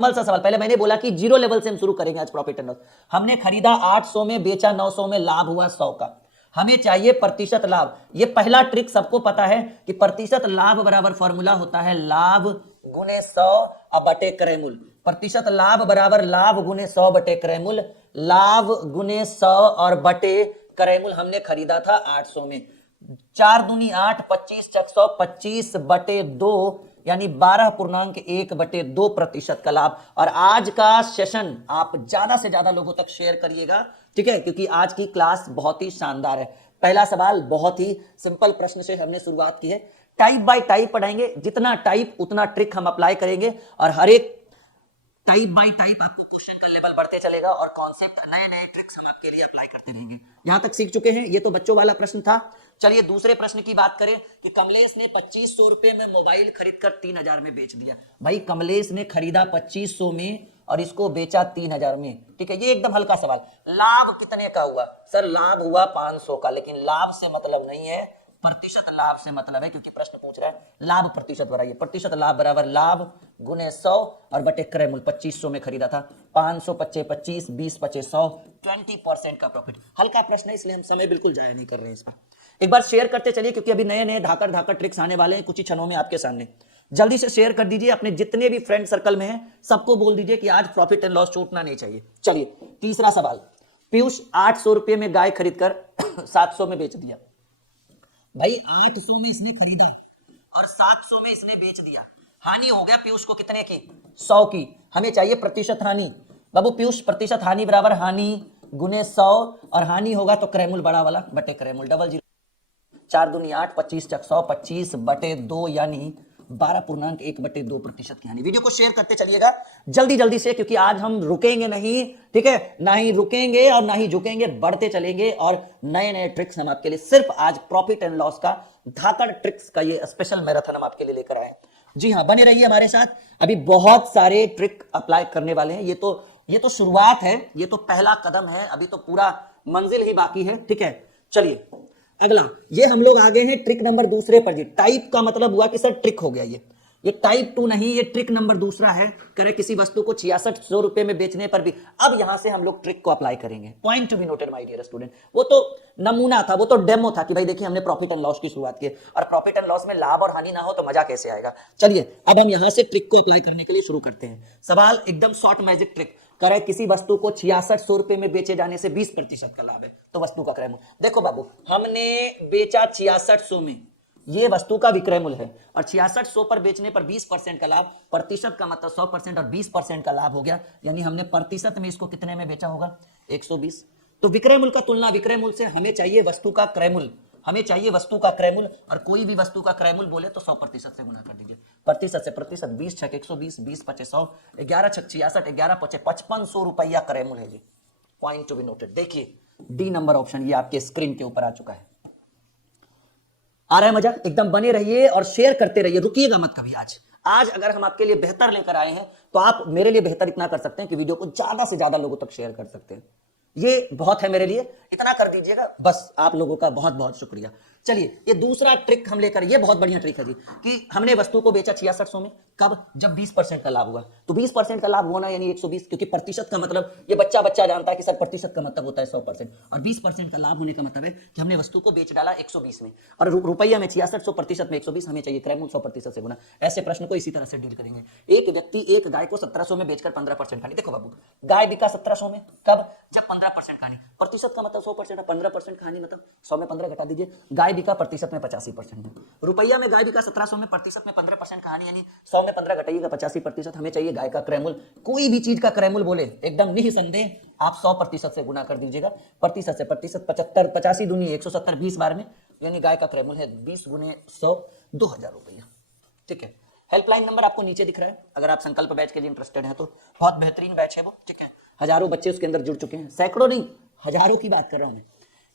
सा सवाल, पहले मैंने बोला कि जीरो लेवल से हम शुरू करेंगे आज प्रॉफिट एंड लॉस। हमने खरीदा 800 में, बेचा 900 में, लाभ हुआ 100 का। हमें चाहिए प्रतिशत लाभ। ये पहला ट्रिक सबको पता है कि प्रतिशत लाभ बराबर फॉर्मूला होता है लाभ गुने 100 अब बटे क्रय मूल्य। प्रतिशत लाभ बराबर लाभ गुने 100 बटे क्रय मूल्य। लाभ गुने 100 और बटे क्रय मूल्य। हमने खरीदा था 800 में, 4 दूनी 8, 25 चक 100, 25 बटे 2 यानी 12.1/2% का लाभ। और आज का सेशन आप ज्यादा से ज्यादा लोगों तक शेयर करिएगा, ठीक है, क्योंकि आज की क्लास बहुत ही शानदार है। पहला सवाल बहुत ही सिंपल प्रश्न से हमने शुरुआत की है। टाइप बाय टाइप पढ़ाएंगे, जितना टाइप उतना ट्रिक हम अप्लाई करेंगे और हर एक टाइप बाय टाइप आपको क्वेश्चन का लेवल बढ़ते चलेगा और कॉन्सेप्ट नए नए ट्रिक्स हम आपके लिए अप्लाई करते रहेंगे। यहां तक सीख चुके हैं, ये तो बच्चों वाला प्रश्न था। चलिए दूसरे प्रश्न की बात करें कि कमलेश ने 2500 रुपए में मोबाइल खरीदकर 3000 में बेच दिया। भाई कमलेश ने खरीदा 2500 में और इसको बेचा 3000 में, ठीक है, ये एकदम हल्का सवाल। लाभ कितने का हुआ? सर लाभ हुआ 500 का, लेकिन लाभ से मतलब नहीं है, प्रतिशत लाभ से मतलब है, क्योंकि प्रश्न पूछ रहा है लाभ प्रतिशत बढ़ाइए। प्रतिशत लाभ बराबर लाभ गुने 100 और बटे क्रय मूल्य। 2500 में खरीदा था, 500 पच्चे 25, 20 पच्चे 100, 20% का प्रॉफिट। हल्का प्रश्न है इसलिए हम समय बिल्कुल जाया नहीं कर रहे हैं इसका। एक बार शेयर करते चलिए, क्योंकि अभी नए नए धाकड़ धाकड़ ट्रिक्स आने वाले हैं कुछ ही क्षणों में आपके सामने। जल्दी से शेयर कर दीजिए, अपने जितने भी फ्रेंड सर्कल में हैं सबको बोल दीजिए कि आज प्रॉफिट एंड लॉस छूटना नहीं चाहिए। चलिए तीसरा सवाल। पीयूष 800 रुपए में गाय खरीदकर 700 में बेच दिया। भाई 800 में इसने खरीदा और 700 में इसने बेच दिया। हानि हो गया पीयूष को कितने की? 100 की। हमें चाहिए प्रतिशत हानि। बाबू पीयूष प्रतिशत हानि बराबर हानि गुने 100 और हानि होगा तो क्रय मूल्य बड़ा वाला बटे क्रय मूल्य। 00 4 दूनी 8, 25 चक 100, 25 बटे 2 यानी 12.1/2% की हानि। वीडियो को शेयर करते चलिएगा जल्दी जल्दी से, क्योंकि आज हम रुकेंगे नहीं, ठीक है, ना ही रुकेंगे और ना ही झुकेंगे, बढ़ते चलेंगे और नए नए ट्रिक्स हम आपके लिए सिर्फ आज प्रॉफिट एंड लॉस का धाकड़ ट्रिक्स का ये स्पेशल मैराथन हम आपके लिए लेकर आए। जी हाँ, बने रहिए हमारे साथ, अभी बहुत सारे ट्रिक अप्लाई करने वाले हैं। ये तो शुरुआत है, ये तो पहला कदम है, अभी तो पूरा मंजिल ही बाकी है, ठीक है। चलिए अगला, ये हम लोग आगे हैं ट्रिक नंबर दूसरे पर। जी टाइप का मतलब हुआ कि सर ट्रिक हो गया, ये टाइप 2 नहीं, ये ट्रिक नंबर दूसरा है। करे किसी वस्तु को 6600 रुपए में बेचने पर भी, अब यहां से हम लोग ट्रिक को अप्लाई करेंगे। Point to be noted my dear student, वो तो नमूना था, वो तो डेमो था कि भाई देखिए हमने प्रॉफिट एंड लॉस की शुरुआत की, और प्रॉफिट एंड लॉस में लाभ और हानि ना हो तो मजा कैसे आएगा। चलिए अब हम यहां से ट्रिक को अप्लाई करने के लिए शुरू करते हैं। सवाल एकदम शॉर्ट मैजिक ट्रिक। करे किसी वस्तु को 6600 रुपए में बेचे जाने से 20% का लाभ है, तो वस्तु का क्रय मूल्य। देखो बाबू, हमने बेचा 6600 में, ये वस्तु का विक्रय मूल्य है, और 6600 पर बेचने पर 20% का लाभ। प्रतिशत का मतलब 100% और 20% का लाभ हो गया, यानी हमने प्रतिशत में इसको कितने में बेचा होगा? 120। तो विक्रय मूल्य का तुलना विक्रय मूल्य से, हमें चाहिए वस्तु का क्रय मूल्य, हमें चाहिए वस्तु का क्रय मूल्य, और कोई भी वस्तु का क्रय मूल्य बोले तो 100% से गुना कर दीजिए। प्रतिशत से प्रतिशत, 20 छक 120, 20 पचे 100, 11 छक 66, 11 पचे 5500 रुपया क्रय मूल्य है जी। Point to be noted. देखिए डी नंबर ऑप्शन ये आपके स्क्रीन के ऊपर आ चुका है। आ रहा है मजा? एकदम बने रहिए और शेयर करते रहिए, रुकिएगा मत कभी। आज अगर हम आपके लिए बेहतर लेकर आए हैं तो आप मेरे लिए बेहतर इतना कर सकते हैं कि वीडियो को ज्यादा से ज्यादा लोगों तक शेयर कर सकते हैं। ये बहुत है मेरे लिए, इतना कर दीजिएगा बस। आप लोगों का बहुत बहुत शुक्रिया। चलिए ये दूसरा ट्रिक हम लेकर, ये बहुत बढ़िया ट्रिक है जी, कि हमने वस्तु को बेचा 6600 में, कब? जब 20% का लाभ हुआ। तो 20% का लाभ होना यानी 120, क्योंकि प्रतिशत का मतलब ये बच्चा जानता है कि सर प्रतिशत का मतलब होता है 100%, और 20% का लाभ होने का मतलब है कि हमने वस्तु को बेच डाला 120 में, और रुपया में 6600, प्रतिशत में 120, हमें चाहिए क्रय मूल्य 100% से गुना। ऐसे प्रश्न को इसी तरह से डील करेंगे। एक व्यक्ति एक गाय को 1700 में बेचकर 15% हानि। देखो बाबू, गाय बिका 1700 में, कब? जब 15% हानि। प्रतिशत का मतलब 100% और 15% हानि मतलब 100 में 15 घटा दीजिए। गाय बिका प्रतिशत में 85% में, रुपया में गाय बिका 1700 में, प्रतिशत में 15% कहानी, यानी 100 में 15 घटाइएगा 85%। हमें चाहिए गाय का क्रय मूल्य। कोई भी चीज का क्रय मूल्य बोले एकदम निसंदेह आप 100% से गुना कर दीजिएगा। प्रतिशत से प्रतिशत, 75, 85 दूनी 170, 20 बार में, यानी गाय का क्रय मूल्य है 20 गुने 100, 2000 रुपया। ठीक है, हेल्पलाइन नंबर आपको नीचे दिख रहा है, अगर आप संकल्प बैच के लिए इंटरेस्टेड है तो। बहुत बेहतरीन बैच है वो, ठीक है, हजारों बच्चे उसके अंदर जुड़ चुके हैं, सैकड़ों नहीं हजारों की बात कर रहा हूं मैं।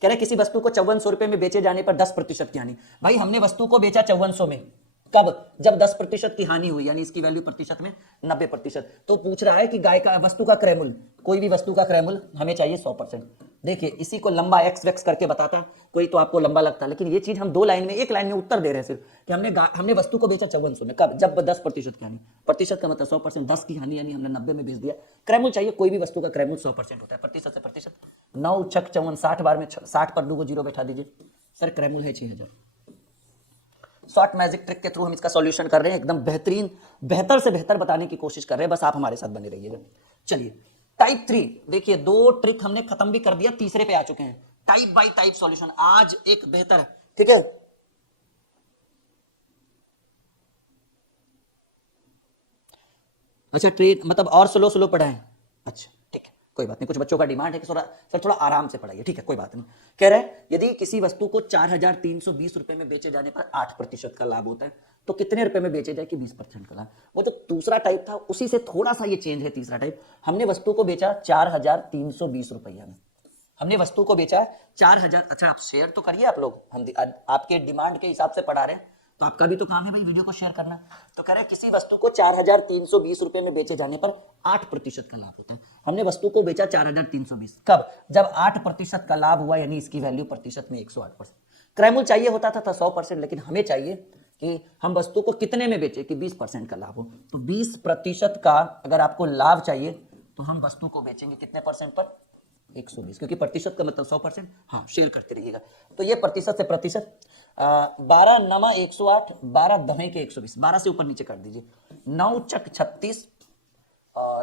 कह रहे किसी वस्तु को 5400 रुपए में बेचे जाने पर 10% की हानि। भाई हमने वस्तु को बेचा 5400 में, कब? जब 10% की हानि हुई, यानी इसकी वैल्यू प्रतिशत में 90%। तो पूछ रहा है कि गाय का वस्तु का क्रय मूल्य, कोई भी वस्तु का क्रय मूल्य हमें चाहिए 100%। देखिए इसी को लंबा एक्स वेक्स करके बताता कोई तो आपको लंबा लगता है, लेकिन ये चीज हम दो लाइन में, एक लाइन में उत्तर दे रहे हैं सिर्फ कि हमने वस्तु को बेचा 5400 में। कब? जब 10% की हानि। प्रतिशत का मतलब 100%, 10 की हानि यानी हमने 90 में बेच दिया। क्रयमूल्य चाहिए, कोई भी वस्तु का क्रयमूल्य 100% होता है, प्रतिशत से प्रतिशत। 9 छक 54, 60 बार में 60 पर 2 को 0 बैठा दीजिए। सर क्रयमूल्य है 6000। शॉर्ट मैजिक ट्रिक के थ्रू हम इसका सॉल्यूशन कर रहे हैं, एकदम बेहतरीन, बेहतर से बेहतर बताने की कोशिश कर रहे हैं, बस आप हमारे साथ बने रहिएगा। चलिए टाइप 3 देखिए, 2 ट्रिक हमने खत्म भी कर दिया, तीसरे पे आ चुके हैं। टाइप बाय टाइप सॉल्यूशन आज एक बेहतर है, ठीक है। अच्छा ट्रेन मतलब और स्लो स्लो पढ़ाएं, अच्छा ठीक है कोई बात नहीं, कुछ बच्चों का डिमांड है कि सर थोड़ा आराम से पढ़ाइए, ठीक है कोई बात नहीं। कह रहे हैं यदि किसी वस्तु को 4320 रुपए में बेचे जाने पर 8% का लाभ होता है, तो कितने रुपए में बेचे जाए कि 20% का लाभ। वो जो दूसरा टाइप था उसी से थोड़ा सा ये चेंज है। तीसरा टाइप, हमने वस्तु को बेचा 4320 रुपया में, हमने वस्तु को बेचा 4000। अच्छा आप शेयर तो करिए आप लोग, हम आपके डिमांड के हिसाब से पढ़ा रहे हैं, तो आपका भी तो काम है भाई वीडियो को शेयर करना। तो कह रहे हैं किसी वस्तु को 4320 रुपए में बेचे जाने पर 8% का लाभ होता है। हमने वस्तु को बेचा 4320, कब? जब 8% का लाभ हुआ, यानी इसकी वैल्यू प्रतिशत में 108%। क्रयमूल्य चाहिए होता था 100%, लेकिन हमें चाहिए कि हम वस्तु को कितने में बेचे कि 20% का लाभ हो। तो 20% का अगर आपको लाभ चाहिए तो हम वस्तु को बेचेंगे कितने परसेंट पर? 120, क्योंकि प्रतिशत का मतलब 100%। हाँ शेयर करते रहिएगा। तो ये प्रतिशत से प्रतिशत, 12 नमा 108, 12 दमे के 120, 12 से ऊपर नीचे कर दीजिए। 9 चक 36,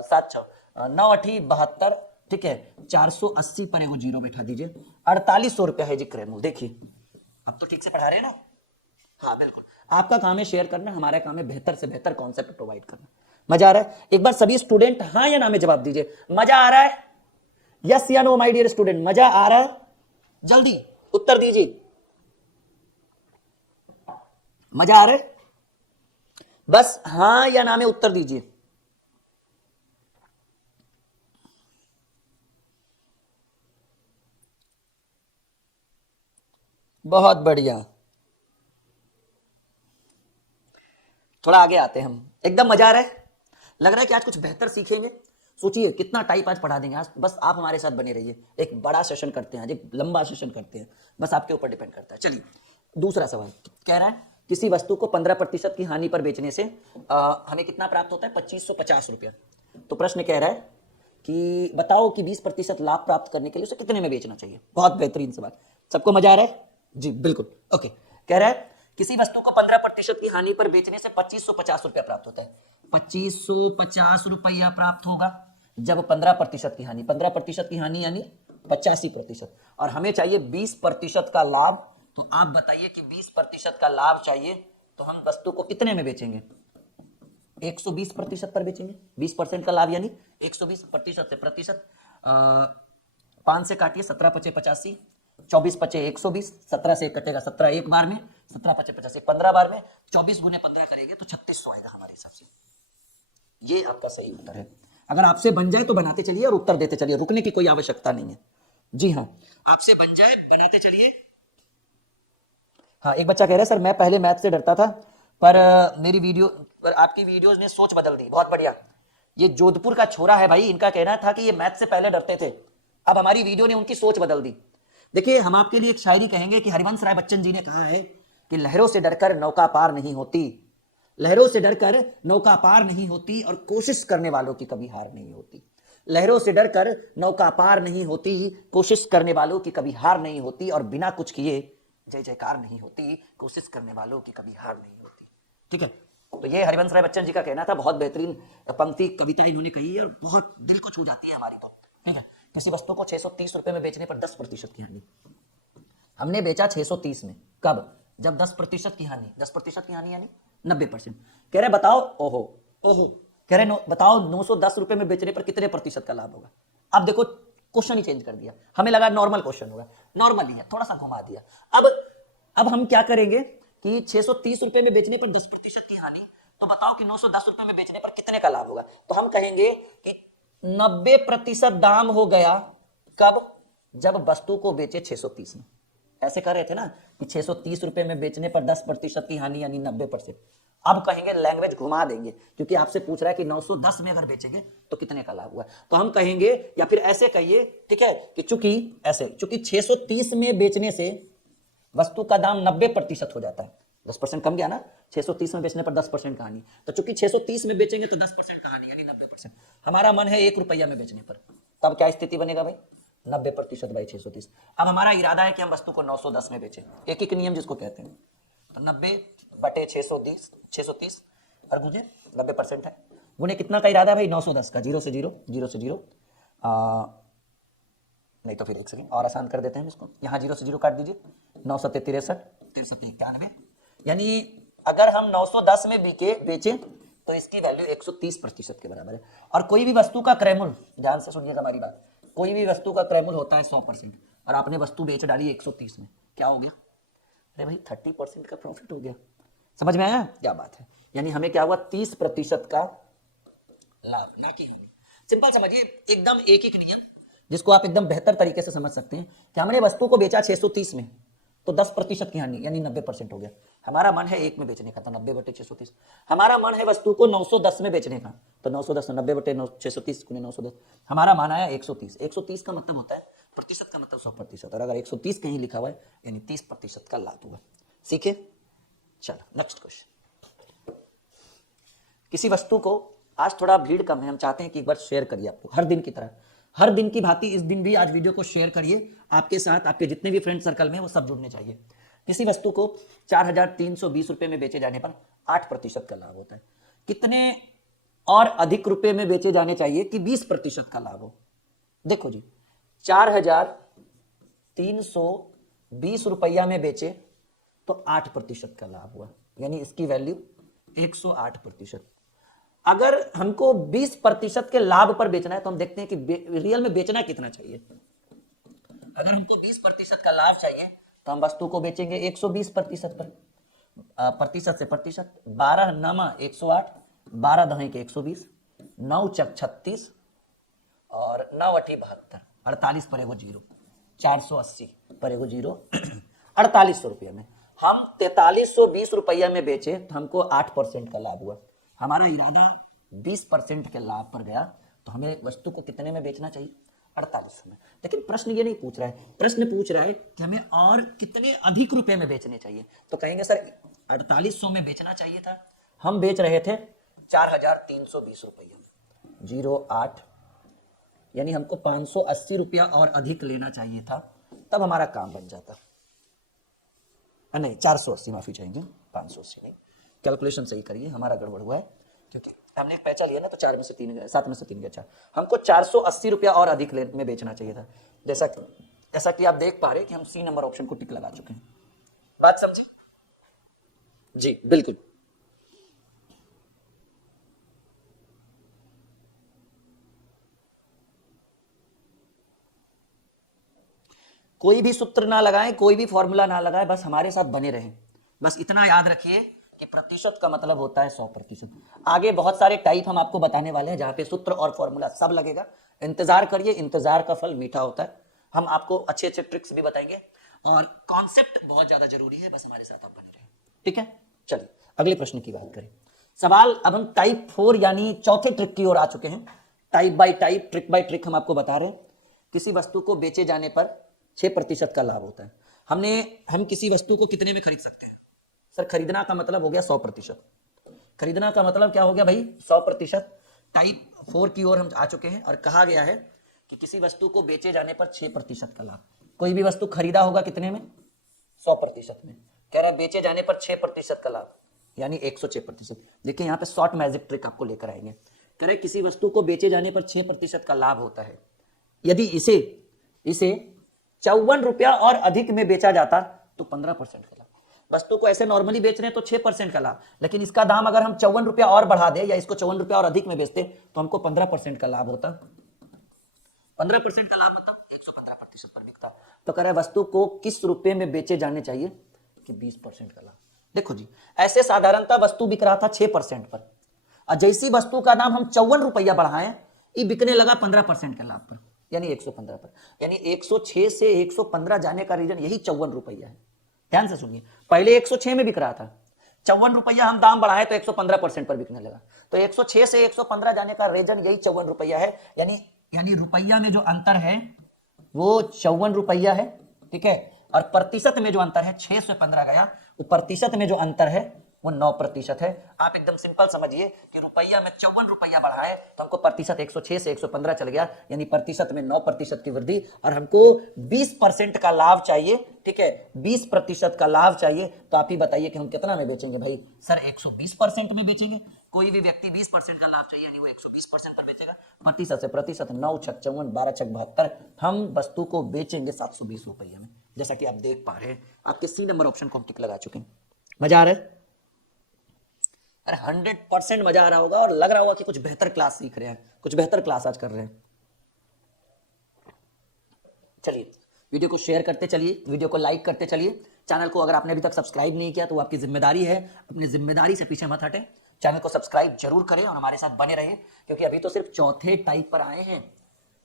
7 6 9 8 72, ठीक है। 480 पर एगो 0 बैठा दीजिए। 4800 रुपया है जी क्रयमूल्य। देखिए अब तो ठीक से पढ़ा रहे हैं ना? हाँ बिल्कुल, आपका काम है शेयर करना, हमारा काम है बेहतर से बेहतर कॉन्सेप्ट प्रोवाइड करना। मजा आ रहा है? एक बार सभी स्टूडेंट हाँ या ना में जवाब दीजिए। मजा आ रहा है? यस या नो माय डियर स्टूडेंट, मजा आ रहा है? जल्दी उत्तर दीजिए। मजा आ रहा है? बस हाँ या ना में उत्तर दीजिए। बहुत बढ़िया, थोड़ा आगे आते हैं हम। एकदम मजा आ रहा है? लग रहा है कि आज कुछ बेहतर सीखेंगे। सोचिए कितना टाइप आज पढ़ा देंगे आज, बस आप हमारे साथ बने रहिए। एक बड़ा सेशन करते हैं आज, एक लंबा सेशन करते हैं, बस आपके ऊपर डिपेंड करता है। चलिए दूसरा सवाल कह रहा है किसी वस्तु को 15% की हानि पर बेचने से हमें कितना प्राप्त होता है? 2550 रुपया। तो प्रश्न कह रहा है कि बताओ कि 20% लाभ प्राप्त करने के लिए उसे कितने में बेचना चाहिए। बहुत बेहतरीन सवाल, सबको मजा आ रहा है जी? बिल्कुल ओके। कह रहा है किसी वस्तु को 15% की हानि पर बेचने से 2550 रुपया प्राप्त होता है। 2550 रुपया प्राप्त होगा जब 15% की हानि, 15% की हानि यानी 85%, और हमें चाहिए 20% का लाभ। तो आप बताइए कि 20% का लाभ चाहिए तो हम वस्तु को कितने में बेचेंगे? 120% पर बेचेंगे। 20% का लाभ यानी 120% से प्रतिशत, 5 से काटिए, 17 पचे 85, 24 पचे 120, 17 से कटेगा 17 एक बार में, 17 पचे 85 15 बार में, 24 गुने 15 करेंगे तो 3600 आएगा हमारे हिसाब से। ये आपका सही उत्तर है। अगर आपसे बन जाए तो बनाते चलिए और उत्तर देते चलिए, रुकने की कोई आवश्यकता नहीं है। जी हाँ, आपसे बन जाए बनाते चलिए। हाँ एक बच्चा कह रहा है सर मैं पहले मैथ से डरता था, पर मेरी वीडियो पर आपकी वीडियोस ने सोच बदल दी। बहुत बढ़िया। ये जोधपुर का छोरा है भाई, इनका कहना था कि ये मैथ से पहले डरते थे, अब हमारी वीडियो ने उनकी सोच बदल दी। देखिए हम आपके लिए एक शायरी कहेंगे कि हरिवंश राय बच्चन जी ने कहा है कि लहरों से डरकर नौका पार नहीं होती, लहरों से डरकर नौका पार नहीं होती, और कोशिश करने वालों की कभी हार नहीं होती। लहरों से डरकर नौका पार नहीं होती, कोशिश करने वालों की कभी हार नहीं होती, और बिना कुछ किए जय जयकार नहीं होती, कोशिश करने वालों की कभी हार नहीं होती। ठीक है, तो ये हरिवंश राय बच्चन जी का कहना था। बहुत बेहतरीन पंक्ति कविता इन्होंने कही है और बहुत दिल को छू जाती है हमारी तो। ठीक है, किसी वस्तु को 630 रुपए में बेचने पर 10% की हानि। हमने बेचा 630 में, कब? जब 10% की हानि, 10% की हानि यानी 90%। कह रहे बताओ, ओहो ओहो, कह रहे बताओ 910 रुपए में बेचने पर कितने प्रतिशत का लाभ होगा। अब देखो क्वेश्चन ही चेंज कर दिया, हमें लगा नॉर्मल क्वेश्चन होगा, नॉर्मल ही है, थोड़ा सा घुमा दिया। अब हम क्या करेंगे कि 630 रुपए में बेचने पर 10% की हानि, तो बताओ कि 910 रुपए में बेचने पर कितने का लाभ होगा। तो हम कहेंगे कि 90% दाम हो गया, कब? जब वस्तु को बेचे 630 में। ऐसे कर रहे थे ना कि 630 रुपए में बेचने पर 10% की हानि यानी 90%, अब कहेंगे लैंग्वेज घुमा देंगे, क्योंकि आपसे पूछ रहा है कि 910 में अगर बेचेंगे तो कितने का लाभ हुआ, तो हम कहेंगे या फिर ऐसे कहिए, ठीक है, कि चूंकि 630 में बेचने से वस्तु का दाम 90% हो जाता है, 10% कम गया ना, 630 में बेचने पर 10% का हानि, तो चूंकि 630 में बेचेंगे तो 10% का हानि यानी 90%। हमारा मन है 1 रुपया में बेचने पर, तब क्या स्थिति बनेगा भाई, 90% बाई 630। अब हमारा इरादा है कि हम वस्तु को 910 में बेचें, एक एक नियम जिसको कहते हैं, तो 90/630 और गुजे 90% है, गुने कितना का इरादा है भाई, 910 का, 0 से 0, 0 से 0, नहीं तो फिर एक सेकंड और आसान कर देते हैं इसको, यहाँ 0 से 0 काट दीजिए, 9 सत्ते 63, 63 91, यानी अगर हम 910 में बेचें तो इसकी वैल्यू 130% के बराबर है। और कोई भी वस्तु का क्रयमूल्य, ध्यान से सुनिएगा हमारी बात, कोई भी वस्तु का क्रयमूल्य होता है 100% और आपने वस्तु बेच डाली 130 में, क्या हो गया, अरे भाई 30% का प्रॉफिट हो गया, समझ में आया क्या बात है, यानी हमें क्या हुआ, 30% का लाभ, ना कि हानि। सिंपल समझिए, एकदम एक एक नियम जिसको आप एकदम बेहतर तरीके से समझ सकते हैं कि हमने वस्तु को बेचा 630 में तो 10% की हानि यानी 90% हो गया। हमारा मन है 1 में बेचने का, तो 90/630। हमारा मन है वस्तु को 910 में बेचने का, तो 910 90/630 × 910, हमारा मान आया 130। 130 का मतलब होता है प्रतिशत का मतलब 100%, और अगर 130 कहीं लिखा हुआ है यानी 30% का लाभ हुआ। सीखे, चलो नेक्स्ट क्वेश्चन। किसी वस्तु को, आज थोड़ा भीड़ कम है, हम चाहते हैं कि एक बार शेयर करिए आपको, हर दिन की तरह, हर दिन की भांति इस दिन भी आज वीडियो को शेयर करिए, आपके साथ आपके जितने भी फ्रेंड सर्कल में वो सब जुड़ने चाहिए। किसी वस्तु को 4,320 रुपए में बेचे जाने पर 8% का लाभ होता है, कितने और अधिक रुपए में बेचे जाने चाहिए कि 20% का लाभ हो। देखो जी, 4,320 रुपया में बेचे तो 8% का लाभ हुआ, यानी इसकी वैल्यू 108%। अगर हमको 20% के लाभ पर बेचना है तो हम देखते हैं कि रियल में बेचना कितना चाहिए। अगर हमको 20% का लाभ चाहिए तो हम वस्तु को बेचेंगे 120% पर, प्रतिशत से प्रतिशत, 12 नामा 108, 12 दहें के 120, 9 चक 36 और 9 अठी 72, 48 पर एगो जीरो, 480 पर एगो जीरो, 4800 रुपये में हम 4320 रुपया में बेचे तो हमको 8% का लाभ हुआ। हमारा इरादा 20% के लाभ पर गया, तो हमें वस्तु को कितने में बेचना चाहिए, 4800 में। लेकिन प्रश्न ये नहीं पूछ रहा है, प्रश्न पूछ रहा है कि हमें और कितने अधिक रुपए में बेचने चाहिए, तो कहेंगे सर 4800 में बेचना चाहिए था, हम बेच रहे थे 4,320 रुपया, 08, यानी हमको 580 रुपया और अधिक लेना चाहिए था, तब हमारा काम बन जाता। नहीं 480, माफी चाहेंगे, 580 नहीं, कैलकुलेशन सही करिए, हमारा गड़बड़ हुआ है, क्योंकि हमने एक पैसा लिया ना तो 4 में से 3 गया, 7 में से 3 गया, अच्छा हमको 480 रुपया और अधिक में बेचना चाहिए था। जैसा कि आप देख पा रहे कि हम सी नंबर ऑप्शन को टिक लगा चुके हैं, बात समझे जी, बिल्कुल। कोई भी सूत्र ना लगाएं, कोई भी फॉर्मूला ना लगाएं, बस हमारे साथ बने रहें। बस इतना याद रखिए कि प्रतिशत का मतलब होता है 100%। आगे बहुत सारे टाइप हम आपको बताने वाले हैं जहां पे सूत्र और फॉर्मूला सब लगेगा, इंतजार करिए, इंतजार का फल मीठा होता है। हम आपको अच्छे अच्छे ट्रिक्स भी बताएंगे और कॉन्सेप्ट बहुत ज्यादा जरूरी है, बस हमारे साथ आप बने रहें, ठीक है। चलिए अगले प्रश्न की बात करें। सवाल, अब हम टाइप 4 यानी चौथे ट्रिक की ओर आ चुके हैं। Type bye type, trick bye trick हम आपको बता रहे हैं। किसी वस्तु को बेचे जाने पर 6% का लाभ होता है। हम किसी वस्तु को कितने में खरीद सकते हैं, सर खरीदना का मतलब हो गया 100%। खरीदना का मतलब क्या हो गया भाई, 100%। टाइप 4 की ओर हम आ चुके हैं और कहा गया है कि किसी वस्तु को बेचे जाने पर 6% का लाभ। कोई भी वस्तु खरीदा होगा कितने में, 100% में, कह रहा है बेचे जाने पर 6% का लाभ यानी 106%। देखिए यहाँ पे शॉर्ट मैजिक ट्रिक आपको लेकर आएंगे। कह रहे किसी वस्तु को बेचे जाने पर 6% का लाभ होता है, यदि इसे 54 रुपया और अधिक में बेचा जाता तो 15% का लाभ। वस्तु को ऐसे नॉर्मली बेच रहे हैं तो 6% का लाभ, लेकिन इसका दाम अगर हम 54 रुपया और बढ़ा दे या इसको 54 रुपया और अधिक में बेचते तो हमको 15% का लाभ होता। 15% का लाभ मतलब 115% पर बिकता। तो कह रहे वस्तु को किस रुपए में बेचे जाने चाहिए कि 20% का लाभ। देखो जी, ऐसे साधारणतः वस्तु बिक रहा था 6% पर, और जैसी वस्तु का दाम हम 54 रुपया बढ़ाएं, ये बिकने लगा 15% के लाभ पर यानी 115 पर। यानी 106 से 115 जाने का रीजन यही 54 रुपया है। ध्यान से सुनिए, पहले 106 में बिक रहा था, ₹54 हम दाम बढ़ाए तो 115% पर बिकने लगा। तो 106 से 115 जाने का रीजन यही ₹54 है। यानी रुपया में जो अंतर है वो ₹54 है, ठीक है। और प्रतिशत में जो अंतर है 6 से 15 गया, वो प्रतिशत में जो अंतर है वो 9% है। आप एकदम सिंपल समझिए कि रुपया में ₹54 बढ़ा है तो हमको प्रतिशत 106 से 115 चल गया, यानी प्रतिशत में 9% की वृद्धि। और हमको 20% का लाभ चाहिए, ठीक है, 20% का लाभ चाहिए। तो आप ही बताइए कि हम कितना में बेचेंगे भाई? सर 120% में बेचेंगे। कोई भी व्यक्ति 20% का लाभ चाहिए, यानी वो 120% पर बेचेगा। प्रतिशत से प्रतिशत 9 छक 54, 12 छक 72, हम वस्तु को बेचेंगे ₹720 में। जैसा कि आप देख पा रहे हैं, आपके सी नंबर ऑप्शन को हम टिक लगा चुके हैं। मजा आ रहा है? अरे 100% मजा आ रहा होगा और लग रहा होगा कि कुछ बेहतर क्लास सीख रहे हैं, कुछ बेहतर क्लास आज कर रहे हैं। चलिए वीडियो को शेयर करते चलिए, वीडियो को लाइक करते चलिए। चैनल को अगर आपने अभी तक सब्सक्राइब नहीं किया तो वो आपकी जिम्मेदारी है, अपनी जिम्मेदारी से पीछे मत हटें। चैनल को सब्सक्राइब जरूर करें और हमारे साथ बने रहें, क्योंकि अभी तो सिर्फ चौथे टाइप पर आए हैं,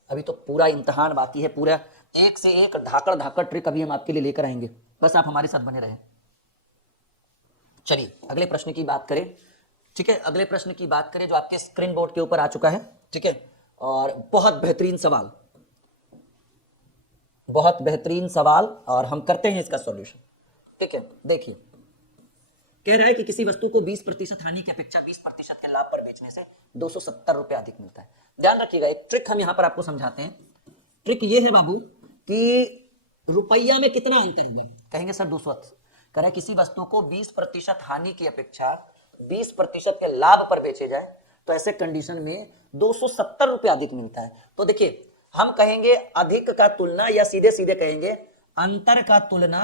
अभी तो पूरा इम्तिहान बाकी है। पूरा एक से एक धाकड़ धाकड़ ट्रिक अभी हम आपके लिए लेकर आएंगे, बस आप हमारे साथ बने रहें। चलिए अगले प्रश्न की बात करें, ठीक है। अगले प्रश्न की बात करें जो आपके स्क्रीन बोर्ड के ऊपर आ चुका है, ठीक है। और बहुत बेहतरीन सवाल, बहुत बेहतरीन सवाल, और हम करते हैं इसका सॉल्यूशन, ठीक है। देखिए कह रहा है कि किसी वस्तु को 20% हानि की अपेक्षा 20% के लाभ पर बेचने से ₹270 अधिक मिलता है। ध्यान रखिएगा, एक ट्रिक हम यहां पर आपको समझाते हैं। ट्रिक ये है बाबू कि रुपया में कितना अंतर हुआ, कहेंगे सर 280। कह रहा है किसी वस्तु को 20% हानि की अपेक्षा 20% के लाभ पर बेचे जाए तो ऐसे कंडीशन में ₹270 अधिक मिलता है। तो देखिए हम कहेंगे अधिक का तुलना, या सीधे सीधे कहेंगे अंतर का तुलना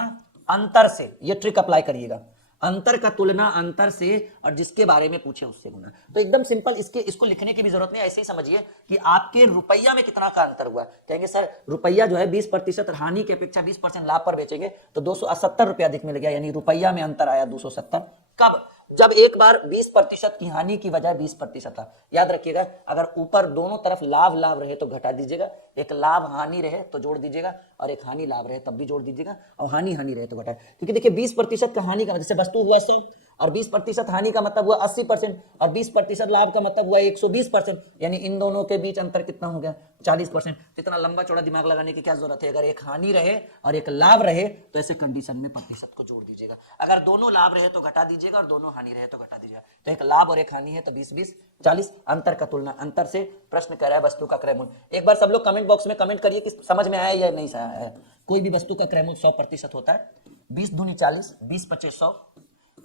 अंतर से। ये ट्रिक अप्लाई करिएगा, अंतर का तुलना अंतर से, और जिसके बारे में पूछे उससे गुना। तो एकदम सिंपल, इसको लिखने की भी जरूरत नहीं, ऐसे ही समझिए कि आपके रुपया में कितना का अंतर हुआ। कहेंगे सर रुपया जो है 20% हानि की अपेक्षा 20% लाभ पर बेचेंगे तो ₹270 अधिक मिल गया, यानी रुपया में अंतर आया 270। कब? जब एक बार 20% की हानि की बजाय 20% था। याद रखिएगा, अगर ऊपर दोनों तरफ लाभ लाभ रहे तो घटा दीजिएगा, एक लाभ हानि रहे तो जोड़ दीजिएगा, और एक हानि लाभ रहे तब भी जोड़ दीजिएगा, और हानि हानि रहे तो घटा। क्योंकि देखिए 20% का हानि का, जैसे वस्तु हुआ 100 और 20% हानि का मतलब हुआ 80%, और 20% लाभ का मतलब हुआ 120%, यानी इन दोनों के बीच अंतर कितना हो गया? 40%। इतना लंबा चौड़ा दिमाग लगाने की क्या जरूरत है? अगर एक हानि रहे और एक लाभ रहे तो ऐसे कंडीशन में प्रतिशत को जोड़ दीजिएगा। अगर दोनों लाभ रहे तो घटा दीजिएगा, और दोनों हानि रहे तो घटा दीजिएगा। तो एक लाभ और एक हानि है तो 20-20 40। अंतर का तुलना अंतर से। प्रश्न कह रहा है वस्तु का क्रय मूल्य। एक बार सब लोग कमेंट बॉक्स में कमेंट करिए कि समझ में आया या नहीं आया। कोई भी वस्तु का क्रय मूल्य 100% होता है। 20 दूनी 40, 20 पचे 100,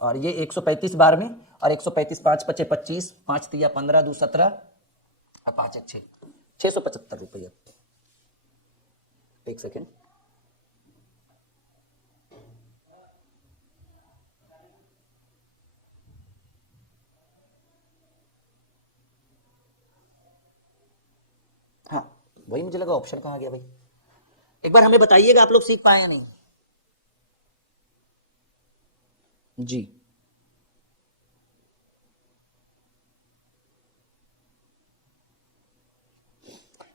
और ये 135 बार में, और 135 5 पचे 25, 5 तिया 15, 2 17, और 5 6, ₹675। एक सेकेंड, हाँ वही मुझे लगा ऑप्शन कहाँ गया भाई। एक बार हमें बताइएगा आप लोग सीख पाए या नहीं जी।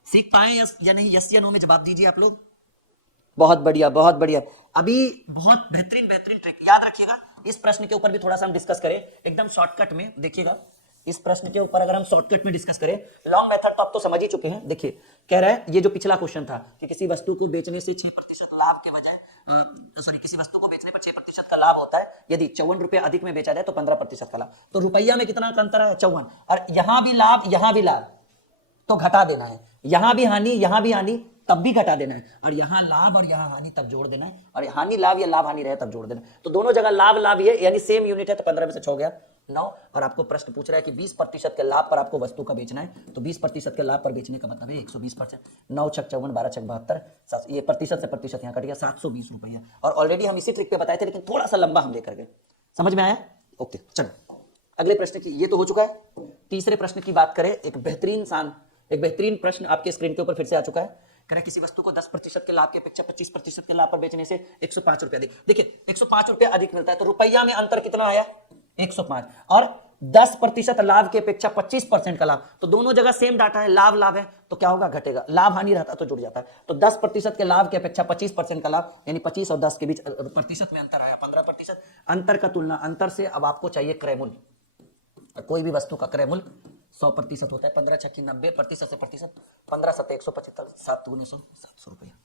सीख पाए या नहीं? यस या नो में जवाब दीजिए आप लोग। बहुत बढ़िया, बहुत बढ़िया। अभी बहुत बेहतरीन बेहतरीन ट्रिक याद रखिएगा। इस प्रश्न के ऊपर भी थोड़ा सा हम डिस्कस करें एकदम शॉर्टकट में। देखिएगा इस प्रश्न के ऊपर अगर हम शॉर्टकट में डिस्कस करें, लॉन्ग मेथड तो आप तो समझ ही चुके हैं। देखिए कह रहा है, ये जो पिछला क्वेश्चन था कि किसी वस्तु को बेचने से 6% लाभ के बजाय, सॉरी, किसी वस्तु को बेचने पर 6% का लाभ होता है, यदि ₹54 अधिक में बेचा जाए तो 15% का लाभ। तो रुपया में कितना का अंतर है? 54। और यहां भी लाभ यहां भी लाभ, तो घटा देना है। यहां भी हानि तब भी घटा देना है, और यहां लाभ और यहां हानि तब जोड़ देना है, और हानि लाभ या लाभ हानि रहे तब जोड़ देना है। तो दोनों जगह लाभ लाभ ये, यानी सेम यूनिट है, तो 15 में से 6 हो गया 9। और आपको प्रश्न पूछ रहा है कि 20% के लाभ पर आपको वस्तु का बेचना है, तो 20% के लाभ पर बेचने का मतलब है 120%। 9 छक 54, 12 छक 72, ये प्रतिशत से प्रतिशत यहाँ कट गया, ₹720। और ऑलरेडी हम इसी ट्रिक पे बताए थे, लेकिन थोड़ा सा लंबा हम लेकर गए। समझ में आया? ओके चलो अगले प्रश्न की, ये तो हो चुका है। तीसरे प्रश्न की बात करें, एक बेहतरीन प्रश्न आपके स्क्रीन के ऊपर फिर से आ चुका है। कह रहे किसी वस्तु को 10% के लाभ की अपेक्षा 25% के लाभ पर बेचने से ₹105 अधिक। देखिए ₹105 अधिक मिलता है, तो रुपया में अंतर कितना आया? 105 और 10% लाभ की अपेक्षा 25% का लाभ, तो दोनों जगह सेम डाटा है, लाभ लाभ है, तो क्या होगा, घटेगा। लाभ हानि रहता तो जुड़ जाता है। तो 10% के लाभ की अपेक्षा 25% का लाभ, यानी 25 और 10 के बीच प्रतिशत में अंतर आया 15%। अंतर का तुलना अंतर से अब आपको चाहिए क्रय मूल्य। कोई भी वस्तु का क्रय मूल्य 100% होता है। 15 छक्की 90, प्रतिशत से प्रतिशत 15 सत्ते 175, 7 दूनी 100, 700 रुपया।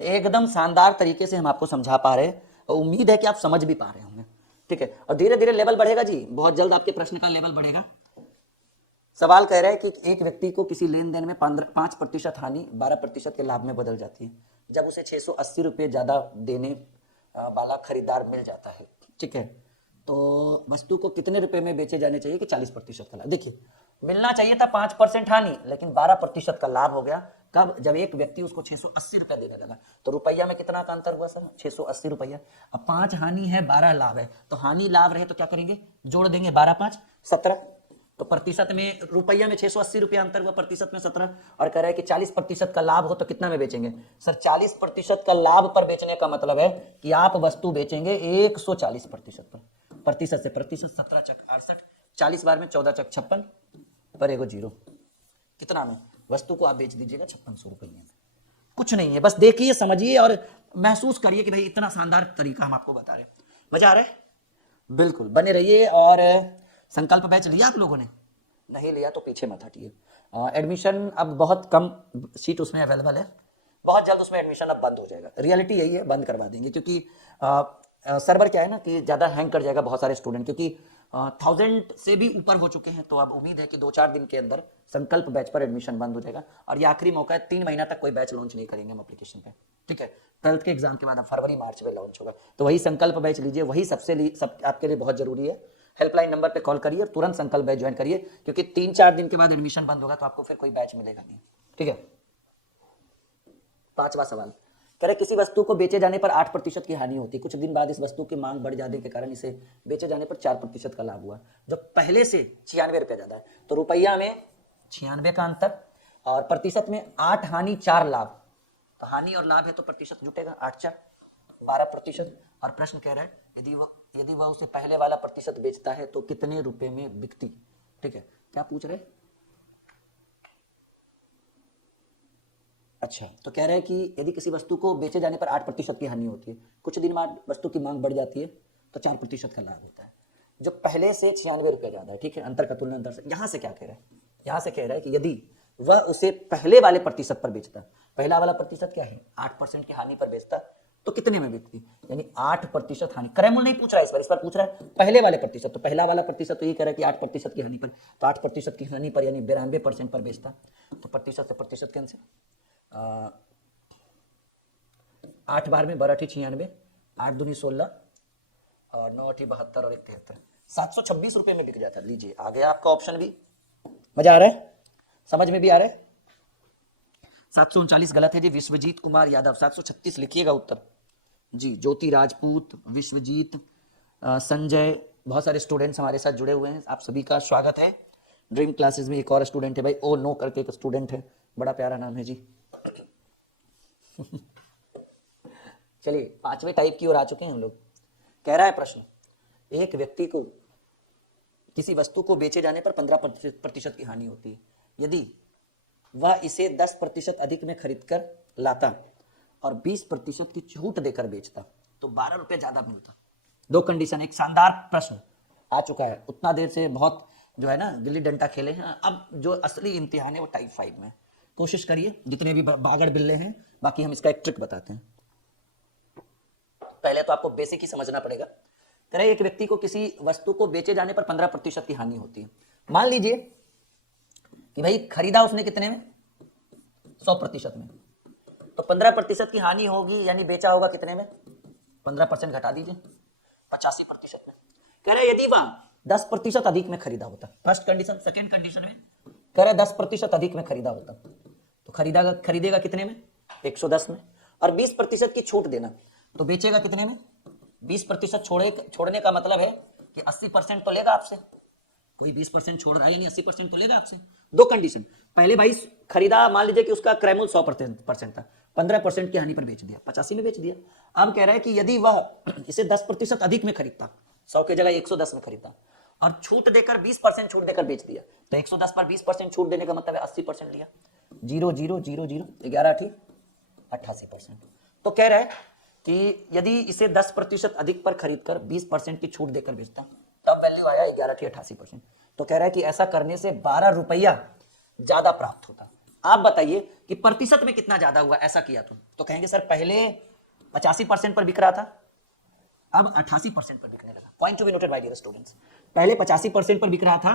एकदम शानदार तरीके से हम आपको समझा पा रहे हैं और उम्मीद है कि आप समझ भी पा रहे होंगे, ठीक है। और धीरे धीरे लेवल बढ़ेगा जी, बहुत जल्द आपके प्रश्न का लेवल बढ़ेगा। सवाल कह रहा है कि एक व्यक्ति को किसी लेन देन में 5% हानि 12% के लाभ में बदल जाती है जब उसे 680 रुपये ज्यादा देने वाला खरीदार मिल जाता है, ठीक है। तो वस्तु को कितने रुपए में बेचे जाने चाहिए कि 40% का लाभ। देखिए, मिलना चाहिए था 5% हानि, लेकिन 12% का लाभ हो गया। कब? जब एक व्यक्ति उसको 680 रुपया देने लगा। तो रुपया में कितना का अंतर हुआ सर? 680 रुपया। अब 5 हानि है, 12 लाभ है, तो हानि लाभ रहे तो क्या करेंगे, जोड़ देंगे, 12 5 17। तो प्रतिशत में रुपया में 680 रुपया अंतर हुआ, प्रतिशत में 17। और कह रहा है कि 40% का लाभ हो तो कितना में बेचेंगे सर? 40% का लाभ पर बेचने का मतलब है कि आप वस्तु बेचेंगे 140% पर। प्रतिशत से प्रतिशत 17 चक 68, 40 बार में 14 चक 56 पर एगो जीरो, कितना में वस्तु को आप बेच दीजिएगा 5600 रुपये में। कुछ नहीं है, बस देखिए, समझिए और महसूस करिए कि भाई इतना शानदार तरीका हम आपको बता रहे हैं। मजा आ रहा है? बिल्कुल बने रहिए। और संकल्प बैच लिया आप लोगों ने? नहीं लिया तो पीछे मत हटिए। एडमिशन अब बहुत कम सीट उसमें अवेलेबल है, बहुत जल्द उसमें एडमिशन अब बंद हो जाएगा। रियलिटी यही है, बंद करवा देंगे, क्योंकि सर्वर क्या है ना कि ज़्यादा हैंग कर जाएगा बहुत सारे स्टूडेंट, क्योंकि 1000 से भी ऊपर हो चुके हैं। तो अब उम्मीद है कि 2-4 दिन के अंदर संकल्प बैच पर एडमिशन बंद हो जाएगा। और ये आखिरी मौका है, 3 महीना तक कोई बैच लॉन्च नहीं करेंगे हम एप्लीकेशन पे, ठीक है। 12th के एग्जाम के बाद अब फरवरी मार्च में लॉन्च होगा। तो वही संकल्प बैच लीजिए, वही सब आपके लिए बहुत जरूरी है। हेल्पलाइन नंबर पे कॉल करिए और तुरंत संकल्प बैच ज्वाइन करिए, क्योंकि 3-4 दिन के बाद एडमिशन बंद होगा तो आपको फिर कोई बैच मिलेगा नहीं, ठीक है। 5वां सवाल कह रहे किसी वस्तु को बेचे जाने पर 8% की हानि होती है। कुछ दिन बाद इस वस्तु की मांग बढ़ जाने के कारण इसे बेचे जाने पर 4% का लाभ हुआ, जो पहले से 96 रुपया ज्यादा है। तो रुपया में 96 का अंतर और प्रतिशत में 8 हानि 4 लाभ, तो हानि और लाभ है तो प्रतिशत जुटेगा 8 4 12%। और प्रश्न कह रहा है यदि वह उसे पहले वाला प्रतिशत बेचता है तो कितने रुपए में बिकती, ठीक है। क्या पूछ रहे? अच्छा, तो कह रहे हैं कि यदि किसी वस्तु को बेचे जाने पर 8% की हानि होती है, कुछ दिन बाद वस्तु की मांग बढ़ जाती है तो 4% का लाभ होता है, जो पहले से 96 रुपये ज्यादा है, ठीक है। अंतर का तुलना अंतर से। यहाँ से क्या कह रहा है? यहाँ से कह रहा है कि यदि वह उसे पहले वाले प्रतिशत पर बेचता, पहला वाला प्रतिशत क्या है, 8% की हानि पर बेचता, तो कितने में बिकती, यानी 8% हानि। क्रय मूल्य नहीं पूछ रहा है इस पर पूछ रहा है पहले वाले प्रतिशत। तो पहला वाला प्रतिशत तो ये कह रहा है कि 8% की हानि पर, तो 8% की हानि पर यानी 92% पर बेचता, तो प्रतिशत से प्रतिशत कैंसिल। 8 बार में 12 96, 8 दूनी 16 और 9 72 और 1 73, 726 रुपये में बिक जाता। लीजिए, आ गया आपका ऑप्शन भी। मजा आ रहा है? समझ में भी आ रहा है? 739 गलत है जी, विश्वजीत कुमार यादव। 736 लिखिएगा उत्तर जी। ज्योति राजपूत, विश्वजीत, संजय, बहुत सारे स्टूडेंट्स हमारे साथ जुड़े हुए हैं, आप सभी का स्वागत है। ड्रीम क्लासेस में एक और स्टूडेंट है भाई, ओ नो करके एक स्टूडेंट है, बड़ा प्यारा नाम है जी। चलिए 5वें टाइप की ओर आ चुके हैं हम लोग। कह रहा है प्रश्न, एक व्यक्ति को किसी वस्तु को बेचे जाने पर 15% की हानि होती है। यदि वह इसे 10% अधिक में खरीद कर लाता और 20% की छूट देकर बेचता तो 12 रुपये ज्यादा मिलता। दो कंडीशन। एक शानदार प्रश्न आ चुका है, उतना देर से बहुत जो है ना गिल्ली डंडा खेले हैं, अब जो असली इम्तिहान है वो टाइप 5 में। कोशिश करिए, जितने भी बागड़ बिल्ले हैं, बाकी हम इसका एक ट्रिक बताते हैं। पहले तो आपको बेसिक ही समझना पड़ेगा। तरह एक व्यक्ति को किसी वस्तु को बेचे जाने पर 15% की हानि होती है। मान लीजिए कि भाई खरीदा उसने कितने में, 100% में, तो 15% की हानि होगी, यानी बेचा होगा कितने में, 15% घटा दीजिए 85% में। कह रहे यदि वह 10% अधिक में खरीदा होता, फर्स्ट कंडीशन। सेकेंड कंडीशन में कह रहे 10% अधिक में खरीदा होता तो खरीदेगा कितने में, 110 में। और 20% की छूट देना तो बेचेगा कितने में, 20% छोड़ने का मतलब है कि 80% तो लेगा आपसे। कोई 20% छोड़ रहा है यानी 80% तो लेगा आपसे। दो कंडीशन, पहले भाई खरीदा, मान लीजिए कि उसका क्रय मूल्य 100% था, 15% की हानि पर बेच दिया, 85 में बेच दिया। अब कह रहा है कि यदि वह इसे 10% अधिक में खरीदता, 100 की जगह 110 में खरीदता और छूट देकर 20% छूट देकर बेच दिया, तो 110 पर 20% छूट देने का मतलब है 80% लिया। 0 0 0 0 11 थी 88%। तो कह रहा है कि यदि इसे 10% अधिक पर खरीदकर 20% की छूट देकर बेचता तब वैल्यू आया 11 थी 88%। तो कह रहा है कि ऐसा करने से 12 रुपया ज्यादा प्राप्त होता। आप बताइए कि प्रतिशत में कितना ज्यादा हुआ ऐसा किया तो कहेंगे सर पहले 85% पर बिक रहा था, अब 88% पर बिकने लगा। Point to be noted by dear students, पहले 85% पर बिक रहा था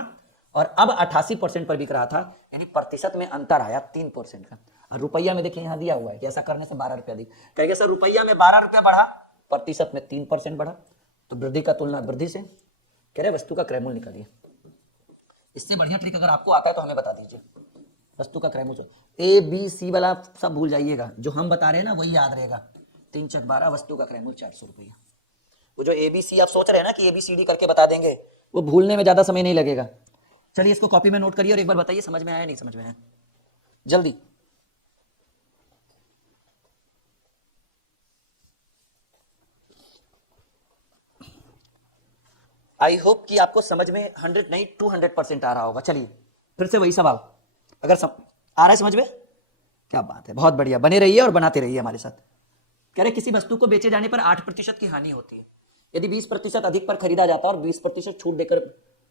और अब 88% पर बिक रहा था, यानी प्रतिशत में अंतर आया 3% का। और रुपया में देखिए यहां दिया हुआ है कि ऐसा करने से 12 रुपया अधिक। कहेंगे सर रुपया में 12 रुपया बढ़ा, प्रतिशत में 3% बढ़ा, तो वृद्धि का तुलना वृद्धि से। कह रहे वस्तु का क्रय मूल्य निकालिए। इससे बढ़िया ट्रिक अगर आपको आता है तो हमें बता दीजिए। वस्तु का क्रय मूल्य ए बी सी वाला सब भूल जाइएगा, जो हम बता रहे हैं ना वही याद रहेगा। 3 चक 12, वस्तु का क्रय मूल्य 400 रुपया। वो जो ABC आप सोच रहे हैं ना कि ABCD करके बता देंगे, वो भूलने में ज्यादा समय नहीं लगेगा। चलिए इसको कॉपी में नोट करिए और एक बार बताइए समझ में आया नहीं समझ में आया, जल्दी। आई होप कि आपको समझ में 100 नहीं 200% आ रहा होगा। चलिए फिर से वही सवाल, अगर आ रहा है समझ में, क्या बात है, बहुत बढ़िया, बने रहिए और बनाते रहिए हमारे साथ। कह रहे किसी वस्तु को बेचे जाने पर 8% की हानि होती है यदि 20% अधिक पर खरीदा जाता और 20% छूट देकर,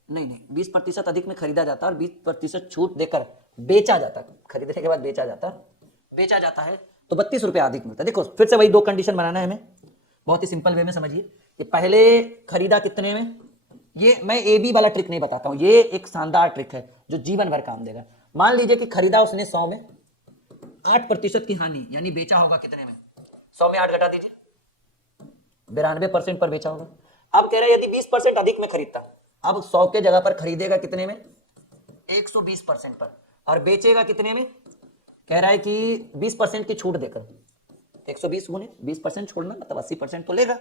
नहीं 20% अधिक में खरीदा जाता और 20% छूट देकर बेचा जाता, खरीदने के बाद बेचा जाता है तो 32 रुपया अधिक मिलता है। देखो फिर से वही दो कंडीशन बनाना है हमें, बहुत ही सिंपल वे में समझिए कि पहले खरीदा कितने में। ये मैं AB वाला ट्रिक नहीं बताता हूं, ये एक शानदार ट्रिक है जो जीवन भर काम देगा। मान लीजिए कि खरीदा उसने 100 में, 8% की हानि, यानी बेचा होगा कितने में, 100 में 8 घटा दीजिए, 92% पर बेचा होगा। अब कह रहे यदि 20% अधिक में खरीदता, अब 100 के जगह पर खरीदेगा कितने में, 120% पर, और बेचेगा कितने में, कह रहा है कि 20% की छूट देकर। 120 गुने 20% छोड़ना मतलब 80% तो लेगा,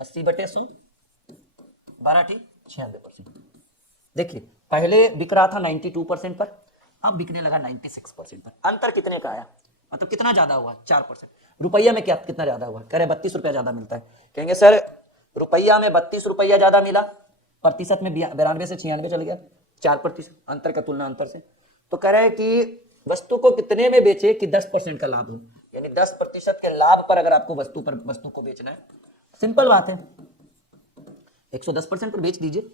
80/100 12 ठीक 96%। देखिए पहले बिक रहा था 92% पर, अब बिकने लगा 96% पर। अंतर कितने का आया, मतलब कितना ज्यादा हुआ, 4%। रुपया में क्या कितना ज्यादा हुआ, कह रहे 32 रुपया ज्यादा मिलता है। कहेंगे सर रुपया में 32 रुपया ज्यादा मिला, प्रतिशत में 92 से 96 चल गया, 4% अंतर का तुलना अंतर से। तो कह रहे हैं कि वस्तु को कितने में बेचे कि 10% का लाभ हो, यानी 10% के लाभ पर अगर आपको वस्तु को बेचना है, सिंपल बात है 110% पर बेच दीजिए।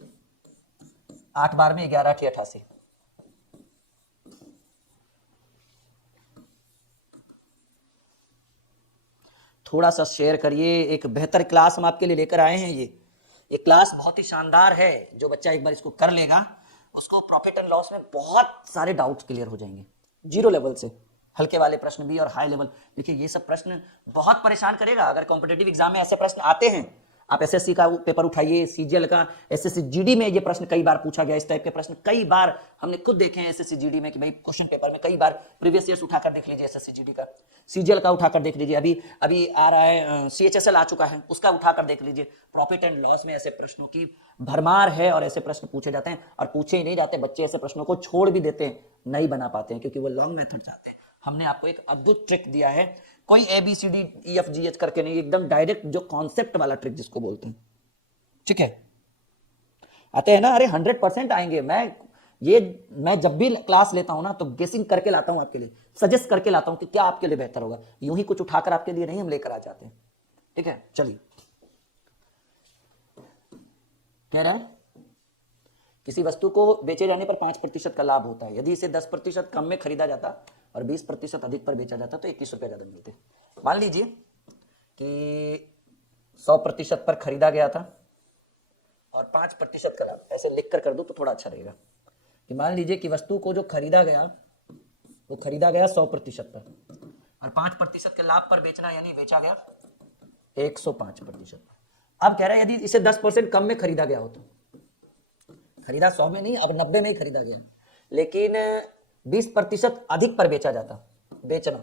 8 बार में 11 × 88, थोड़ा सा शेयर करिए। एक बेहतर क्लास हम आपके लिए लेकर आए हैं। ये क्लास बहुत ही शानदार है। जो बच्चा एक बार इसको कर लेगा उसको प्रॉफिट एंड लॉस में बहुत सारे डाउट्स क्लियर हो जाएंगे, जीरो लेवल से हल्के वाले प्रश्न भी और हाई लेवल। देखिए ये सब प्रश्न बहुत परेशान करेगा। अगर कॉम्पिटेटिव एग्जाम में ऐसे प्रश्न आते हैं, आप एसएससी का पेपर उठाइए, सीजीएल का, एसएससी जीडी में ये प्रश्न कई बार पूछा गया। इस टाइप के प्रश्न कई बार हमने खुद देखे हैं एसएससी जीडी में कि भाई क्वेश्चन पेपर में कई बार प्रीवियस ईयर्स उठाकर देख लीजिए, एसएससी जीडी का, सीजीएल का उठाकर देख लीजिए, अभी आ रहा है सीएचएसएल आ चुका है, उसका उठाकर देख लीजिए। प्रॉफिट एंड लॉस में ऐसे प्रश्नों की भरमार है और ऐसे प्रश्न पूछे जाते हैं, और पूछे ही नहीं जाते, बच्चे ऐसे प्रश्नों को छोड़ भी देते हैं, नहीं बना पाते हैं क्योंकि वो लॉन्ग मेथड चाहते हैं। हमने आपको एक अद्भुत ट्रिक दिया है, कोई ABCD EFGH करके नहीं, एकदम डायरेक्ट जो कॉन्सेप्ट वाला ट्रिक जिसको बोलते हैं, ठीक है। आते हैं ना, अरे 100% आएंगे। मैं जब भी क्लास लेता हूं ना तो गेसिंग करके लाता हूं आपके लिए, सजेस्ट करके लाता हूं कि क्या आपके लिए बेहतर होगा, यूं ही कुछ उठाकर आपके लिए नहीं हम लेकर आ जाते हैं, ठीक है। चलिए कह रहे हैं किसी वस्तु को बेचे जाने पर 5% का लाभ होता है यदि इसे 10% कम में खरीदा जाता और 20% अधिक पर बेचा जाता तो 21 रुपया ज्यादा मिलते। मान लीजिए कि 100% पर खरीदा गया था और 5% का लाभ, ऐसे लिख कर दो तो थोड़ा अच्छा रहेगा कि मान लीजिए कि वस्तु को जो खरीदा गया वो खरीदा गया 100% पर और 5% के लाभ पर बेचना, यानी बेचा गया 105%। अब कह रहा है यदि इसे 10% कम में खरीदा गया हो तो, खरीदा 100 में नहीं, अब 90 में ही खरीदा गया, लेकिन 20% अधिक पर बेचा जाता, बेचना।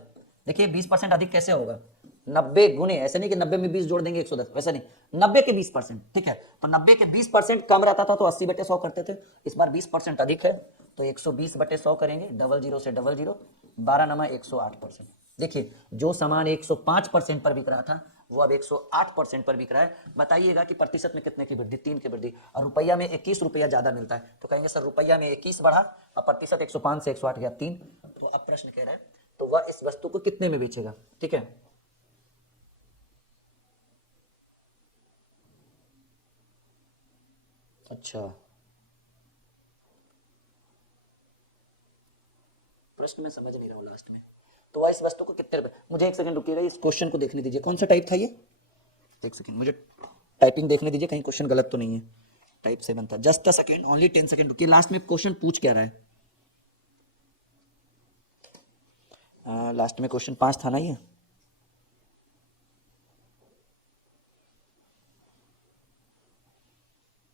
देखिए 20% अधिक कैसे होगा, 90 गुने, ऐसे नहीं कि 90 में 20 जोड़ देंगे 110, वैसे नहीं, 90 के 20%, ठीक है। तो 90 के 20% कम रहता था तो 80/100 करते थे, इस बार 20% अधिक है तो 120/100 करेंगे, 00 से 00, 12 नमा 108%। देखिए जो सामान 105% पर बिक रहा था वो अब 108% पर बिक रहा है। बताइएगा कि प्रतिशत में कितने की वृद्धि? 3 की वृद्धि। और रुपया में 21 रुपया ज्यादा मिलता है, तो कहेंगे सर रुपया में 21 बढ़ा और प्रतिशत 105 से 108 गया 3। तो अब प्रश्न कह रहा है तो वह इस वस्तु को कितने में बेचेगा? ठीक है, अच्छा प्रश्न मैं समझ नहीं रहा हूँ लास्ट में। तो वह इस वस्तु को कितने रुपए, मुझे एक सेकंड रुकिएगा, इस क्वेश्चन को देखने दीजिए। कौन सा टाइप था ये? एक सेकंड मुझे टाइपिंग देखने दीजिए, कहीं क्वेश्चन गलत तो नहीं है। टाइप 7 था। Just a second, only 10 second रुकिए। लास्ट में क्वेश्चन पूछ क्या रहा है? लास्ट में क्वेश्चन 5 था ना ये?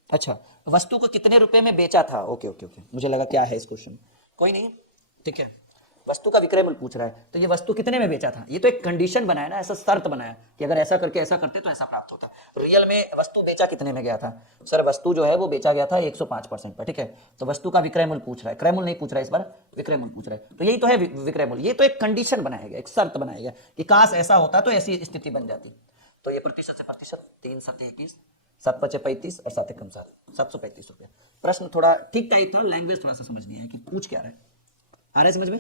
अच्छा, वस्तु को कितने रुपए में बेचा था। ओके ओके ओके, मुझे लगा क्या है इस क्वेश्चन। कोई नहीं, ठीक है। वस्तु का विक्रय मूल्य पूछ रहा है, तो ये वस्तु कितने में बेचा था? ये तो एक कंडीशन बनाया ना, ऐसा शर्त बनाया कि अगर ऐसा करके ऐसा करते तो ऐसा प्राप्त होता। रियल में वस्तु बेचा कितने में गया था? सर वस्तु जो है वो बेचा गया था 105% पर, ठीक है। तो वस्तु का विक्रय मूल्य पूछ रहा है, क्रय मूल्य नहीं पूछ रहा है, इस बार विक्रय मूल्य पूछ रहा है। तो यही तो है विक्रय मूल्य। ये तो एक कंडीशन बनाया गया, एक शर्त बनाया गया कि काश ऐसा होता तो ऐसी स्थिति बन जाती। तो ये प्रतिशत से प्रतिशत, 3 7 21, 7 5 35 और 7 1 7, 735 रुपया। प्रश्न थोड़ा ठीक टाइप था, लैंग्वेज थोड़ा सा समझनी है कि पूछ क्या रहा है। आ रहा है समझ में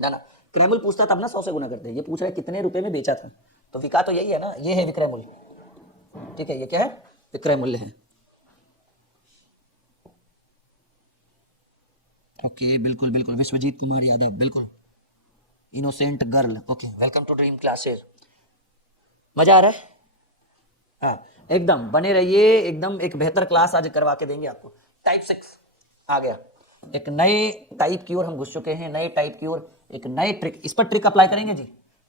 ना? क्रय मूल्य पूछता तब ना 100 से गुना करते हैं। ये पूछ रहा है कितने रुपए में बेचा था, तो विका तो यही है ना, ये है विक्रय मूल्य। ठीक है, ये क्या है? विक्रय मूल्य है। ओके, बिल्कुल बिल्कुल, विश्वजीत कुमार यादव, बिल्कुल innocent girl. Okay, welcome to dream classes. मजा आ रहा है? हाँ, एकदम बने रहिए, एकदम एक बेहतर क्लास आज करवा के देंगे आपको। टाइप 6 आ गया, एक नए टाइप की ओर हम घुस चुके हैं, नए टाइप की ओर एक नए ट्रिक। इस पर ट्रिक अप्लाई करेंगे जी,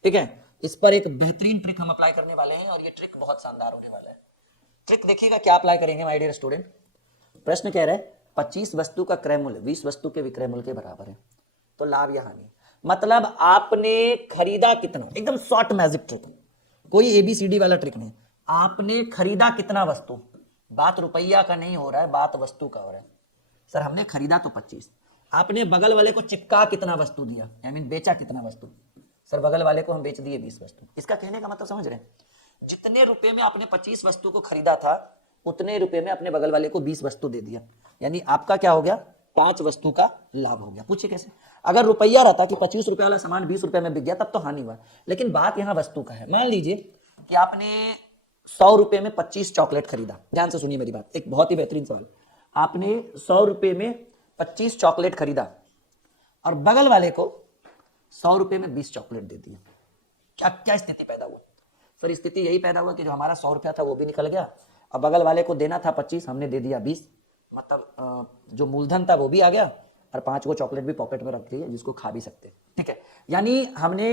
ठीक है। इस पर एक बेहतरीन ट्रिक हम अप्लाई करने वाले हैं और ये ट्रिक बहुत शानदार होने वाला है। ट्रिक देखिएगा क्या अप्लाई करेंगे माय डियर स्टूडेंट। प्रश्न कह रहा है 25 वस्तु का क्रय मूल्य 20 वस्तु के विक्रय मूल्य के बराबर है, तो लाभ या हानि। मतलब आपने खरीदा कितना, एकदम शॉर्ट मैजिक ट्रिक, कोई एबीसीडी वाला ट्रिक नहीं। आपने खरीदा कितना वस्तु, बात रुपया का नहीं हो रहा है, बात वस्तु का हो रहा है। सर हमने खरीदा तो 25, आपने बगल वाले को चिपका कितना वस्तु दिया, आई मीन बेचा कितना वस्तु। सर बगल वाले को हम बेच दिए 20 वस्तु। इसका कहने का मतलब समझ रहे हैं, जितने रुपए में आपने 25 वस्तु को खरीदा था उतने रुपए में अपने बगल वाले को 20 वस्तु दे दिया, यानी आपका क्या हो गया, 5 वस्तु का लाभ हो गया। पूछिए कैसे? अगर रुपया रहता कि 25 रुपए वाला सामान 20 रुपए में बिक गया तब तो हानि हुआ, लेकिन बात यहां वस्तु का है। मान लीजिए कि आपने 100 रुपए में 25 चॉकलेट खरीदा। ध्यान से सुनिए मेरी बात, एक बहुत ही बेहतरीन सवाल। आपने 100 रुपए में 25 चॉकलेट खरीदा और बगल वाले को 100 रुपए में 20 चॉकलेट दे दिया। क्या क्या स्थिति पैदा हुआ? सर स्थिति यही पैदा हुआ कि जो हमारा 100 रुपया था वो भी निकल गया और बगल वाले को देना था 25, हमने दे दिया 20। मतलब जो मूलधन था वो भी आ गया और 5 को चॉकलेट भी पॉकेट में रख दिए जिसको खा भी सकते। ठीक है, यानी हमने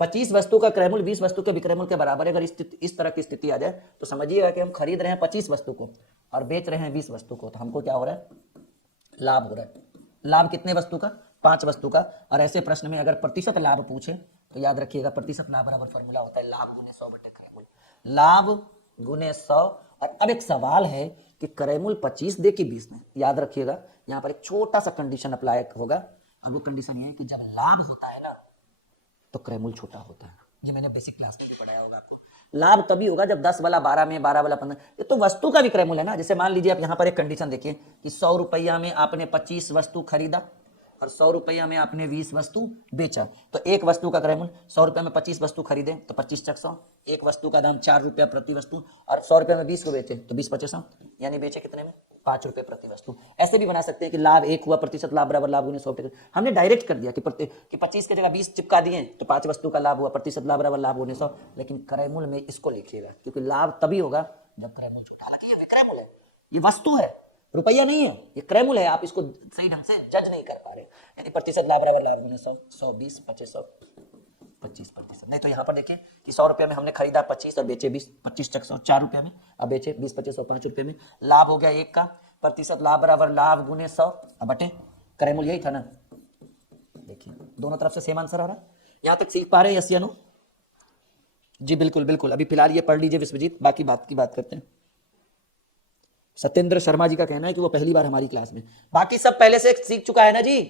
25 वस्तु का क्रय मूल्य 20 वस्तु के विक्रय मूल्य के बराबर है। अगर इस तरह की स्थिति आ जाए तो समझिएगा कि हम खरीद रहे हैं 25 वस्तु को और बेच रहे हैं 20 वस्तु को, तो हमको क्या हो रहा है, लाभ हो रहा है। लाभ कितने वस्तु का? 5 वस्तु का। और ऐसे प्रश्न में अगर प्रतिशत लाभ पूछे तो याद रखिएगा प्रतिशत लाभ बराबर फॉर्मूला होता है लाभ गुने 100 बटे क्रय मूल्य, लाभ गुने 100। और अब एक सवाल है कि क्रय मूल्य 25 दे कि 20 में। याद रखिएगा यहाँ पर एक छोटा सा कंडीशन अप्लाई होगा और वो कंडीशन ये है कि जब लाभ होता है ना तो क्रय मूल्य छोटा होता है। ये मैंने बेसिक क्लास में पढ़ाया होगा आपको। लाभ तभी होगा जब 10 वाला 12 में, 12 वाला 15। ये तो वस्तु का विक्रय मूल्य है ना। जैसे मान लीजिए आप यहाँ पर एक कंडीशन देखिए कि 100 रुपया में आपने 25 वस्तु खरीदा और 100 रुपया में आपने 20 वस्तु बेचा, तो एक वस्तु का क्रय मूल्य 100 रुपये में 25 वस्तु खरीदे तो 25 चक 100, एक वस्तु का दाम 4 रुपया प्रति वस्तु, और 100 रुपये में 20 को बेचे तो 20 पचे 100, यानी बेचे कितने में, 5 रुपये प्रति वस्तु। ऐसे भी बना सकते हैं कि लाभ 1 हुआ, प्रतिशत लाभ बराबर लाभ गुने 100। हमने डायरेक्ट कर दिया कि 25 की जगह 20 चिपका दिए तो 5 वस्तु का लाभ हुआ, प्रतिशत लाभ बराबर लाभ गुने 100। लेकिन क्रय मूल्य में इसको लिखिएगा क्योंकि लाभ तभी होगा जब क्रय मूल्य छोटा। हालांकि ये विक्रय मूल्य है, ये वस्तु है, रुपया नहीं है, ये क्रय मूल्य है। आप इसको सही ढंग से जज नहीं कर पा रहे, यानी प्रतिशत लाभ बराबर लाभ गुने 100, 100 20 25 100 25%। नहीं तो यहाँ पर देखिए कि 100 रुपये में हमने खरीदा 25 और बेचे 20, 25 चक 100 4 रुपये में, अब बेचे 20 25 100 5 रुपये में, लाभ हो गया 1 का, प्रतिशत लाभ बराबर लाभ गुने 100, अब बटे क्रय मूल्य, यही था ना। देखिए दोनों तरफ से सेम आंसर आ रहा है। यहाँ तक सीख पा रहे हैं यस या नो? जी बिल्कुल बिल्कुल, अभी फिलहाल ये पढ़ लीजिए विश्वजीत, बाकी बात की बात करते हैं। सत्येंद्र शर्मा जी का कहना है कि वो पहली बार हमारी क्लास में, बाकी सब पहले से सीख चुका है ना जी।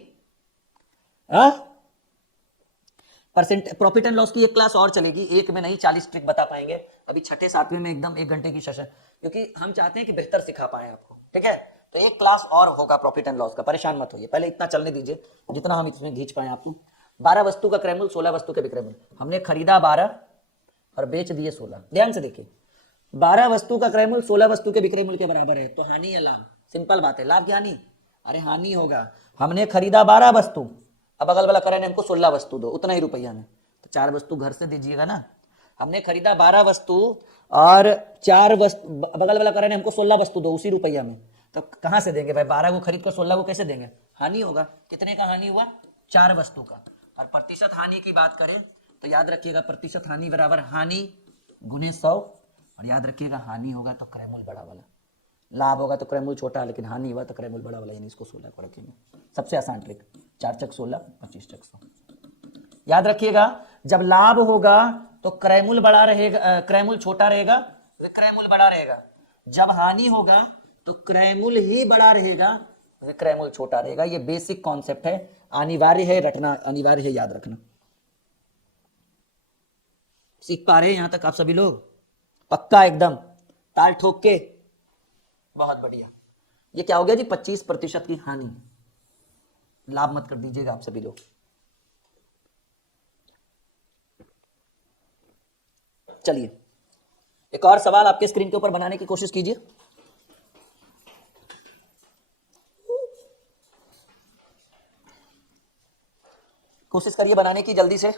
परसेंट प्रॉफिट एंड लॉस की एक क्लास और चलेगी, एक में नहीं 40 ट्रिक बता पाएंगे। अभी छठे सातवें में एकदम 1 घंटे की सेशन, क्योंकि हम चाहते हैं कि बेहतर सिखा पाए आपको, ठीक है। तो एक क्लास और होगा प्रॉफिट एंड लॉस का, परेशान मत होइए, पहले इतना चलने दीजिए जितना हम इसमें खींच पाए आपको। 12 वस्तु का क्रय मूल्य 16 वस्तु के विक्रय मूल्य, हमने खरीदा 12 और बेच दिए 16। ध्यान से देखिए, 12 वस्तु का क्रय मूल्य 16 वस्तु के विक्रय मूल्य के बराबर है, तो हानि या लाभ? सिंपल बात है, लाभ की हानि? अरे हानि होगा। हमने खरीदा 12 वस्तु, अब अगल वाला करे हमको 16 वस्तु दो, उतना ही रुपया में, तो 4 वस्तु घर से दीजिएगा ना। हमने खरीदा 12 वस्तु और 4 वस्तु, बगल वाला करे हमको 16 वस्तु दो उसी रुपया में, तो कहां से देंगे भाई? 12 को खरीद कर 16 को कैसे देंगे? हानि होगा। कितने का हानि हुआ? 4 वस्तु का। और प्रतिशत हानि की बात करें तो याद रखिएगा, प्रतिशत हानि बराबर हानि गुने 100, और याद रखिएगा हानि होगा तो क्रय मूल्य बड़ा वाला, लाभ होगा तो क्रय मूल्य छोटा, लेकिन हानि हुआ तो क्रय मूल्य बड़ा वाला, यानी इसको 16 को रखेंगे। सबसे आसान ट्रिक, 4 चक 16, 25 चक 100। याद रखिएगा, जब लाभ होगा तो क्रय मूल्य बड़ा रहेगा, क्रय मूल्य छोटा रहेगा, विक्रय मूल्य बड़ा रहेगा। जब हानि होगा तो क्रय मूल्य ही बड़ा रहेगा, विक्रय मूल्य छोटा रहेगा। ये बेसिक कॉन्सेप्ट है, अनिवार्य है रटना, अनिवार्य है याद रखना। सीख पा रहे हैं यहां तक आप सभी लोग? पक्का एकदम, ताल ठोक के, बहुत बढ़िया। ये क्या हो गया जी? 25% की हानि, लाभ मत कर दीजिएगा आप सभी लोग। चलिए एक और सवाल आपके स्क्रीन के ऊपर बनाने की कोशिश कीजिए। कोशिश करिए बनाने की जल्दी से।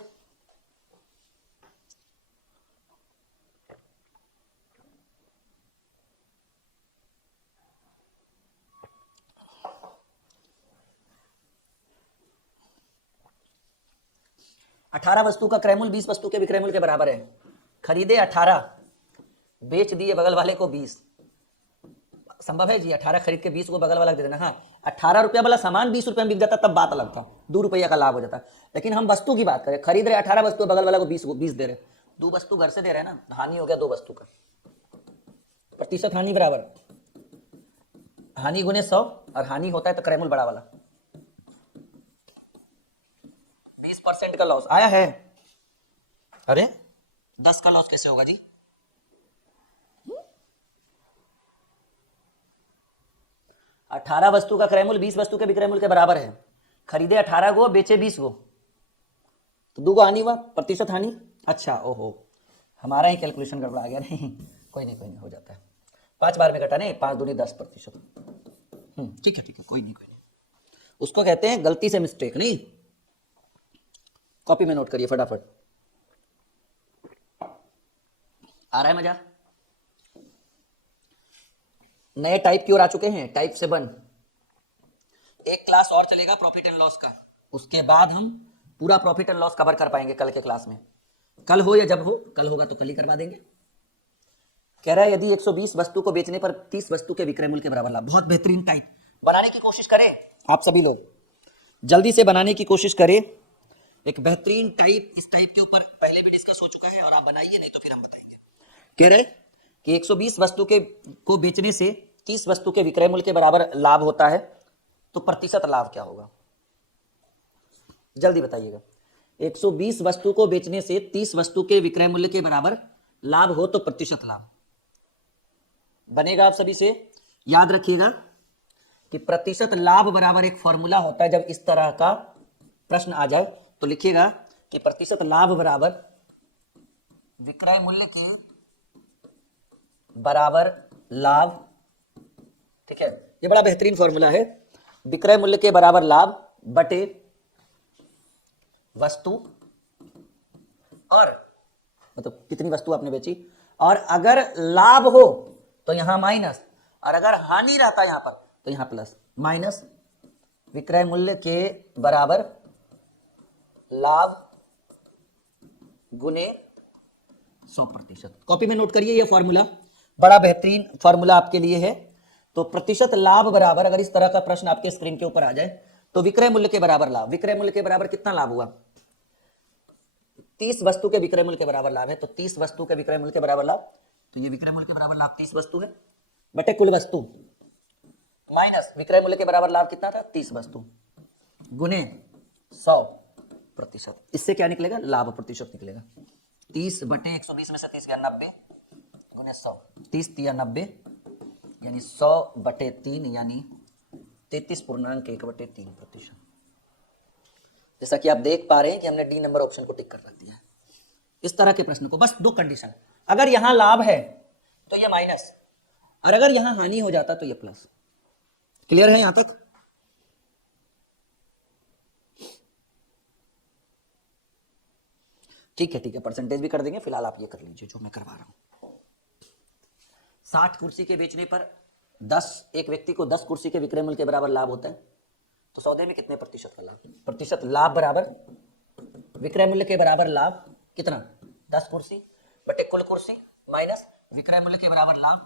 अठारह वस्तु का क्रय मूल्य 20 वस्तु के विक्रय मूल्य के बराबर है। खरीदे 18, बेच दिए बगल वाले को 20। संभव है जी? 18 खरीद के 20 को बगल वाला दे देना। हाँ, 18 रुपया वाला सामान 20 रुपया में बिक जाता, तब बात अलग था, 2 रुपया का लाभ हो जाता। लेकिन हम वस्तु की बात करें, खरीद रहे 18 वस्तु, बगल वाला को 20 दे रहे, 2 वस्तु घर से दे रहे हैं ना, हानि हो गया 2 वस्तु का। प्रतिशत हानि बराबर हानि गुने 100, और हानि होता है तो क्रय मूल्य बड़ा वाला। 20% का लॉस आया है। अरे 10 का लॉस कैसे होगा जी? अठारह वस्तु का क्रय मूल्य 20 वस्तु के विक्रय मूल्य के बराबर है। खरीदे 18 को, बेचे 20 को, तो 2 को हानि हुआ, प्रतिशत हानि। अच्छा, ओहो, हमारा ही कैलकुलेशन गड़बड़ा गया। नहीं कोई नहीं, हो जाता है। 5 बार में कटा नहीं, 5 दूनी 10%। ठीक है, कोई नहीं। उसको कहते हैं गलती से मिस्टेक। नहीं, कॉपी में नोट करिए फटाफट। आ रहा है मजा? नए टाइप की ओर आ चुके हैं, टाइप 7। एक क्लास और चलेगा प्रॉफिट एंड लॉस का, उसके बाद हम पूरा प्रॉफिट एंड लॉस कवर कर पाएंगे कल के क्लास में। कल हो या जब हो, कल होगा तो कल ही करवा देंगे। कह रहा है यदि 120 वस्तु को बेचने पर 30 वस्तु के विक्रय मूल्य के बराबर लाभ। बहुत बेहतरीन टाइप बनाने की कोशिश करें आप सभी लोग, जल्दी से बनाने की कोशिश करें। एक बेहतरीन टाइप, इस टाइप के ऊपर पहले भी डिस्कस हो चुका है, और आप बनाइए, नहीं तो फिर हम बताएंगे। कह रहे कि 120 वस्तु के को बेचने से 30 वस्तु के विक्रय मूल्य के बराबर लाभ होता है, तो प्रतिशत लाभ क्या होगा? जल्दी बताइएगा। 120 वस्तु को बेचने से 30 वस्तु के विक्रय मूल्य के बराबर लाभ हो तो प्रतिशत लाभ बनेगा। आप सभी से याद रखिएगा कि प्रतिशत लाभ बराबर एक फॉर्मूला होता है। जब इस तरह का प्रश्न आ जाए तो लिखिएगा कि प्रतिशत लाभ बराबर विक्रय मूल्य के बराबर लाभ। ठीक है, ये बड़ा बेहतरीन फॉर्मूला है। विक्रय मूल्य के बराबर लाभ बटे वस्तु, और मतलब कितनी वस्तु आपने बेची, और अगर लाभ हो तो यहां माइनस, और अगर हानि रहता यहां पर तो यहां प्लस। माइनस विक्रय मूल्य के बराबर लाभ गुने 100%। कॉपी में नोट करिए, ये फॉर्मूला बड़ा बेहतरीन फॉर्मूला आपके लिए है। तो प्रतिशत लाभ बराबर, अगर इस तरह का प्रश्न आपके स्क्रीन के ऊपर आ जाए तो विक्रय मूल्य के बराबर लाभ। विक्रय मूल्य के बराबर कितना लाभ हुआ? 30 वस्तु के विक्रय मूल्य के बराबर लाभ है, तो 30 वस्तु के विक्रय मूल्य के बराबर लाभ, तो ये विक्रय मूल्य के बराबर लाभ 30 वस्तु है बटे कुल वस्तु, माइनस विक्रय मूल्य के बराबर लाभ कितना था? 30 वस्तु, गुने 100। प्रतिशत। इससे क्या निकलेगा? लाभ प्रतिशत निकलेगा। 30/120 में से 30 गया 90 गुने 100, 30 तिया 90 यानी 100/3 यानी 33.1/3%। जैसा कि आप देख पा रहे हैं कि हमने डी नंबर ऑप्शन को टिक कर रख दिया है। इस तरह के प्रश्न को बस दो कंडीशन, अगर यहां लाभ है तो ये माइनस, और अगर यहां हानि हो जाता तो ये प्लस। क्लियर है यहां तक? ठीक है, परसेंटेज भी कर देंगे, फिलहाल आप ये कर लीजिए जो मैं करवा रहा हूं। 60 कुर्सी के बेचने पर 10 एक व्यक्ति को 10 कुर्सी के विक्रय मूल्य के बराबर लाभ होता है, तो सौदे में कितने प्रतिशत का लाभ? प्रतिशत लाभ बराबर विक्रय मूल्य के बराबर लाभ कितना? 10 कुर्सी बटे कुल कुर्सी माइनस विक्रय मूल्य के बराबर लाभ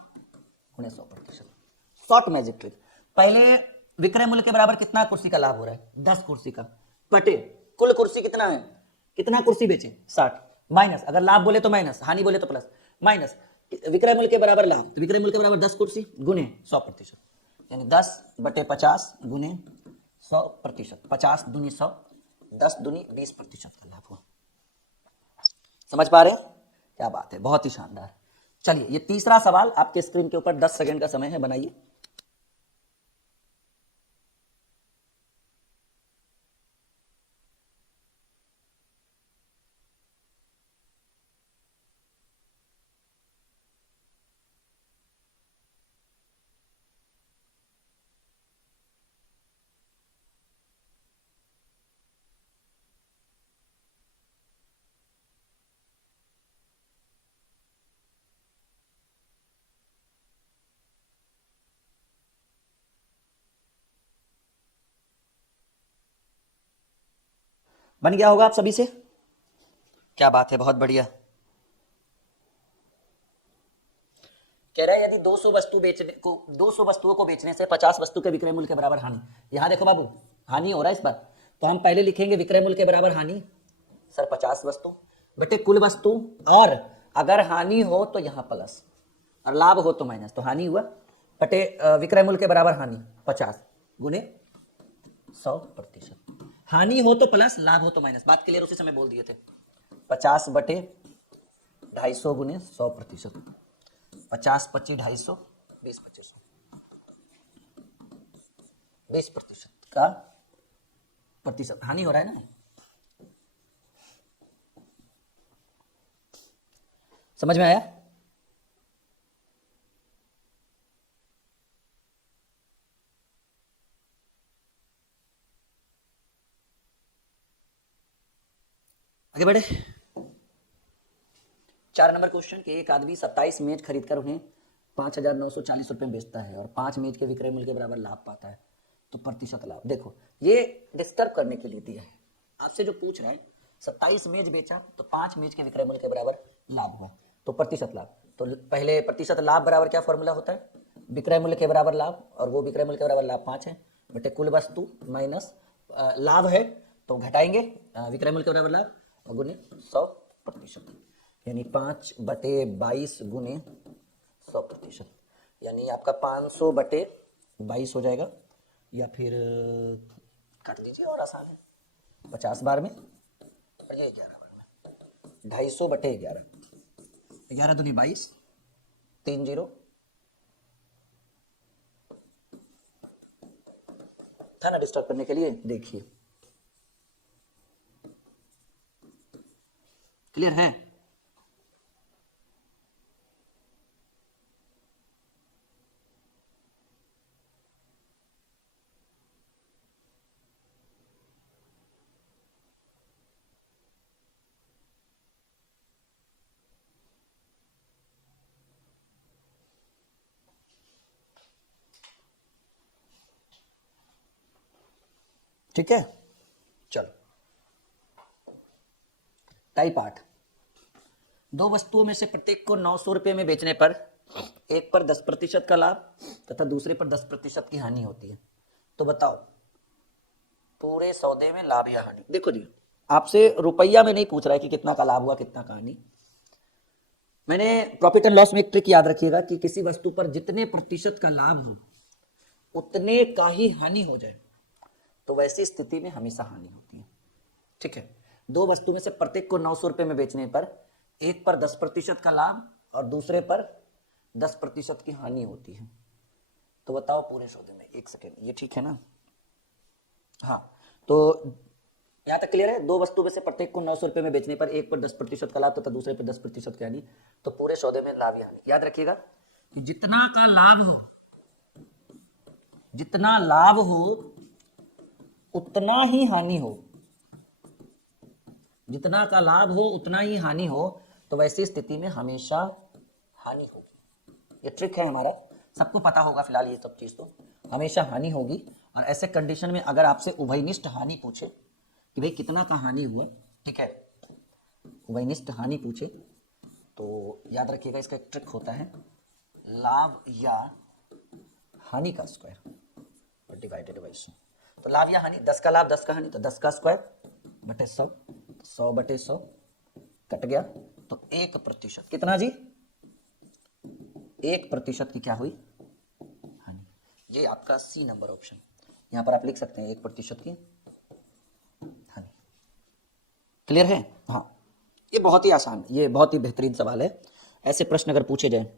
गुणे 100%। शॉर्ट मैजिक ट्रिक, पहले विक्रय मूल्य के बराबर कितना कुर्सी का लाभ हो रहा है? 10 कुर्सी का, बटे कुल कुर्सी कितना है, कितना कुर्सी बेचे? 60, माइनस अगर लाभ बोले तो माइनस, हानि बोले तो प्लस, माइनस विक्रय मूल्य के बराबर लाभ, तो विक्रय मूल्य के बराबर 10 कुर्सी गुने 100%, यानी 10/50 गुने 100%। 50 दूनी 100, 10 दूनी 20% का लाभ हुआ। समझ पा रहे हैं? क्या बात है, बहुत ही शानदार। चलिए ये तीसरा सवाल आपके स्क्रीन के ऊपर 10 सेकंड का समय है, बनाइए। बन गया होगा आप सभी से? क्या बात है, बहुत बढ़िया। कह रहा है यदि 200 वस्तुओं को बेचने से 50 वस्तु के विक्रय मूल्य के बराबर हानि। यहां देखो बाबू, हानि हो रहा है इस बार, तो हम पहले लिखेंगे विक्रय मूल्य के बराबर हानि सर 50 वस्तु बटे कुल वस्तु, और अगर हानि हो तो यहां प्लस और लाभ हो तो माइनस, तो हानि हुआ बटे विक्रय मूल्य के बराबर हानि 50 गुने 100%। हानि हो तो प्लस, लाभ हो तो माइनस, बात क्लियर उसी समय बोल दिए थे। 50/250 गुने 100%, 50 25 250 20%, 20% का प्रतिशत हानि हो रहा है ना। समझ में आया? आगे बढ़े। 4 नंबर क्वेश्चन के एक आदमी 27 मेज खरीदकर उन्हें 5,940 रुपए में बेचता है और 5 मेज के विक्रय मूल्य के बराबर लाभ पाता है, तो प्रतिशत लाभ। देखो ये डिस्टर्ब करने के लिए दिया है, आपसे जो पूछ रहे हैं 27 मेज बेचा तो 5 मेज के विक्रय मूल्य के बराबर लाभ हुआ, तो प्रतिशत लाभ। तो पहले प्रतिशत लाभ बराबर क्या फॉर्मूला होता है? विक्रय मूल्य के बराबर लाभ, और वो विक्रय मूल्य के बराबर लाभ 5 है, बटे कुल वस्तु माइनस लाभ है तो घटाएंगे विक्रय मूल्य के बराबर लाभ और गुने 100%, यानी 5/22 गुने 100%, यानी आपका 500/22 हो जाएगा, या फिर काट दीजिए और आसान है, 50 बार में और ये 11 बार में, 250/11, 11 दूनी 22, 3 0 था ना डिस्टर्ब करने के लिए। देखिए क्लियर है? ठीक है, चलो टाइप 8। 2 वस्तुओं में से प्रत्येक को 900 रुपये में बेचने पर एक पर 10% का लाभ तथा दूसरे पर 10% की हानि होती है, तो बताओ पूरे सौदे में लाभ या हानि। देखो जी, आपसे रुपया में नहीं पूछ रहा है कि कितना का लाभ हुआ कितना का हानि। मैंने प्रॉफिट एंड लॉस में एक ट्रिक याद रखिएगा कि किसी वस्तु पर जितने प्रतिशत का लाभ हो उतने का ही हानि हो जाए, तो वैसी स्थिति में हमेशा हानि होती है। ठीक है, दो वस्तु में से प्रत्येक को 900 रुपए में बेचने पर एक पर 10% का लाभ और दूसरे पर 10% की हानि होती है, तो बताओ पूरे सौदे में। एक सेकेंड, ये ठीक है ना? हाँ, तो यहाँ तक क्लियर है? दो वस्तु में से प्रत्येक को 900 रुपए में बेचने पर एक पर 10% का लाभ तथा दूसरे पर 10% की हानि, तो पूरे सौदे में लाभ या हानि। याद रखिएगा कि जितना का लाभ हो, जितना लाभ हो उतना ही हानि हो, जितना का लाभ हो उतना ही हानि हो, तो वैसी स्थिति में हमेशा हानि होगी। ये ट्रिक है हमारा, सबको पता होगा फिलहाल ये सब चीज, तो हमेशा हानि होगी। और ऐसे कंडीशन में अगर आपसे उभयनिष्ठ हानि पूछे कि भाई कितना का हानि हुआ, ठीक है, उभयनिष्ठ हानि पूछे, तो याद रखिएगा इसका एक ट्रिक होता है, लाभ या हानि का स्क्वायर डिवाइडेड बाई 100। तो लाभ या हानि, 10 का लाभ 10 का हानि, तो 10 का स्क्वायर बटे 100, 100 बटे 100 कट गया, तो 1%। कितना जी? 1% की क्या हुई? हानि। ये आपका सी नंबर ऑप्शन, यहां पर आप लिख सकते हैं 1% की हानि। क्लियर है? हाँ, ये बहुत ही आसान, ये बहुत ही बेहतरीन सवाल है। ऐसे प्रश्न अगर पूछे जाए,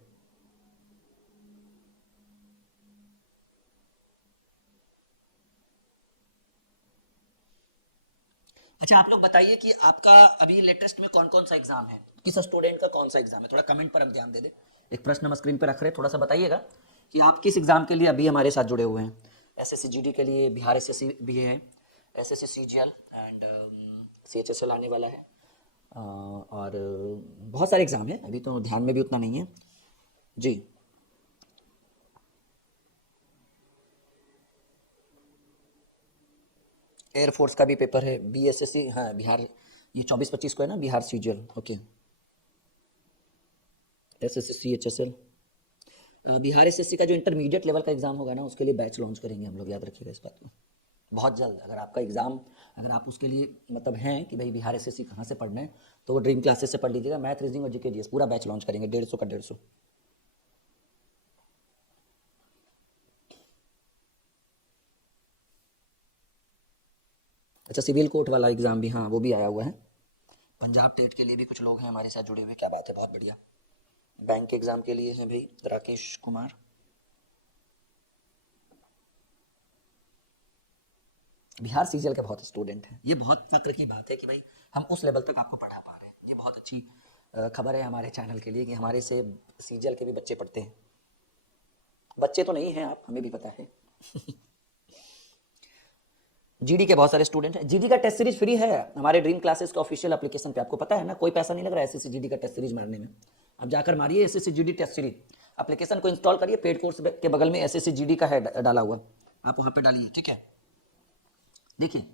अच्छा आप लोग बताइए कि आपका अभी लेटेस्ट में कौन कौन सा एग्जाम है, किस स्टूडेंट का कौन सा एग्जाम है, थोड़ा कमेंट पर हम ध्यान दे दे। एक प्रश्न हम स्क्रीन पर रख रहे हैं, थोड़ा सा बताइएगा कि आप किस एग्जाम के लिए अभी हमारे साथ जुड़े हुए हैं। एसएससी जीडी के लिए, बिहार एसएससी भी है, एसएससी सीजीएल एंड सीएचएसएल आने वाला है, और बहुत सारे एग्जाम है, अभी तो ध्यान में भी उतना नहीं है जी। एयरफोर्स का भी पेपर है, बीएसएससी, हाँ बिहार, ये 24-25 को है ना, Bihar CGL, okay. SSC CHSL, Bihar SSC का जो इंटरमीडिएट लेवल का एग्जाम होगा ना, उसके लिए बैच लॉन्च करेंगे हम लोग, याद रखिएगा इस बात को, बहुत जल्द। अगर आपका एग्जाम, अगर आप उसके लिए मतलब हैं कि भाई बिहार एसएससी कहाँ से पढ़ना है, तो वो ड्रीम क्लासेस से पढ़ लीजिएगा, मैथ, रीजनिंग और जीके जीएस पूरा बैच लॉन्च करेंगे, 150 का 150। अच्छा, सिविल कोर्ट वाला एग्जाम भी, हाँ वो भी आया हुआ है। पंजाब टेट के लिए भी कुछ लोग हैं हमारे साथ जुड़े हुए, क्या बात है, बहुत बढ़िया। बैंक के एग्जाम के लिए हैं भाई राकेश कुमार, बिहार सीजीएल के बहुत स्टूडेंट हैं। ये बहुत फक्र की बात है कि भाई हम उस लेवल तक आपको पढ़ा पा रहे हैं, ये बहुत अच्छी खबर है हमारे चैनल के लिए कि हमारे से सीजीएल के भी बच्चे पढ़ते हैं। बच्चे तो नहीं हैं आप, हमें भी पता है। जीडी के बहुत सारे स्टूडेंट हैं। जीडी का टेस्ट सीरीज फ्री है हमारे ड्रीम क्लासेस के ऑफिशियल एप्लीकेशन पे, आपको पता है ना, कोई पैसा नहीं लग रहा है एसएससी जीडी का टेस्ट सीरीज मारने में। अब जाकर मारिए SSC GD test series, application को इंस्टॉल करिए, पेड कोर्स के बगल में एसएससी जीडी का है डाला हुआ, आप वहां पे डालिए, ठीक है। देखिए,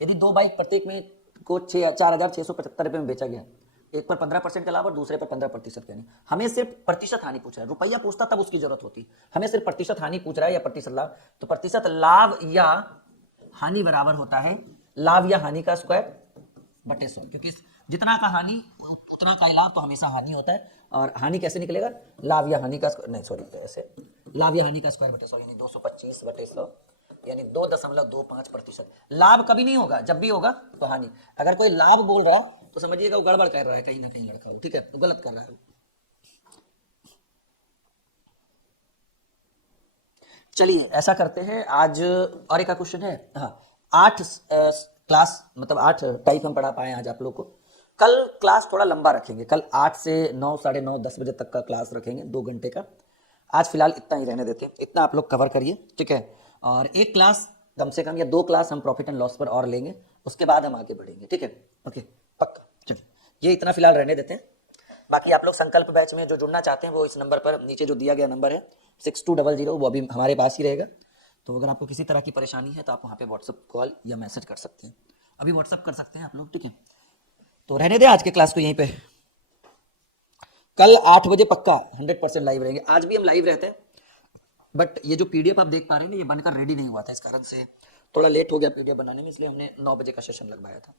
यदि दो बाइक प्रत्येक में को 4,675 रुपये में बेचा गया, एक पर 15% का लाभ और दूसरे पर 15% का नहीं, हमें सिर्फ प्रतिशत हानि पूछ रहा है, रुपया पूछता तब उसकी जरूरत होती, हमें सिर्फ प्रतिशत हानि पूछ रहा है या प्रतिशत लाभ, तो प्रतिशत लाभ या हानि बराबर होता है लाभ या हानि का स्क्वायर बटे 100, क्योंकि जितना का हानि उतना का लाभ, तो हमेशा हानि होता है। और हानि कैसे निकलेगा? लाभ या हानि का नहीं, सॉरी, ऐसे लाभ या हानि का स्क्वायर बटे 100, यानी 225 बटे 100, यानी 2.25%। लाभ कभी नहीं होगा, जब भी होगा तो हानि। अगर कोई लाभ बोल रहा है तो समझिएगा वो गड़बड़ कर रहा है, कहीं ना कहीं लड़का हो, ठीक है, तो गलत कर रहा है। चलिए ऐसा करते हैं आज, और एक क्वेश्चन है, हाँ 8 क्लास, मतलब 8 टाइप हम पढ़ा पाए आज आप लोग को। कल क्लास थोड़ा लंबा रखेंगे, कल 8 से 9, साढ़े 9, 10 बजे तक का क्लास रखेंगे, 2 घंटे का। आज फिलहाल इतना ही रहने देते हैं, इतना आप लोग कवर करिए, ठीक है। और एक क्लास कम से कम या 2 क्लास हम प्रॉफिट एंड लॉस पर और लेंगे, उसके बाद हम आगे बढ़ेंगे, ठीक है, ओके, पक्का। चलिए ये इतना फिलहाल रहने देते हैं। बाकी आप लोग संकल्प बैच में जो जुड़ना चाहते हैं वो इस नंबर पर, नीचे जो दिया गया नंबर है 6200, वो अभी हमारे पास ही रहेगा। तो अगर आपको किसी तरह की परेशानी है तो आप वहाँ पे व्हाट्सअप कॉल या मैसेज कर सकते हैं, अभी व्हाट्सअप कर सकते हैं आप लोग, ठीक है। तो रहने दें आज के क्लास को यहीं पे, कल 8 बजे पक्का 100% लाइव रहेंगे। आज भी हम लाइव रहते हैं, बट ये जो पीडीएफ आप देख पा रहे हैं ये बनकर रेडी नहीं हुआ था, इस कारण से थोड़ा लेट हो गया पीडीएफ बनाने में, इसलिए हमने 9 बजे का सेशन लगवाया था।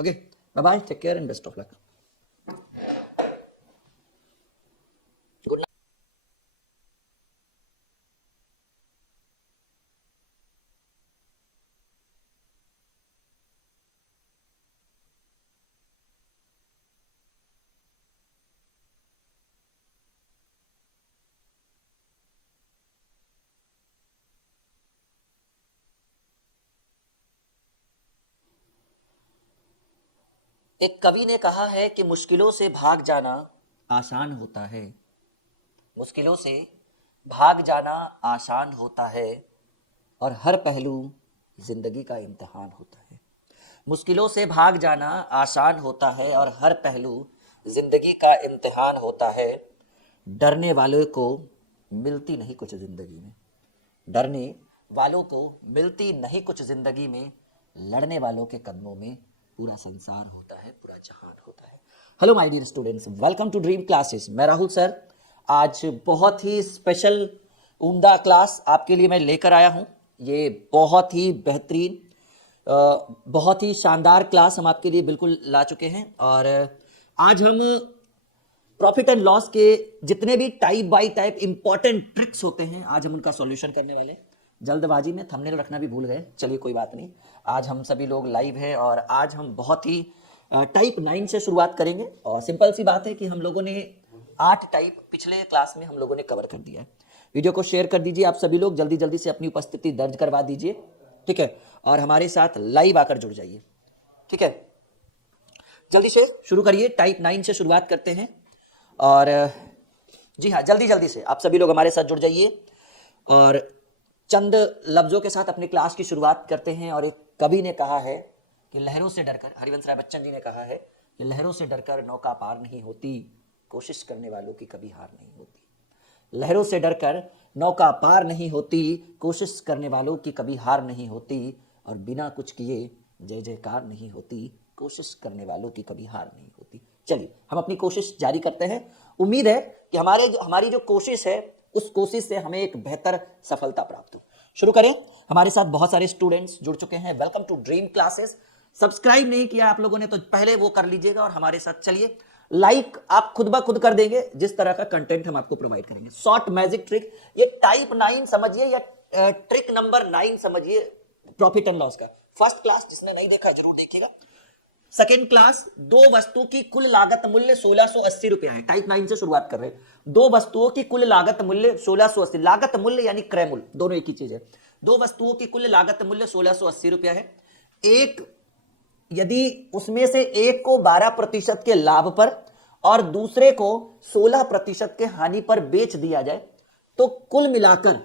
Okay, bye bye, take care and best of luck. Good night. एक कवि ने कहा है कि मुश्किलों से भाग जाना आसान होता है, मुश्किलों से भाग जाना आसान होता है और हर पहलू जिंदगी का इम्तिहान होता है। मुश्किलों से भाग जाना आसान होता है और हर पहलू जिंदगी का इम्तिहान होता है। डरने वालों को मिलती नहीं कुछ जिंदगी में, डरने वालों को मिलती नहीं कुछ जिंदगी में, लड़ने वालों के कदमों में पूरा संसार होता है, पूरा जहान होता है। Hello my dear students, welcome to dream classes. मैं राहुल सर आज बहुत ही स्पेशल उम्दा क्लास आपके लिए मैं लेकर आया हूं। ये बहुत ही बेहतरीन बहुत ही शानदार क्लास हम आपके लिए बिल्कुल ला चुके हैं। और आज हम प्रॉफिट एंड लॉस के जितने भी type bye type important tricks होते हैं आज हम उनका सॉल्यूशन करने वाले हैं। जल्दबाजी में थंबनेल रखना भी भूल गए, चलिए कोई बात नहीं। आज हम सभी लोग लाइव हैं और आज हम बहुत ही टाइप 9 से शुरुआत करेंगे। और सिंपल सी बात है कि हम लोगों ने 8 टाइप पिछले क्लास में हम लोगों ने कवर कर दिया है। वीडियो को शेयर कर दीजिए आप सभी लोग, जल्दी जल्दी से अपनी उपस्थिति दर्ज करवा दीजिए, ठीक है। और हमारे साथ लाइव आकर जुड़ जाइए, ठीक है। जल्दी से शुरू करिए, टाइप 9 से शुरुआत करते हैं। और जी हाँ, जल्दी जल्दी से आप सभी लोग हमारे साथ जुड़ जाइए और चंद लफ्जों के साथ अपनी क्लास की शुरुआत करते हैं। और एक कवि ने कहा है कि लहरों से डरकर, हरिवंश राय बच्चन जी ने कहा है कि लहरों से डरकर नौका पार नहीं होती, कोशिश करने वालों की कभी हार नहीं होती। लहरों से डरकर नौका पार नहीं होती, कोशिश करने वालों की कभी हार नहीं होती। और बिना कुछ किए जय जयकार नहीं होती, कोशिश करने वालों की कभी हार नहीं होती। चलिए हम अपनी कोशिश जारी करते हैं। उम्मीद है कि हमारी जो कोशिश है उस कोशिश से हमें एक बेहतर सफलता प्राप्त हो। शुरू करें। हमारे साथ बहुत सारे स्टूडेंट्स जुड़ चुके हैं। Welcome to dream classes. Subscribe नहीं किया आप लोगों ने तो पहले वो कर लीजिएगा और हमारे साथ चलिए। लाइक आप खुद ब खुद कर देंगे जिस तरह का कंटेंट हम आपको प्रोवाइड करेंगे। शॉर्ट मैजिक ट्रिक, ये टाइप 9 समझिए या ट्रिक नंबर 9 समझिए प्रॉफिट एंड लॉस का। फर्स्ट क्लास जिसने नहीं देखा जरूर देखिएगा। सेकेंड क्लास, दो वस्तुओं की कुल लागत मूल्य 1680 रुपया है। टाइप 9 से शुरुआत कर रहे हैं। दो वस्तुओं की कुल लागत मूल्य 1680, लागत मूल्य यानी क्रय मूल्य दोनों एक ही चीज है। दो वस्तुओं की कुल लागत मूल्य 1680 रुपया है। एक, यदि उसमें से एक को 12% के लाभ पर और दूसरे को 16% के हानि पर बेच दिया जाए तो कुल मिलाकर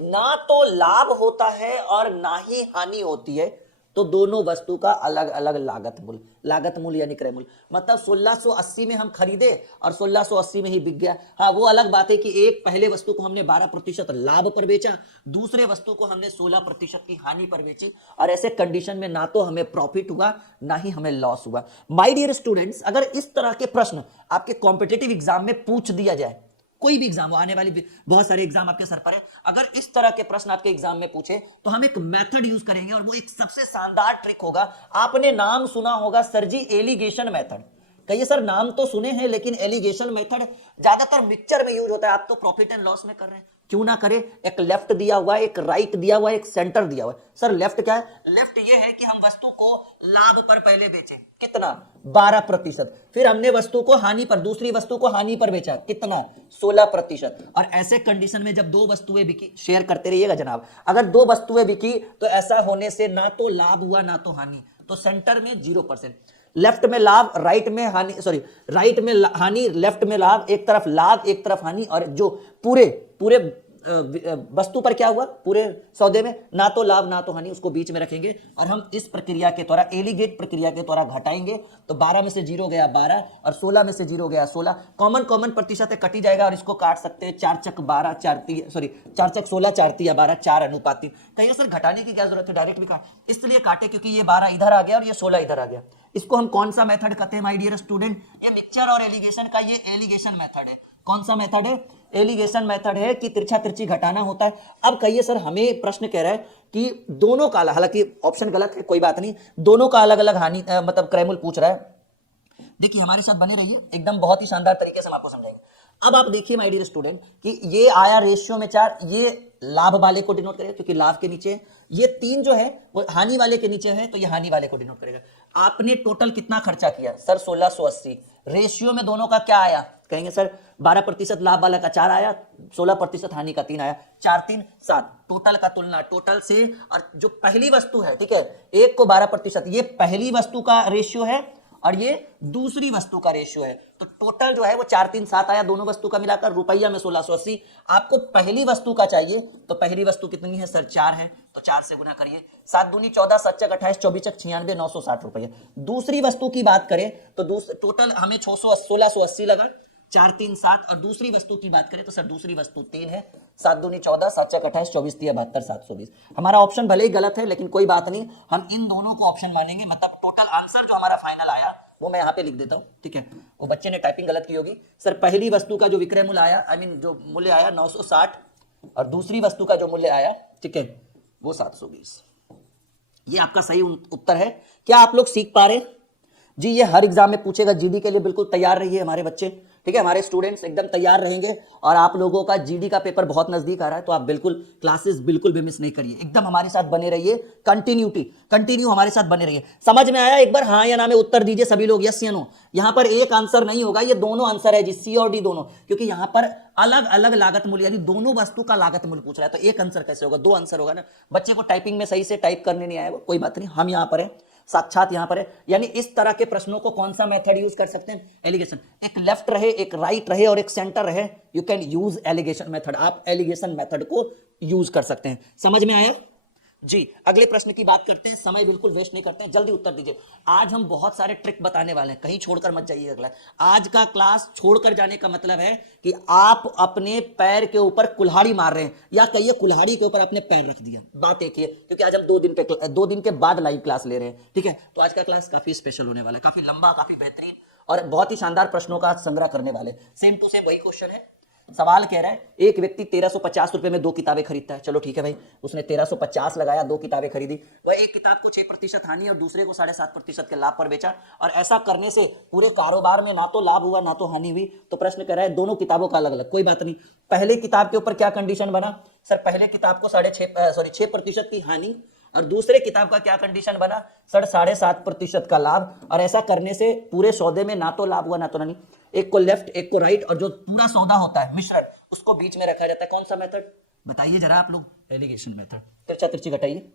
ना तो लाभ होता है और ना ही हानि होती है। तो दोनों वस्तु का अलग अलग लागत मूल्य यानी क्रय मूल्य। मतलब 1680 में हम खरीदे और 1680 में ही बिक गया। हाँ, वो अलग बात है कि एक पहले वस्तु को हमने 12% लाभ पर बेचा, दूसरे वस्तु को हमने 16% की हानि पर बेची। और ऐसे कंडीशन में ना तो हमें प्रॉफिट हुआ ना ही हमें लॉस हुआ। माय डियर स्टूडेंट्स, अगर इस तरह के प्रश्न आपके कॉम्पिटिटिव एग्जाम में पूछ दिया जाए, कोई भी एग्जाम हो, आने वाली बहुत सारे एग्जाम आपके सर पर है, अगर इस तरह के प्रश्न आपके एग्जाम में पूछे तो हम एक मेथड यूज करेंगे और वो एक सबसे शानदार ट्रिक होगा। आपने नाम सुना होगा सर जी एलिगेशन मेथड। कहिए सर नाम तो सुने हैं लेकिन एलिगेशन मेथड ज्यादातर मिक्सचर में यूज होता है। आप तो प्रॉफिट एंड लॉस में कर रहे हैं, क्यों ना करें। एक लेफ्ट दिया हुआ है, एक राइट दिया हुआ है, एक सेंटर दिया हुआ है। सर लेफ्ट क्या है? लेफ्ट ये है कि हम वस्तु को लाभ पर पहले बेचे, कितना? 12%। फिर हमने वस्तु को हानि पर, दूसरी वस्तु को हानि पर बेचा, कितना? 16%। और ऐसे कंडीशन में जब दो वस्तुएं बिकी, शेयर करते रहिएगा जनाब, अगर दो वस्तुएं बिकी तो ऐसा होने से ना तो लाभ हुआ ना तो हानि, तो सेंटर में 0%। लेफ्ट में लाभ, राइट में हानि, सॉरी राइट में हानि, लेफ्ट में लाभ, एक तरफ लाभ एक तरफ हानि। और जो पूरे वस्तु पर क्या हुआ, पूरे सौदे में ना तो लाभ ना तो हानि, उसको बीच में रखेंगे। और हम इस प्रक्रिया के द्वारा, एलिगेट प्रक्रिया के द्वारा घटाएंगे तो 12 में से 0 गया 12 और 16 में से 0 गया 16। कॉमन प्रतिशत है, कटी जाएगा और इसको काट सकते हैं। 4 चक 12, 4 चक 16, 4 तिया 12, 4 अनुपात 3। कहिए सर घटाने की क्या जरूरत है, डायरेक्ट भी काट। इसलिए काटे क्योंकि ये 12 इधर आ गया और ये 16 इधर आ गया। इसको हम कौन सा मेथड कहते हैं माय डियर स्टूडेंट? ये मिक्सचर और एलिगेशन का ये एलिगेशन मेथड है। कौन सा मेथड है? एलिगेशन मेथड है कि तिरछा तिरछी घटाना होता है। अब कहिए सर हमें प्रश्न कह रहा है कि दोनों का, हालांकि ऑप्शन गलत है कोई बात नहीं, दोनों का अलग अलग हानि मतलब क्रय मूल्य पूछ रहा है। देखिए हमारे साथ बने रहिए, एकदम बहुत ही शानदार तरीके से हम आपको समझाएंगे। अब आप देखिए माय डियर स्टूडेंट कि ये आया रेशियो में 4, ये लाभ वाले को डिनोट करेगा क्योंकि लाभ के नीचे है, ये 3 जो है वो हानि वाले के नीचे है तो ये हानि वाले को डिनोट करेगा। आपने टोटल कितना खर्चा किया सर? 1680। रेशियो में दोनों का क्या आया? कहेंगे सर 12% लाभ वाला का 4 आया, 16% हानि का 3 आया, 4 3 7। टोटल का तुलना टोटल से, और जो पहली वस्तु है, ठीक है, एक को 12%, ये पहली वस्तु का रेशियो है और ये दूसरी वस्तु का रेशियो है, तो टोटल जो है वो 4 3 7 आया, दोनों वस्तु का मिलाकर रुपया में 1680। आपको पहली वस्तु का चाहिए तो पहली वस्तु कितनी है सर? 4 है, तो 4 से गुना करिए, 7 दूनी 14, 7 चक 28, 24 चक 96, 960 रुपये। दूसरी वस्तु की बात करें तो टोटल हमें 1680 लगा, 4 3 7, और दूसरी वस्तु की बात करें तो सर दूसरी वस्तु 3 है, 7 दूनी 14, 7 चक 28, 24 3 72, 720। हमारा ऑप्शन भले ही गलत है लेकिन कोई बात नहीं, हम इन दोनों को ऑप्शन मानेंगे, मतलब टोटल आंसर जो हमारा फाइनल आया वो मैं यहाँ पे लिख देता हूँ, ठीक है। वो बच्चे ने टाइपिंग गलत की होगी। सर पहली वस्तु का जो विक्रय मूल्य आया, जो मूल्य आया 960, और दूसरी वस्तु का जो मूल्य आया, ठीक है, वो 720। ये आपका सही उत्तर है। क्या आप लोग सीख पा रहे हैं जी? ये हर एग्जाम में पूछेगा, जीडी के लिए बिल्कुल तैयार रहिए हमारे बच्चे, ठीक है, हमारे स्टूडेंट्स एकदम तैयार रहेंगे। और आप लोगों का जीडी का पेपर बहुत नजदीक आ रहा है, तो आप बिल्कुल क्लासेस बिल्कुल भी मिस नहीं करिए, एकदम हमारे साथ बने रहिए, कंटिन्यू हमारे साथ बने रहिए। समझ में आया? एक बार हाँ या ना में उत्तर दीजिए सभी लोग, यस या नो। यहाँ पर एक आंसर नहीं होगा, ये दोनों आंसर है जी, सी और डी दोनों, क्योंकि यहाँ पर अलग अलग लागत मूल्य, यानी दोनों वस्तु का लागत मूल्य पूछ रहा है, तो एक आंसर कैसे होगा? 2 आंसर होगा ना। बच्चे को टाइपिंग में सही से टाइप करने नहीं आया, वो कोई बात नहीं, हम यहाँ पर है, साक्षात यहां पर है। यानी इस तरह के प्रश्नों को कौन सा मेथड यूज कर सकते हैं? एलिगेशन। एक लेफ्ट रहे, एक राइट रहे और एक सेंटर रहे, you can use alligation method. आप एलिगेशन मेथड को यूज कर सकते हैं। समझ में आया जी? अगले प्रश्न की बात करते हैं, समय बिल्कुल वेस्ट नहीं करते हैं, जल्दी उत्तर दीजिए। आज हम बहुत सारे ट्रिक बताने वाले हैं, कहीं छोड़कर मत जाइए अगला। आज का क्लास छोड़कर जाने का मतलब है कि आप अपने पैर के ऊपर कुल्हाड़ी मार रहे हैं, या कहिए कुल्हाड़ी के ऊपर अपने पैर रख दिया। बात एक ही है, क्योंकि आज हम 2 दिन के बाद लाइव क्लास ले रहे हैं, ठीक है। तो आज का क्लास काफी स्पेशल होने वाला है, काफी लंबा, काफी बेहतरीन और बहुत ही शानदार प्रश्नों का संग्रह करने वाले। सेम टू सेम वही क्वेश्चन है। सवाल कह रहा है, एक व्यक्ति 1350 रुपए में 2 किताबें खरीदता है। चलो ठीक है भाई, उसने 1350 लगाया, 2 किताबें खरीदी। वह एक किताब को 6% हानि और दूसरे को 7.5% के लाभ पर बेचा, और ऐसा करने से पूरे कारोबार में ना तो लाभ हुआ ना तो हानि हुई। तो प्रश्न कह रहा है दोनों किताबों का अलग अलग। कोई बात नहीं, पहले किताब के ऊपर क्या कंडीशन बना सर? पहले किताब को 6% की हानि, और दूसरे किताब का क्या कंडीशन बना सर? 7.5% का लाभ। और ऐसा करने से पूरे सौदे में ना तो लाभ हुआ ना तो हानि। एक को लेफ्ट एक को राइट, और जो पूरा सौदा होता है मिश्रण, उसको बीच में रखा जाता है। कौन सा मेथड बताइए जरा आप लोग? Alligation method. तिरछा तिरछी घटाइए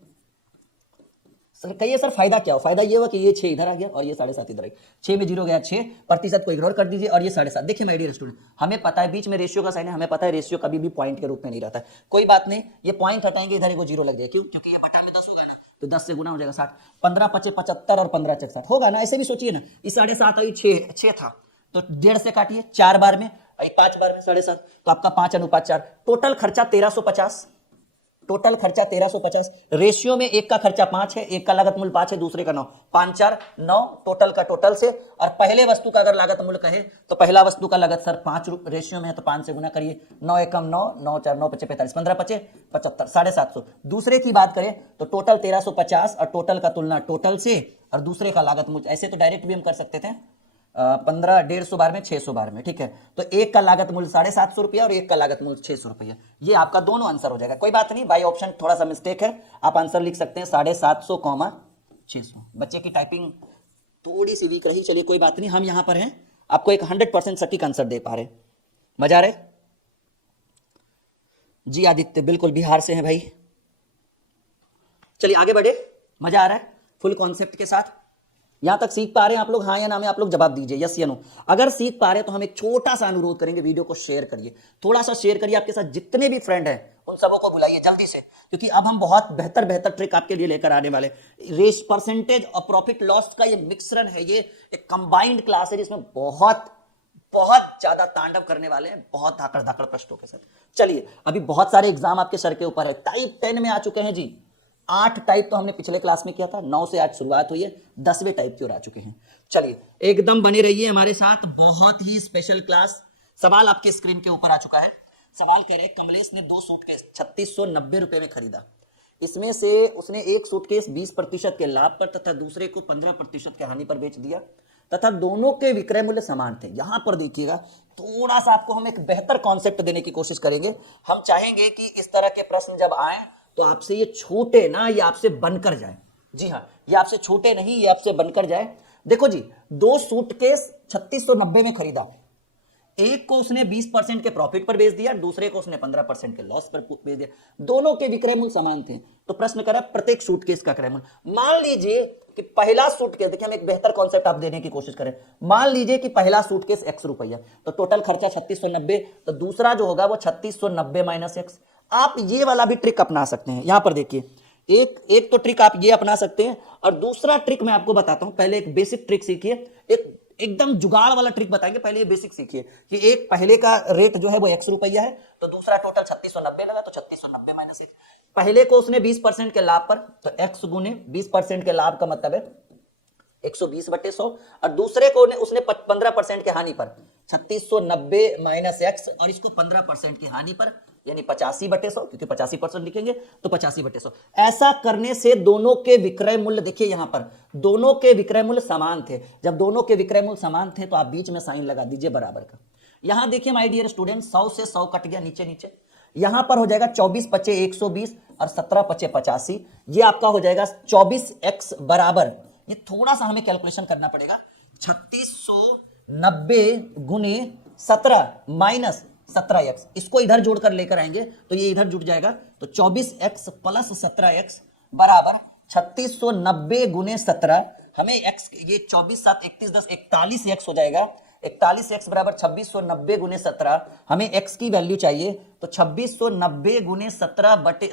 सर, कहिए सर फायदा क्या हो? फायदा ये हुआ कि ये 6 इधर आ गया और ये 7.5 इधर आ गया, 6 में 0 गया, 6% को इग्नोर कर दीजिए और ये 7.5। देखिए माय डियर स्टूडेंट, हमें पता है बीच में रेशियो का साइन है, हमें पता है रेशियो कभी भी पॉइंट के रूप में नहीं रहता है। कोई बात नहीं, ये पॉइंट हटाएंगे, इधर को 0 लग जाएगा। क्यों? क्योंकि ये बटा में 10 होगा ना, तो 10 से गुना हो जाएगा 60। 15 5 75 और 15 चक 60 होगा ना। ऐसे भी सोचिए ना, ये 7.5 आई, 6 था, तो 1.5 से काटिए, 4 बार में, 5 बार में 7.5, तो आपका 5:4। टोटल खर्चा 1350, टोटल खर्चा 1350। रेशियो में एक का खर्चा 5 है, एक का लागत मूल्य 5 है, दूसरे का 9, 5 4 9 टोटल का टोटल से। और पहले वस्तु का अगर लागत मूल्य कहे तो पहला वस्तु का लागत सर 5 रेशियो में है, तो 5 से गुना करिए, 9 एकम 9, 9 4 9 5 45, 15 5 75, 750। दूसरे की बात करें तो टोटल 1350 और टोटल का तुलना टोटल से और दूसरे का लागत मूल्य। ऐसे तो डायरेक्ट भी हम कर सकते थे, 15 150 बार में 600 बार में, ठीक है। तो एक का लागत मूल्य 750 रुपया और एक का लागत मूल्य 600 रुपया। ये आपका दोनों आंसर हो जाएगा। कोई बात नहीं, बाई ऑप्शन थोड़ा सा मिस्टेक है, आप आंसर लिख सकते हैं 750, 600। बच्चे की टाइपिंग थोड़ी सी वीक रही, चलिए कोई बात नहीं, हम यहां पर हैं, आपको एक 100% सटीक आंसर दे पा रहे। मजा आ रहे जी? आदित्य बिल्कुल बिहार से हैं भाई। चलिए आगे बढ़े, मजा आ रहा है फुल कॉन्सेप्ट के साथ? यहां तक सीख पा रहे हैं आप लोग? हाँ या ना में आप लोग जवाब दीजिए, यस या नो। अगर सीख पा रहे हैं तो हम एक छोटा सा अनुरोध करेंगे, वीडियो को शेयर करिए, थोड़ा सा शेयर करिए, आपके साथ जितने भी फ्रेंड हैं उन सबों को बुलाइए जल्दी से, क्योंकि अब हम बहुत बेहतर ट्रिक आपके लिए लेकर आने वाले। रेस परसेंटेज और प्रॉफिट लॉस का ये मिश्रण है, ये एक कंबाइंड क्लास है जिसमें बहुत ज्यादा तांडव करने वाले हैं, बहुत धाकड़ प्रश्नों के साथ। चलिए, अभी बहुत सारे एग्जाम आपके सर के ऊपर है। टाइप 10 में आ चुके हैं जी, 8 टाइप तो हमने पिछले क्लास में किया था, 9 से आज शुरुआत हुई है, 10वें टाइप की ओर आ चुके हैं। चलिए एकदम बने रहिए हमारे साथ, बहुत ही स्पेशल क्लास। सवाल आपके स्क्रीन के ऊपर आ चुका है। सवाल कह रहे हैं, कमलेश ने 2 सूटकेस 3690 रुपए में खरीदा। इसमें से उसने एक सूटकेस 20% के लाभ पर तथा दूसरे को 15% के हानि पर बेच दिया। तथा दोनों के विक्रय मूल्य समान थे। यहां पर देखिएगा थोड़ा सा आपको हम एक बेहतर कॉन्सेप्ट देने की कोशिश करेंगे। हम चाहेंगे कि इस तरह के प्रश्न जब आए तो आपसे ये छूटे ना, ये आपसे बनकर जाए। जी हाँ, ये आपसे छूटे नहीं, ये आपसे बनकर जाए। देखो जी, 2 सूटकेस 3690 में खरीदा, एक को उसने 20% के प्रॉफिट पर बेच दिया, दूसरे को उसने 15% के लॉस पर बेच दिया। दोनों के विक्रय मूल्य समान थे। तो प्रश्न करा प्रत्येक सूटकेस का क्रय मूल्य। मान लीजिए कि पहला सूटकेस, देखिए हम एक बेहतर कॉन्सेप्ट आप देने की कोशिश करें। मान लीजिए कि पहला सूटकेस x रुपया, तो टोटल खर्चा 3690, तो दूसरा जो होगा वो 3690 माइनस एक्स। आप ये वाला भी ट्रिक अपना सकते हैं। यहां पर देखिए, एक तो ट्रिक आप ये अपना सकते हैं, और दूसरा ट्रिक मैं आपको बताता हूं। पहले एक बेसिक ट्रिक सीखिए, एकदम जुगाड़ वाला ट्रिक बताएंगे। पहले ये बेसिक सीखिए कि एक पहले का रेट जो है वो x रुपया है, तो दूसरा टोटल 3690 लगा, तो 3690 माइनस एक्स। पहले को उसने 20% के लाभ पर, तो x गुने 20% के लाभ का मतलब है 120/100, और दूसरे को उसने 15% की हानि पर 3690 माइनस एक्स, और इसको 15% की हानि पर यानी 85/100, क्योंकि 85% लिखेंगे तो 85/100। ऐसा करने से दोनों के विक्रय मूल्य, देखिए यहां पर दोनों के विक्रय मूल्य समान थे। जब दोनों के विक्रय मूल्य समान थे तो आप बीच में साइन लगा दीजिए बराबर का। यहां देखिए माय डियर स्टूडेंट, 100 से 100 कट गया नीचे नीचे, यहां पर हो जाएगा 24 पचे 120 और 17 पचे 85। ये आपका हो जाएगा 24x बराबर, ये थोड़ा सा हमें कैलकुलेशन करना पड़ेगा, 3690 गुने 17 माइनस 17x। इसको इधर जोड़कर लेकर आएंगे तो ये इधर जुड़ जाएगा, तो 24x प्लस 17x बराबर 3690 गुने 17। हमें x, ये 24 7 31 10 41x हो जाएगा। 41x बराबर 2690 गुने 17। हमें x की वैल्यू चाहिए, तो 2690 गुने 17 बटे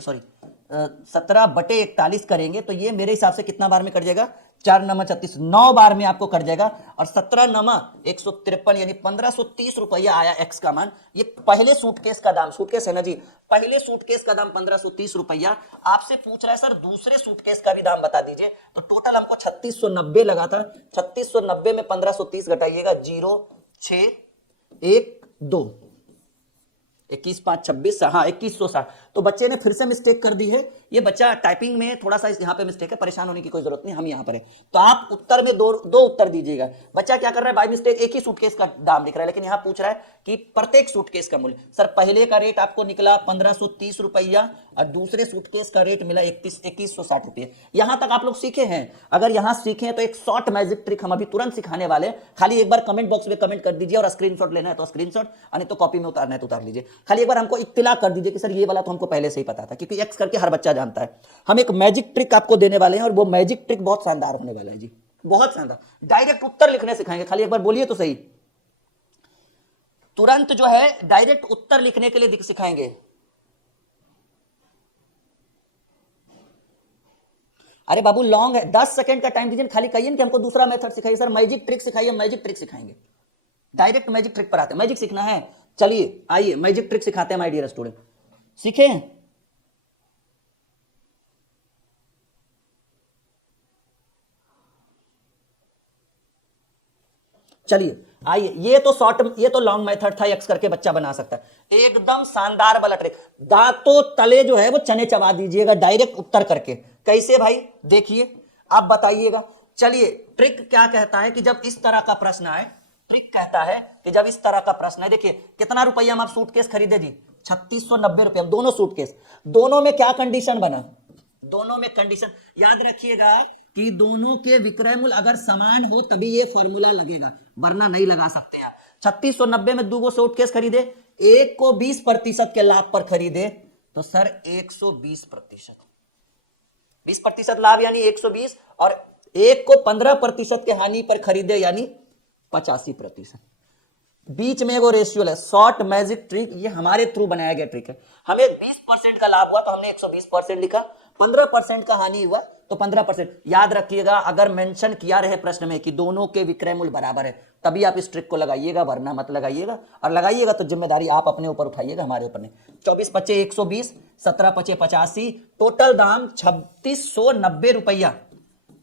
41 करेंगे तो ये मेरे हिसाब से कितना बार में कट जाएगा, 4 नमा 36, 9 बार में आपको कट जाएगा। और 17 नमा 153 यानी 1530 रुपया आया एक्स का मान। ये पहले सूटकेस का दाम, सूटकेस है ना जी, पहले सूटकेस का दाम 1530 रुपया। आपसे पूछ रहा है सर दूसरे सूटकेस का भी दाम बता दीजिए, तो टोटल हमको 3690 लगा था। 3690 में 1530 घटाइएगा, 0 6 1 2 21 5 26, हाँ 2160। तो बच्चे ने फिर से मिस्टेक कर दी है। ये बच्चा टाइपिंग में थोड़ा सा यहाँ पे मिस्टेक है, परेशान होने की कोई जरूरत नहीं, हम यहाँ पर है। तो आप उत्तर में दो उत्तर दीजिएगा। बच्चा क्या कर रहा है, बाय मिस्टेक एक ही सूटकेस का दाम लिख रहा है, लेकिन यहाँ पूछ रहा है कि प्रत्येक सूटकेस का मूल्य। सर पहले का रेट आपको निकला 1530 रुपया, और दूसरे सूटकेस का रेट मिला 2160 रुपये। यहां तक आप लोग सीखे हैं? अगर यहां सीखे तो एक शॉर्ट मैजिक ट्रिक हम अभी तुरंत सिखाने वाले हैं। खाली एक बार कमेंट बॉक्स में कमेंट कर दीजिए, और स्क्रीनशॉट लेना है तो स्क्रीनशॉट, नहीं तो कॉपी में उतारना है तो उतार लीजिए। खाली एक बार हमको इत्तिला कर दीजिए कि सर ये वाला तो हमको पहले से ही पता था, क्योंकि एक्स करके हर बच्चा जानता है। हम एक मैजिक ट्रिक आपको देने वाले हैं, और वो मैजिक ट्रिक बहुत शानदार होने वाला है जी, बहुत शानदार। डायरेक्ट उत्तर लिखने सिखाएंगे, खाली एक बार बोलिए तो सही। तुरंत जो है डायरेक्ट उत्तर लिखने के लिए सिखाएंगे। अरे बाबू लॉन्ग है, 10 सेकंड का टाइम दीजिए, खाली कहिए कि हमको दूसरा मेथड सिखाइए सर, मैजिक ट्रिक सिखाइए। मैजिक ट्रिक सिखाएंगे, डायरेक्ट मैजिक ट्रिक पर आते हैं। मैजिक सीखना है, चलिए आइए मैजिक ट्रिक सिखाते हैं माय डियर स्टूडेंट, सीखे? चलिए आइए, ये तो शॉर्ट, ये तो लॉन्ग मेथड था, एक्स करके बच्चा बना सकता है। एकदम शानदार वाला ट्रिक, दांतों तले जो है वो चने चबा दीजिएगा डायरेक्ट उत्तर करके। कैसे भाई, देखिए आप बताइएगा। चलिए ट्रिक क्या कहता है कि जब इस तरह का प्रश्न आए, ट्रिक कहता है कि जब इस तरह का प्रश्न है, देखिए कितना रुपया में आप सूटकेस खरीदे जी, 3690 रुपया, दोनों सूटकेस। दोनों में क्या कंडीशन बना, दोनों में कंडीशन याद रखिएगा कि दोनों के विक्रय मूल्य अगर समान हो तभी ये फॉर्मूला लगेगा, वरना नहीं लगा सकते हैं। 3690 में दो सूटकेस खरीदे, एक को 20% के लाभ पर खरीदे, तो सर 120%, 20% लाभ यानी 120, और एक को 15% के हानि पर खरीदे यानी 85%। बीच में वो रेशियो है। शॉर्ट मैजिक ट्रिक ये हमारे थ्रू बनाया गया ट्रिक है। हमें 20% का लाभ हुआ तो हमने 120% लिखा, 15% का हानि हुआ तो 15%। याद रखिएगा, अगर मेंशन किया रहे प्रश्न में कि दोनों के विक्रय मूल्य बराबर है, तभी आप इस ट्रिक को लगाइएगा, वरना मत लगाइएगा। और लगाइएगा तो जिम्मेदारी आप अपने ऊपर उठाइएगा, हमारे ऊपर नहीं। 24 पचे 120, 17 पचे 85, टोटल दाम 3690 रुपया,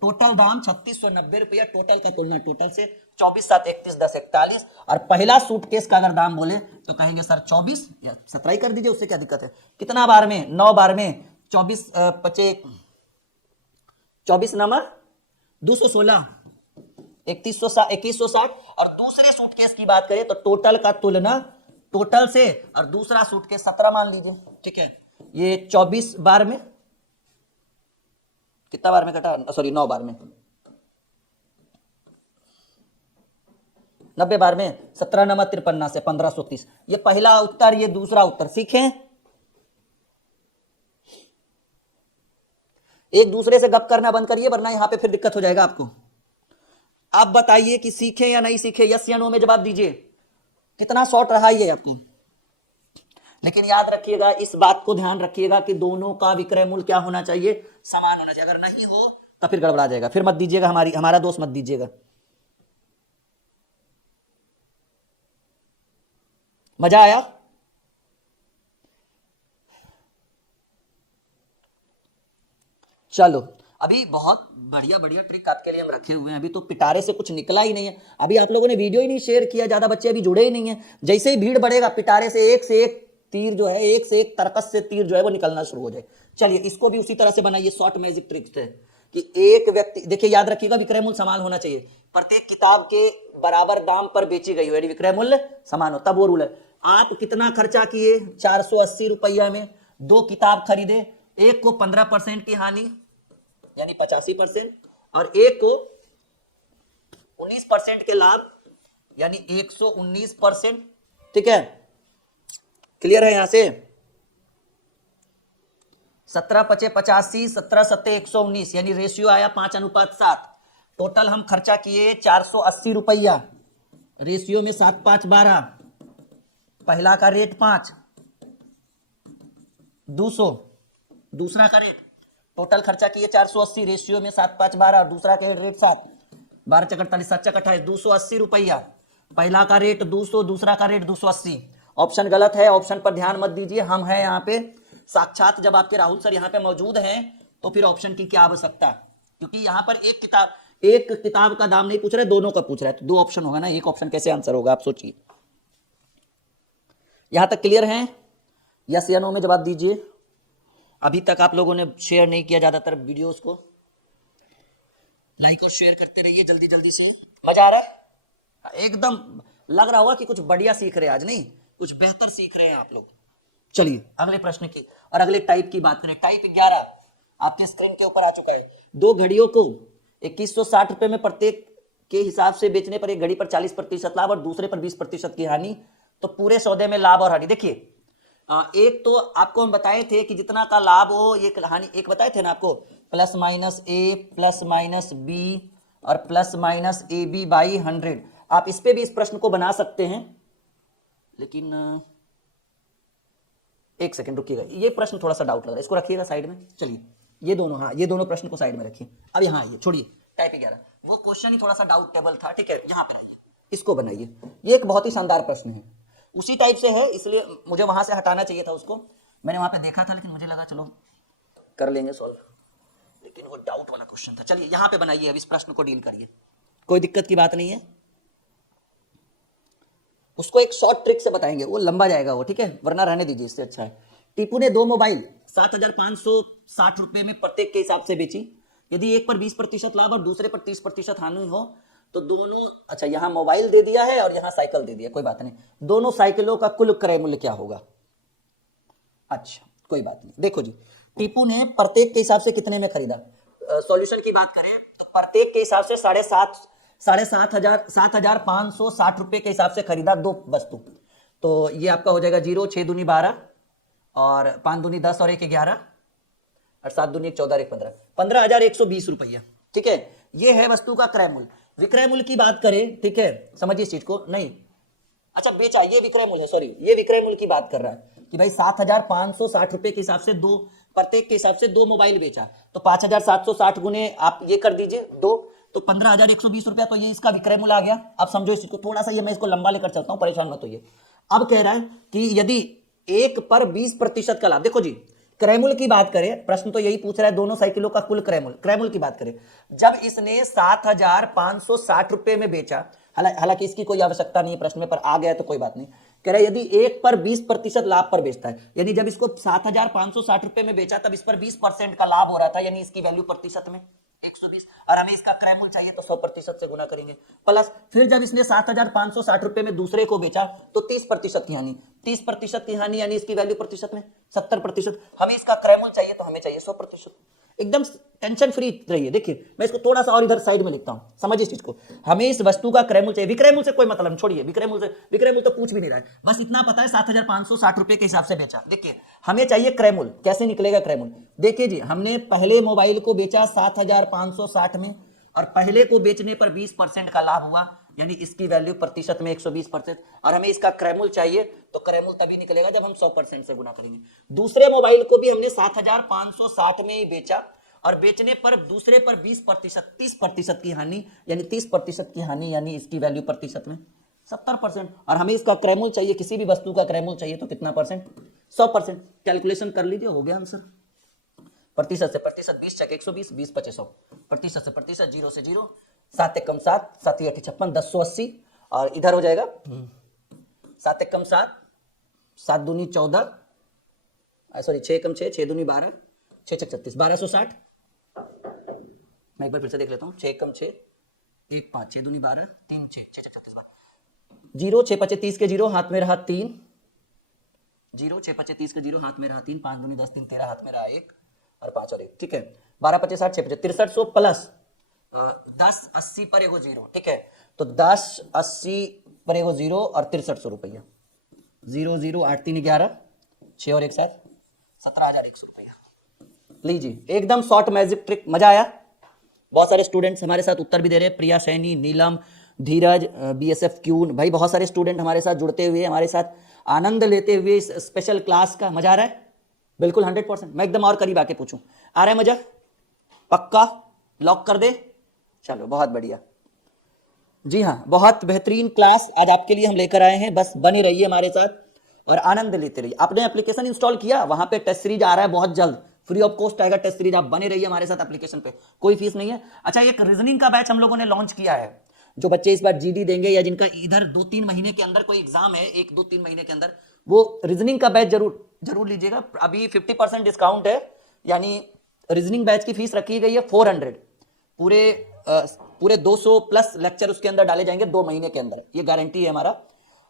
टोटल दाम 3690 रुपया। टोटल का तुलना टोटल से, 24 7 31 10 41। और पहला सूटकेस का अगर दाम बोले तो कहेंगे सर 24 या 17 ही कर दीजिए, उससे क्या दिक्कत है। कितना बार में, 9 बार में, 24 पचे 24 नंबर 216, 2160। और दूसरे सूटकेस की बात करें तो टोटल का तुलना टोटल से और दूसरा सूटकेस 17 मान लीजिए, ठीक है। ये 24 बार में कितना बार में कटा, सॉरी 9 बार में, 90 बार में 17 नमा 53 से 1530। ये पहला उत्तर, ये दूसरा उत्तर। सीखें, एक दूसरे से गप करना बंद करिए वरना यहां पे फिर दिक्कत हो जाएगा आपको। आप बताइए कि सीखे या नहीं सीखे, यस या नो में जवाब दीजिए। कितना शॉर्ट रहा ये आपको। लेकिन याद रखिएगा, इस बात को ध्यान रखिएगा कि दोनों का विक्रय मूल्य क्या होना चाहिए, समान होना चाहिए। अगर नहीं हो तो फिर गड़बड़ा जाएगा, फिर मत दीजिएगा, हमारा दोस्त मत दीजिएगा। मजा आया? चलो, अभी बहुत बढ़िया बढ़िया ट्रिक आपके लिए हम रखे हुए हैं। अभी तो पिटारे से कुछ निकला ही नहीं है। अभी आप लोगों ने वीडियो ही नहीं शेयर किया, ज्यादा बच्चे अभी जुड़े ही नहीं है। जैसे ही भीड़ बढ़ेगा, पिटारे से एक तीर जो है, एक से एक तरकस से तीर जो है वो निकलना शुरू हो जाए। चलिए, इसको भी उसी तरह से बनाइए। शॉर्ट मैजिक ट्रिक है कि एक व्यक्ति, देखिए याद रखिएगा, विक्रय मूल्य समान होना चाहिए। प्रत्येक किताब के बराबर दाम पर बेची गई हो, यदि विक्रय मूल्य समान हो तब वो रूल है। आप कितना खर्चा किए, 480 रुपया में 2 किताब खरीदे। एक को 15% की हानि यानी 85%, और एक को 19% के लाभ यानी 119%, ठीक है। क्लियर है यहां से? 17 पचे 85, 17 सत्ते 119, यानी रेशियो आया 5:7। टोटल हम खर्चा किए 480 रुपया, रेशियो में 7 5 12। पहला का रेट 5, 200। दूसरा का रेट, टोटल खर्चा किए 480, रेशियो में 7 5 12, और दूसरा का रेट 7, 12 चक 48, 7 चक 28, 280 रुपया। पहला का रेट 200, दूसरा का रेट 280। ऑप्शन गलत है, ऑप्शन पर ध्यान मत दीजिए। हम हैं यहाँ पे साक्षात, जब आपके राहुल सर यहाँ पे मौजूद हैं तो फिर ऑप्शन की क्या आवश्यकता, क्योंकि यहाँ पर एक किताब का दाम नहीं पूछ रहे, दोनों का पूछ रहा है। तो 2 ऑप्शन होगा ना, एक ऑप्शन कैसे आंसर होगा, आप सोचिए। यहां तक क्लियर है? यस या नो में जवाब दीजिए। अभी तक आप लोगों ने शेयर नहीं किया ज्यादातर वीडियोस को, लाइक और शेयर करते रहिए जल्दी जल्दी से। मजा आ रहा है? एकदम लग रहा होगा कि कुछ बढ़िया सीख रहे हैं आज, नहीं कुछ बेहतर सीख रहे हैं आप लोग। चलिए अगले प्रश्न की और अगले टाइप की बात करें। टाइप 11 आपके स्क्रीन के ऊपर आ चुका है। 2 घड़ियों को 2160 रुपए में प्रत्येक के हिसाब से बेचने पर एक घड़ी पर 40% लाभ और दूसरे पर 20% की हानि, तो पूरे सौदे में लाभ और हानि। देखिए, एक तो आपको हम बताए थे कि जितना का लाभ हो, ये हानि एक बताए थे ना आपको, plus minus A plus minus B और plus minus A B by 100। आप इस पे भी इस प्रश्न को बना सकते हैं, लेकिन एक सेकंड रुकिएगा, ये प्रश्न थोड़ा सा डाउट लग रहा है, इसको रखिएगा साइड में। चलिए ये दोनों, हाँ ये दोनों प्रश्न को साइड में रखिए। अब यहाँ आइए, छोड़िए टाइप 11, वो क्वेश्चन ही थोड़ा सा डाउटेबल था, ठीक है। यहाँ पे आइए, इसको बनाइए। ये एक बहुत ही शानदार प्रश्न है, उसी टाइप से है, इसलिए मुझे वहां से हटाना चाहिए था उसको। मैंने वहां पे देखा था, लेकिन मुझे लगा चलो कर लेंगे सॉल्व, लेकिन वो डाउट वाला क्वेश्चन था। चलिए यहाँ पे बनाइए, अब इस प्रश्न को डील करिए, कोई दिक्कत की बात नहीं है। उसको एक शॉर्ट ट्रिक से बताएंगे, वो लंबा जाएगा वो, ठीक है, वरना रहने दीजिए, इससे अच्छा है। टीपू ने 2 मोबाइल 7,560 रुपए में प्रत्येक के हिसाब से बेची। यदि एक पर 20% लाभ और दूसरे पर 30% हानि हो तो दोनों, अच्छा यहाँ मोबाइल दे दिया है और यहाँ साइकिल दे दिया, कोई बात नहीं, दोनों साइकिलों का कुल क्रय मूल्य क्या होगा। अच्छा कोई बात नहीं, देखो जी, टीपू ने प्रत्येक के हिसाब से कितने में खरीदा। सॉल्यूशन की बात करें तो प्रत्येक के हिसाब से 7,560 रुपए के हिसाब से खरीदा 2 वस्तु। तो ये आपका हो जाएगा 0, 6 दूनी 12 और 5 दूनी 10 और 1 11 और 7 दूनी 14 1 15, 15,120 रुपया, ठीक है। ये है वस्तु का क्रय मूल्य। विक्रय मूल्य की बात करें, ठीक है, समझिए इस चीज को, नहीं अच्छा बेचा, ये विक्रय मूल्य है, सॉरी ये विक्रय मूल्य की बात कर रहा है कि भाई 7,560 रुपए के हिसाब से दो, प्रत्येक के हिसाब से 2 मोबाइल बेचा, तो 5,760 गुने आप ये कर दीजिए 2, तो 15,120 रुपया, तो ये इसका विक्रय मूल्य आ गया। अब समझो इस चीज को थोड़ा सा, ये मैं इसको लंबा लेकर चलता हूं, परेशान मत होइए। अब कह रहा है कि यदि एक पर 20% का लाभ, देखो जी क्रय मूल्य की बात करें, प्रश्न तो यही पूछ रहा है, दोनों साइकिलों का कुल क्रय मूल्य की बात करें, जब इसने 7,560 रुपए में बेचा, हालांकि इसकी कोई आवश्यकता नहीं है, प्रश्न में पर आ गया तो कोई बात नहीं, कह रहे यदि एक पर 20% लाभ पर बेचता है, यानी जब इसको 7,560 रुपए में बेचा तब इस पर 20% का लाभ हो रहा था, यानी इसकी वैल्यू प्रतिशत में, 120 और हमें इसका क्रय मूल्य चाहिए तो 100% से गुना करेंगे प्लस फिर जब इसने 7,560 रुपए में दूसरे को बेचा तो 30% की हानि, 30% की हानि यानी इसकी वैल्यू प्रतिशत में 70%। हमें इसका क्रय मूल्य चाहिए तो हमें चाहिए 100%। एकदम टेंशन फ्री रहिए। देखिए मैं इसको थोड़ा सा और इधर साइड में लिखता हूं, समझिए इस चीज को। हमें इस वस्तु का क्रय मूल्य चाहिए, विक्रय मूल्य से कोई मतलब छोड़िए, विक्रय मूल्य तो पूछ भी नहीं रहा है, बस इतना पता है 7,560 रुपए के हिसाब से बेचा। देखिए हमें चाहिए क्रय मूल्य, कैसे निकलेगा क्रय मूल्य? देखिए जी, हमने पहले मोबाइल को बेचा 7,560 में और पहले को बेचने पर 20% का लाभ हुआ, यानी इसकी वैल्यू प्रतिशत में 120%। और हमें इसका क्रय मूल्य चाहिए तो क्रय मूल्य तभी निकलेगा जब हम 100% से गुना करेंगे। दूसरे मोबाइल को भी हमने 7,560 में ही बेचा और बेचने पर दूसरे पर 20%, 30% की हानि, यानी 30% की हानि यानी इसकी वैल्यू प्रतिशत में 70%। और हमें इसका क्रय मूल्य चाहिए, किसी भी वस्तु का क्रय मूल्य चाहिए तो कितना परसेंट? 100%। कैलकुलेशन कर लीजिए, हो गया आंसर। प्रतिशत से प्रतिशत 20 चक 120, 20 पचे 100, प्रतिशत से प्रतिशत 0 से 0, 7 एक कम 7, 7 8 56, 10 100 80 और इधर हो जाएगा 7 एक कम 7, 7 दूनी 14, सॉरी 6 कम 6, 6 दूनी 12, 6 छक 36, 1260। मैं एक बार फिर से देख लेता हूँ, 6 कम 6, 1 5, 6 दूनी 12, 3 6, 6 छक 36, 0 6 पचे 30 के 0, हाथ में रहा 3, 0 6 पचे 30 के 0, हाथ में रहा 3, 5 दूनी 10, 3 13, हाथ में रहा 1 और 5 और 1, ठीक है। 12 पचे 60, 6 पचे 6300 प्लस 10 80 पर एगो 0, ठीक है। तो 10 80 पर एगो 0 और 6300 रुपया, 0 0 8 3 11, 6 और 1 7, 17,100 रुपया। लीजिए एकदम शॉर्ट मैजिक ट्रिक, मजा आया? बहुत सारे स्टूडेंट्स हमारे साथ उत्तर भी दे रहे हैं, प्रिया सैनी, नीलम, धीरज, BSF क्यून, भाई बहुत सारे स्टूडेंट हमारे साथ जुड़ते हुए, हमारे साथ आनंद लेते हुए इस स्पेशल क्लास का। मजा आ रहा है? बिल्कुल 100%। मैं एकदम और करीब आके पूछूं, आ रहा है मजा? पक्का लॉक कर दे? चलो बहुत बढ़िया। जी हाँ, बहुत बेहतरीन क्लास आज आपके लिए हम लेकर आए हैं, बस बने रहिए हमारे साथ और आनंद लेते रहिए। आपने एप्लीकेशन इंस्टॉल किया? वहां पे टेस्ट सीरीज आ रहा है बहुत जल्द, फ्री ऑफ कॉस्ट आएगा टेस्ट सीरीज, आप बने रहिए हमारे साथ एप्लीकेशन पे, कोई फीस नहीं है। अच्छा, एक रीजनिंग का बैच हम लोगों ने लॉन्च किया है, जो बच्चे इस बार GD देंगे या जिनका इधर 2-3 महीने के अंदर कोई एग्जाम है, 1-2-3 महीने के अंदर, वो रीजनिंग का बैच जरूर लीजिएगा। अभी 50% डिस्काउंट है, यानी रीजनिंग बैच की फीस रखी गई है 400। पूरे 200 प्लस लेक्चर उसके अंदर डाले जाएंगे 2 महीने के अंदर, ये गारंटी है हमारा।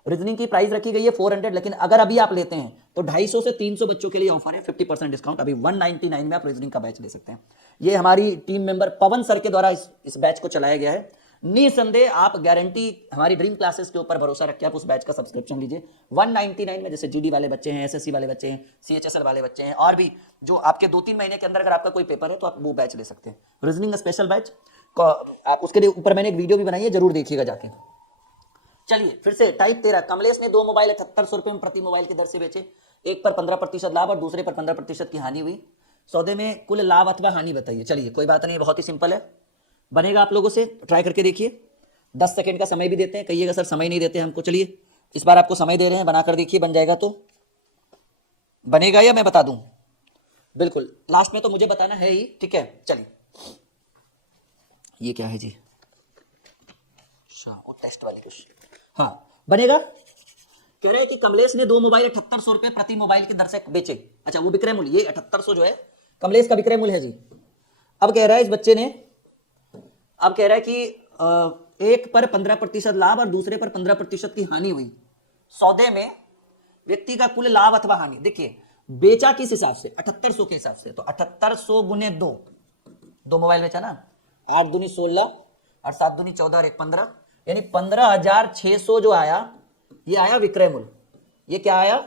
रीजनिंग की प्राइस रखी गई है 400, लेकिन अगर अभी आप लेते हैं तो 250 से 300 बच्चों के लिए ऑफर है, 50% डिस्काउंट। अभी 199 में आप रीजनिंग का बैच ले सकते हैं। ये हमारी टीम मेंबर पवन सर के द्वारा इस बैच को चलाया गया है। निसंदेह आप गारंटी, हमारी ड्रीम क्लासेस के ऊपर भरोसा रख के आप उस बैच का सब्सक्रिप्शन लीजिए 199 में। जैसे GD वाले बच्चे हैं, SSC वाले बच्चे हैं, CHSL वाले बच्चे हैं, और भी जो आपके 2-3 महीने के अंदर अगर आपका कोई पेपर है तो आप वो बैच ले सकते हैं, रीजनिंग स्पेशल बैच। आप उसके लिए ऊपर मैंने एक वीडियो भी बनाई है, जरूर देखिएगा जाके। चलिए फिर से टाइप 13, कमलेश ने 2 मोबाइल 7800 रुपए में प्रति मोबाइल की दर से बेचे, एक पर 15% लाभ और दूसरे पर 15% की हानि हुई। सौदे में कुल लाभ अथवा हानि बताइए। चलिए कोई बात नहीं, बहुत ही सिंपल है, बनेगा आप लोगों से, ट्राई करके देखिए। 10 सेकंड का समय भी देते हैं, कहिएगा सर समय नहीं देते हमको। चलिए इस बार आपको समय दे रहे हैं, बनाकर देखिए, बन जाएगा तो बनेगा या मैं बता दूं? बिल्कुल लास्ट में तो मुझे बताना है ही, ठीक है। चलिए ये क्या है जी? वो टेस्ट वाली क्वेश्चन, हाँ बनेगा। कह रहे हैं कि कमलेश ने 2 मोबाइल 7800 रुपए प्रति मोबाइल की दर से बेचे। अच्छा, वो विक्रय मूल्य, ये 7800 जो है कमलेश का विक्रय मूल्य है जी। अब कह रहा है इस बच्चे ने, अब कह रहा है कि एक पर 15% लाभ और दूसरे पर 15% की हानि हुई। सौदे में व्यक्ति का कुल लाभ अथवा हानि, देखिए बेचा किस हिसाब से? 7800 के हिसाब से, तो 7800 गुने 2 मोबाइल बेचा ना, 8 दूनी 16 और 7 दूनी 14 और 1 15, यानी 15,600 जो आया, ये आया विक्रय मूल्य। ये क्या आया?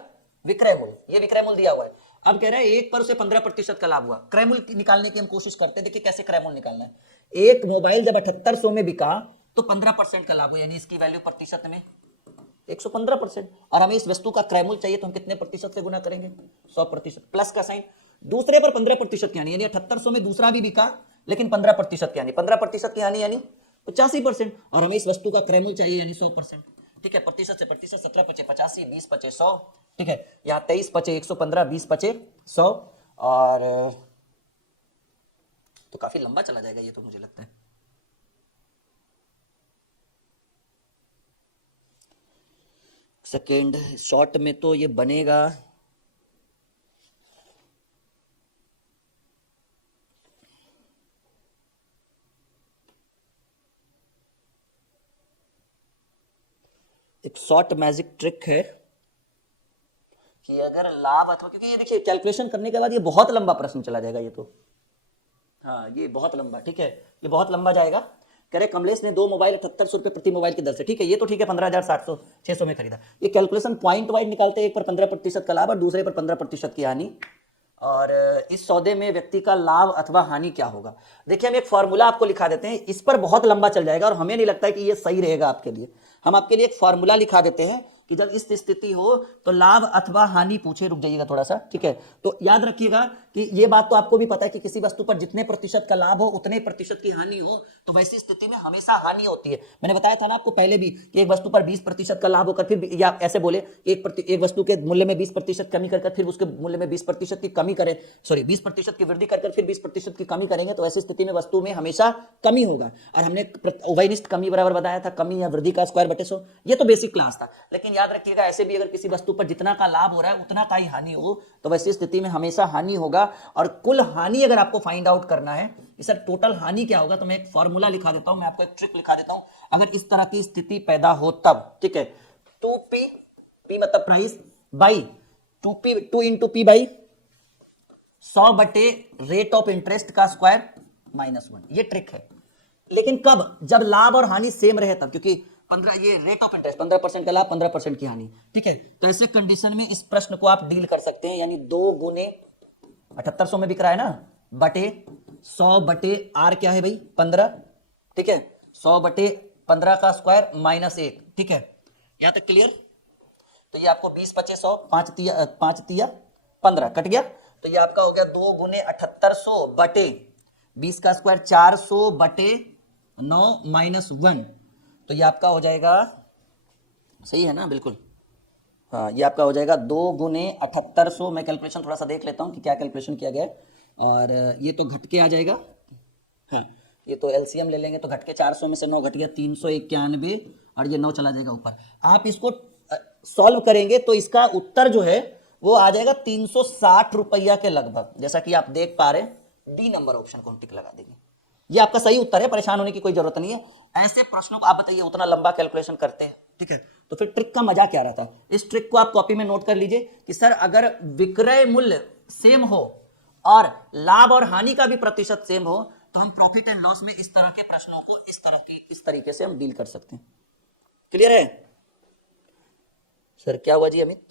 विक्रय मूल्य। ये विक्रय मूल्य दिया हुआ है। अब कह रहा है एक पर उसे 15% का लाभ हुआ। क्रय मूल्य निकालने की हम कोशिश करते हैं, देखिए कैसे क्रय मूल्य निकालना है। एक मोबाइल जब 7800 में बिका तो 15% का लाभ हुआ, यानी इसकी वैल्यू प्रतिशत में 115%। और हमें इस वस्तु का क्रय मूल्य चाहिए तो हम कितने प्रतिशत से गुना करेंगे? 100%, प्लस का साइन। दूसरे पर 15% की हानि, यानी 7800 में दूसरा भी बिका लेकिन 15% की हानि, 15% की हानि यानी 85%। और हमें इस वस्तु का क्रय मूल्य चाहिए यानी 100%, ठीक है। प्रतिशत से प्रतिशत, 17 पचे 85, 20 पचे 100, ठीक है। यहाँ 23 पचे 115, 20 पचे 100, और तो काफी लंबा चला जाएगा ये तो मुझे लगता है। सेकेंड शॉर्ट में तो ये बनेगा, एक शॉर्ट मैजिक ट्रिक है कि अगर लाभ अथवा, क्योंकि ये देखिए कैलकुलेशन करने के बाद ये बहुत लंबा प्रश्न चला जाएगा ये तो, हाँ ये बहुत लंबा, ठीक है ये बहुत लंबा जाएगा। कह रहे कमलेश ने 2 मोबाइल 7800 रुपये प्रति मोबाइल की दर से, ठीक है ये तो ठीक है 15,700 600 में खरीदा। ये कैलकुलेशन पॉइंट वाइज निकालते हैं, एक पर 15% का लाभ और दूसरे पर 15% की हानि, और इस सौदे में व्यक्ति का लाभ अथवा हानि क्या होगा। देखिए हम एक फॉर्मूला आपको लिखा देते हैं, इस पर बहुत लंबा चल जाएगा और हमें नहीं लगता है कि ये सही रहेगा आपके लिए। हम आपके लिए एक फॉर्मूला लिखा देते हैं कि जब इस स्थिति हो तो लाभ अथवा हानि पूछे, रुक जाइएगा थोड़ा सा, ठीक है। तो याद रखिएगा कि ये बात तो आपको भी पता है कि किसी वस्तु पर जितने प्रतिशत का लाभ हो उतने प्रतिशत की हानि हो, तो वैसी स्थिति में हमेशा हानि होती है। मैंने बताया था ना आपको पहले भी कि एक वस्तु पर 20% का लाभ होकर फिर, या ऐसे बोले एक वस्तु के मूल्य में 20% कमी कर फिर उसके मूल्य में 20% की कमी करें, सॉरी 20% की वृद्धि कर फिर 20% की कमी करेंगे, तो ऐसी स्थिति में वस्तु में हमेशा कमी होगा। और हमने उभयनिष्ठ कमी बराबर बताया था कमी या वृद्धि का स्क्वायर बटे 100, ये तो बेसिक क्लास था। लेकिन याद रखिएगा ऐसे भी अगर किसी वस्तु पर जितना का लाभ हो रहा है उतना का ही हानि हो, तो वैसी स्थिति में हमेशा हानि होगा। और कुल हानि अगर आपको फाइंड आउट करना है सर टोटल हानि क्या होगा, तो मैं एक फॉर्मूला लिखा देता हूं, मैं आपको एक ट्रिक लिखा देता हूं। अगर इस तरह की स्थिति पैदा हो तब, ठीक है, 2p, p मतलब price, by 2 into P by 100 बटे रेट ऑफ इंटरेस्ट का स्क्वायर -1, ये ट्रिक है। लेकिन कब, जब लाभ और हानि सेम रहे तब, क्योंकि 15 ये रेट ऑफ इंटरेस्ट 15% का लाभ 15% की हानि, ठीक है। तो ऐसे कंडीशन में इस प्रश्न को आप डील कर सकते हैं, यानी 2 गुने 7800 में बिक रहा है ना, बटे 100 बटे आर क्या है भाई 15, ठीक है, 100 बटे 15 का स्क्वायर -1, ठीक है, यहां तक क्लियर। तो ये आपको 20 बचे 100, 5 तिया 15 कट गया, तो ये आपका हो गया 2 गुने 7800 बटे 20 का स्क्वायर 400 बटे 9 -1, तो ये आपका हो जाएगा, सही है ना, बिल्कुल हाँ, ये आपका हो जाएगा 2 गुने 7800। मैं कैलकुलेशन थोड़ा सा देख लेता हूँ कि क्या कैलकुलेशन किया गया है, और ये तो घट के आ जाएगा, हाँ ये तो एलसीएम ले लेंगे तो घट के 400 में से 9 घट गया 391, और ये 9 चला जाएगा ऊपर। आप इसको सॉल्व करेंगे तो इसका उत्तर जो है वो आ जाएगा 360 रुपया के लगभग, जैसा कि आप देख पा रहे हैं। डी नंबर ऑप्शन को हम टिक लगा देंगे, ये आपका सही उत्तर है, परेशान होने की कोई जरूरत नहीं है। ऐसे प्रश्नों को आप बताइए उतना लंबा कैलकुलेशन करते हैं, ठीक है, तो फिर ट्रिक का मजा क्या रहता है। इस ट्रिक को आप कॉपी में नोट कर लीजिए कि सर अगर विक्रय मूल्य सेम हो और लाभ और हानि का भी प्रतिशत सेम हो तो हम प्रॉफिट एंड लॉस में इस तरह के प्रश्नों को इस तरीके से हम डील कर सकते हैं। क्लियर है सर, क्या हुआ जी अमित?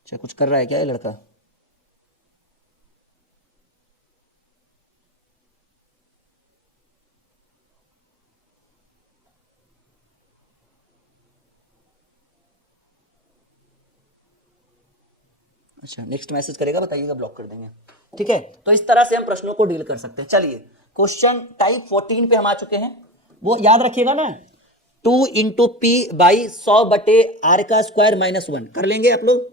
अच्छा कुछ कर रहा है क्या ये लड़का? अच्छा नेक्स्ट मैसेज करेगा, बताइएगा, ब्लॉक कर देंगे, ठीक है। तो इस तरह से हम प्रश्नों को डील कर सकते हैं। चलिए क्वेश्चन टाइप 14 पे हम आ चुके हैं, वो याद रखिएगा ना, 2 इंटू पी बाई 100 बटे आर का स्क्वायर -1 कर लेंगे आप लोग।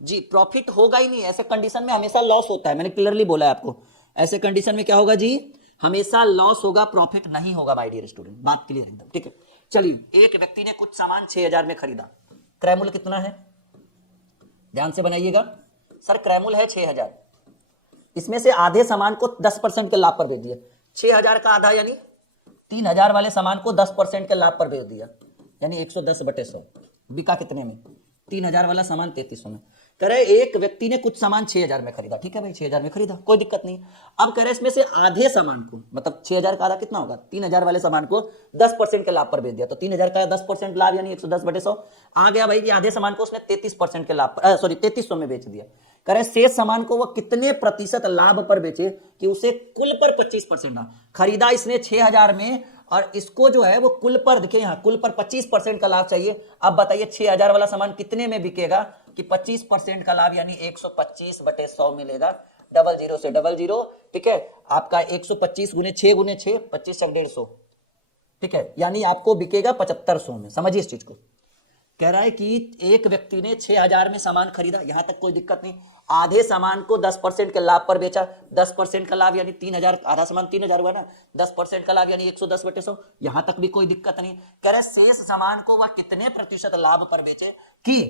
जी प्रॉफिट होगा ही नहीं, ऐसे कंडीशन में हमेशा लॉस होता है, मैंने क्लियरली बोला है आपको। ऐसे कंडीशन में क्या होगा जी, हमेशा लॉस होगा, प्रॉफिट नहीं होगा माय डियर स्टूडेंट, बात क्लियर एकदम, ठीक है। चलिए एक व्यक्ति ने कुछ सामान 6000 में खरीदा, क्रय मूल्य कितना है, ध्यान से बनाइएगा सर, क्रय मूल्य है 6000, इसमें से आधे सामान को 10% के लाभ पर बेच दिया, 6000 का आधा यानी 3000 वाले सामान को 10% के लाभ पर बेच दिया, यानी 110 बटे 100, बिका कितने में, 3000 वाला सामान 3300 में। कह रहे एक व्यक्ति ने कुछ सामान 6000 में खरीदा, ठीक है भाई 6000 में खरीदा, कोई दिक्कत नहीं। अब कह रहे इसमें से आधे सामान को, मतलब 6000 का आधा कितना होगा, 3000 वाले सामान को 10% के लाभ पर बेच दिया, तो 3000 का 10% लाभ यानी 110 बटे 100 आ गया भाई कि आधे सामान को उसने 33% के लाभ पर, सॉरी 3300 में बेच दिया। कह रहे शेष सामान को वो कितने प्रतिशत लाभ पर बेचे कि उसे कुल पर 25% खरीदा इसने 6000 में, और इसको जो है वो कुल पर, देखिए यहाँ कुल पर 25% का लाभ चाहिए। अब बताइए 6000 वाला सामान कितने में बिकेगा कि 25% का लाभ यानी 125 बटे 100 मिलेगा, 00 से 00, ठीक है, आपका 125 गुने 6 गुने 6 25 150, ठीक है, यानी आपको बिकेगा 7500 में। समझिए इस चीज को, कह रहा है कि एक व्यक्ति ने 6,000 में सामान खरीदा, यहां तक कोई दिक्कत नहीं। आधे सामान को 10% के लाभ पर बेचा, 10% का लाभ यानी 3,000, आधा सामान 3,000 हुआ ना, 10% का लाभ यानी 110/100, यहां तक भी कोई दिक्कत नहीं। कह रहा है शेष सामान को वह कितने प्रतिशत लाभ पर बेचे कि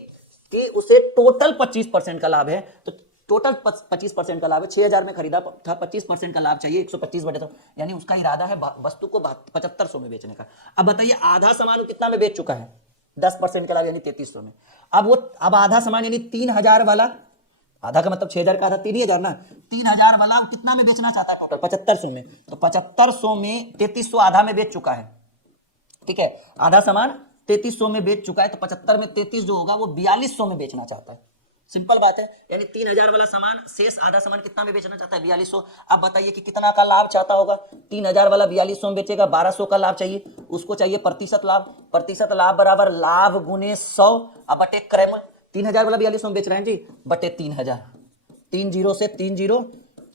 उसे टोटल 25% का लाभ है। तो टोटल 25% का लाभ है, 6,000 में खरीदा था, 25% का लाभ चाहिए 125/100, यानी उसका इरादा है वस्तु को 7,500 में बेचने का। अब बताइए आधा सामान वो कितना में बेच चुका है, 10% का लाभ यानी 3,300 में। अब आधा सामान यानी 3,000 वाला, आधा का मतलब 6,000 का आधा 3,000 ना, 3,000 वाला कितना में बेचना चाहता है टोटल 7,500 में। तो 7,500 में 3,300 आधा में बेच चुका है, ठीक है, आधा सामान 3,300 में बेच चुका है। तो 75 में 33 जो होगा वो 4,200 में बेचना चाहता है। सिंपल बात है, यानी 3,000 वाला सामान शेष आधा सामान कितना में बेचना चाहता है, 4,200। अब बताइए कि कितना का लाभ चाहता होगा, 3,000 वाला 4,200 में बेचेगा, 1,200 का लाभ चाहिए, उसको चाहिए प्रतिशत लाभ। प्रतिशत लाभ बराबर लाभ गुने 100 अब बटे क्रम। 3,000 वाला 4,200 में बेच रहे हैं जी, बटे 3,000, 30 से 30,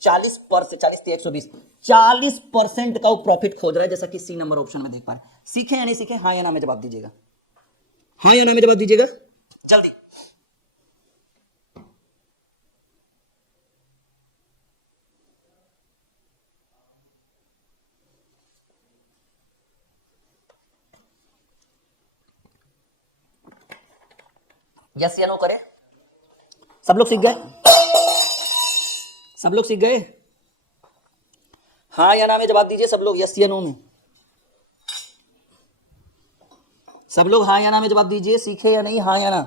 40%, 40 से 120, 40% का वो प्रॉफिट खोज रहा है, जैसा कि सी नंबर ऑप्शन में देख पा रहे हैं। सीखे या नहीं सीखे, हाँ या ना में जवाब दीजिएगा, हाँ या ना में जवाब दीजिएगा जल्दी। यस या नो करें, सब लोग सीख गए, सब लोग सीख गए, हाँ या ना में जवाब दीजिए सब लोग, यस या नो में सब लोग हाँ या ना में जवाब दीजिए, सीखे या नहीं, हाँ या ना।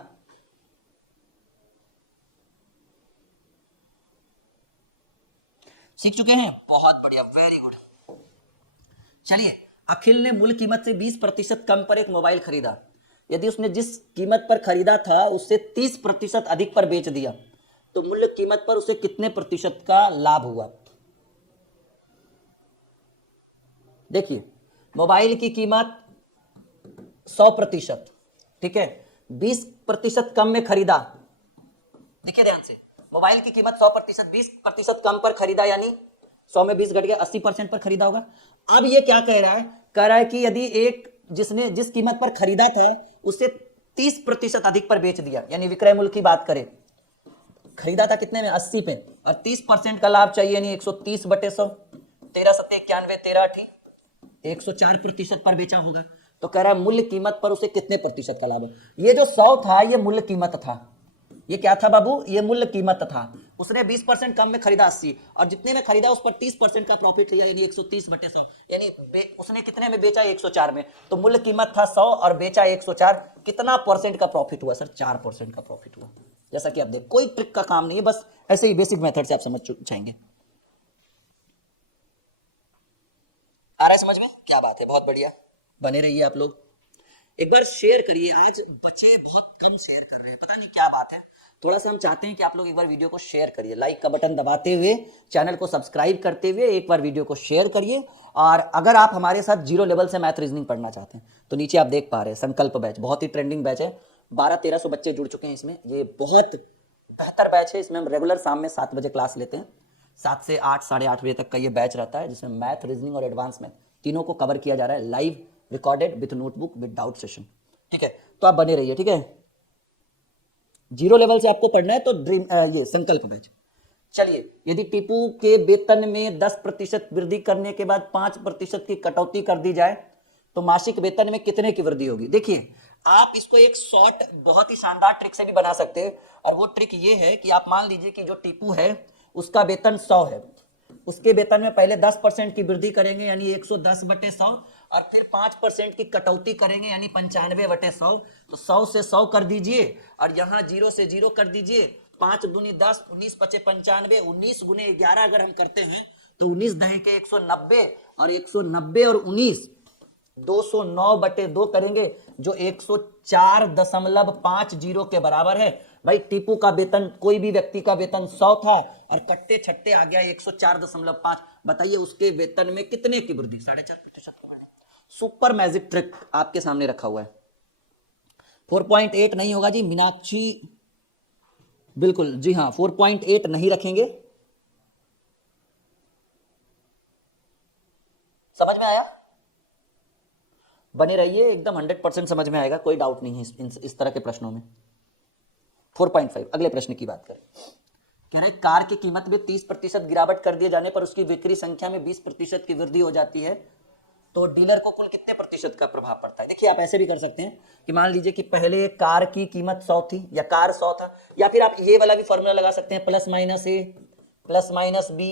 सीख चुके हैं, बहुत बढ़िया, वेरी गुड। चलिए, अखिल ने मूल कीमत से 20% कम पर एक मोबाइल खरीदा। यदि उसने जिस कीमत पर खरीदा था उससे 30% अधिक पर बेच दिया तो मूल्य कीमत पर उसे कितने प्रतिशत का लाभ हुआ। देखिए, मोबाइल की कीमत 100%, ठीक है, 20% कम में खरीदा। देखिए ध्यान से, मोबाइल की कीमत 100%, 20% कम पर खरीदा, यानी 100 में 20 घट गया, 80% पर खरीदा होगा। अब ये क्या कह रहा है कि यदि एक जिसने जिस कीमत पर खरीदा था उसे 30% अधिक पर बेच दिया, यानी विक्रय मूल्य की बात करें, खरीदा था कितने में, 80 पे, और 30% का लाभ चाहिए, यानी 130/100, 13 सत्ते 91, 13 8 104% पर बेचा होगा। तो कह रहा है मूल्य कीमत पर उसे कितने प्रतिशत का लाभ है। ये जो 100 था ये मूल्य कीमत था, ये क्या था बाबू, ये मूल्य कीमत था। उसने 20% कम में खरीदा 80, और जितने में खरीदा उस पर 30% का प्रॉफिट लिया, यानी 130/100, यानी उसने कितने में बेचा, 104 में। तो मूल्य कीमत था 100 और बेचा 104, कितना परसेंट का प्रॉफिट हुआ सर, 4% का प्रॉफिट हुआ। जैसा कि आप देख, कोई ट्रिक का काम नहीं है, बस ऐसे ही बेसिक मेथड से आप समझ जाएंगे। आ रहा है समझ में, क्या बात है, बहुत बढ़िया, बने रहिए आप लोग। एक बार शेयर करिए, आज बच्चे बहुत कम शेयर कर रहे हैं, पता नहीं क्या बात है। थोड़ा सा हम चाहते हैं कि आप लोग एक बार वीडियो को शेयर करिए, लाइक का बटन दबाते हुए, चैनल को सब्सक्राइब करते हुए एक बार वीडियो को शेयर करिए। और अगर आप हमारे साथ 0 लेवल से मैथ रीजनिंग पढ़ना चाहते हैं तो नीचे आप देख पा रहे हैं संकल्प बैच, बहुत ही ट्रेंडिंग बैच है, 1200-1300 बच्चे जुड़ चुके हैं इसमें। ये बहुत बेहतर बैच है, इसमें हम रेगुलर शाम में 7 बजे क्लास लेते हैं, 7 से 8, 8:30 बजे तक का ये बैच रहता है, जिसमें मैथ, रीजनिंग और एडवांस मैथ तीनों को कवर किया जा रहा है, live recorded with notebook with doubt session, ठीक है। तो आप बने रहिए, ठीक है। 0 लेवल से आपको पढ़ना है तो ड्रीम ये संकल्प बैच। चलिए, यदि टीपू के वेतन में 10% वृद्धि करने के बाद 5% की कटौती कर दी जाए तो मासिक वेतन में कितने की वृद्धि होगी। देखिए, आप इसको एक शॉर्ट बहुत ही शानदार ट्रिक से भी बना सकते हैं, और वो ट्रिक ये है कि आप मान लीजिए कि जो टीपू है उसका वेतन 100 है, उसके वेतन में पहले 10% की वृद्धि करेंगे, यानी 110/100, और फिर 5% की कटौती करेंगे, यानी 95/100। तो 100 से 100 कर दीजिए और यहाँ 0 से 0 कर दीजिए, 5 दूनी 10, 19 पचे 95, 19 गुने 11 अगर हम करते हैं तो 19 दहे के 190, और 190 और 19 209/2 करेंगे, जो 104.50 के बराबर है। भाई टीपू का वेतन, कोई भी व्यक्ति का वेतन 100 था और कट्टे छट्टे आ गया 104.5, बताइए उसके वेतन में कितने की वृद्धि, 4.5%। सुपर मैजिक ट्रिक आपके सामने रखा हुआ है। 4.8 नहीं होगा जी मीनाक्षी, बिल्कुल जी हाँ, 4.8 नहीं रखेंगे, समझ में आया। बने रहिए, एकदम 100% समझ में आएगा, कोई डाउट नहीं है इस तरह के प्रश्नों में। 4.5 अगले प्रश्न की बात करें। कह रहे कार की कीमत में 30% गिरावट कर दिए जाने पर उसकी बिक्री संख्या में 20% की वृद्धि हो जाती है, तो डीलर को कुल कितने प्रतिशत का प्रभाव पड़ता है? देखिए आप ऐसे भी कर सकते हैं कि मान लीजिए कि पहले कार की कीमत 100 थी या कार 100 था, या फिर आप ये वाला भी फॉर्मूला लगा सकते हैं, plus minus A plus minus B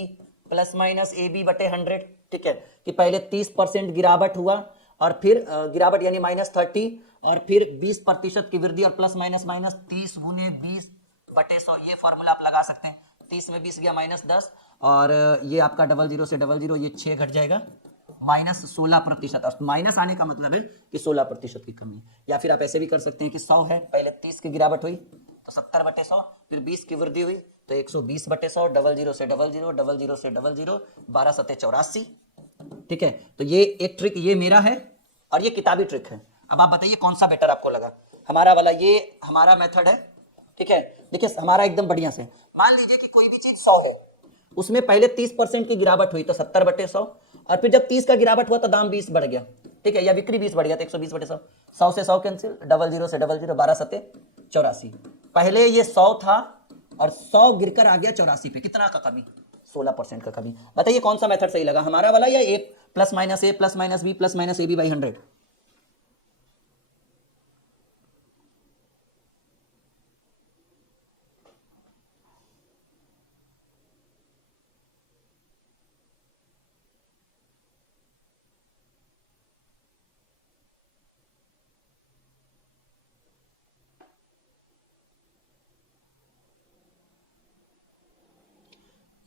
plus minus A B बटे 100। ठीक है, कि पहले 30% गिरावट हुआ और फिर गिरावट यानी -30 और फिर 20% की वृद्धि और प्लस माइनस माइनस 30 गुने 20 बटे 100। ये फॉर्मूला आप लगा सकते हैं। 30 में 20 गया -10 और ये आपका 00 से 00 ये 6 घट जाएगा, -16%। और माइनस आने का मतलब है कि 16% की कमी है। या फिर आप ऐसे भी कर सकते हैं कि 100 है, पहले 30 की गिरावट हुई तो 70 बटे 100, फिर 20 की वृद्धि हुई तो 120 बटे 100, 00 से 00, 00 से 00, 12 सत्ते 84। ठीक है, तो ये एक ट्रिक ये मेरा है और ये किताबी ट्रिक है। अब आप बताइए कौन सा बेटर आपको लगा, हमारा वाला ये हमारा मेथड है। ठीक है, देखिए हमारा एकदम बढ़िया से, मान लीजिए कि कोई भी चीज 100 है, उसमें पहले 30% की गिरावट हुई तो 70 बटे 100, और फिर जब 30 का गिरावट हुआ तो दाम 20 बढ़ गया। ठीक है, या बिक्री 20 बढ़ गया तो 120 बटे 100, 100 से 100 कैंसिल, 00 से 00, 12 सत्ते 84। पहले ये 100 था और 100 गिरकर आ गया 84 पे, कितना का कमी? 16% का कमी। बताइए कौन सा मेथड सही लगा, हमारा वाला या A plus minus B plus minus A B by 100?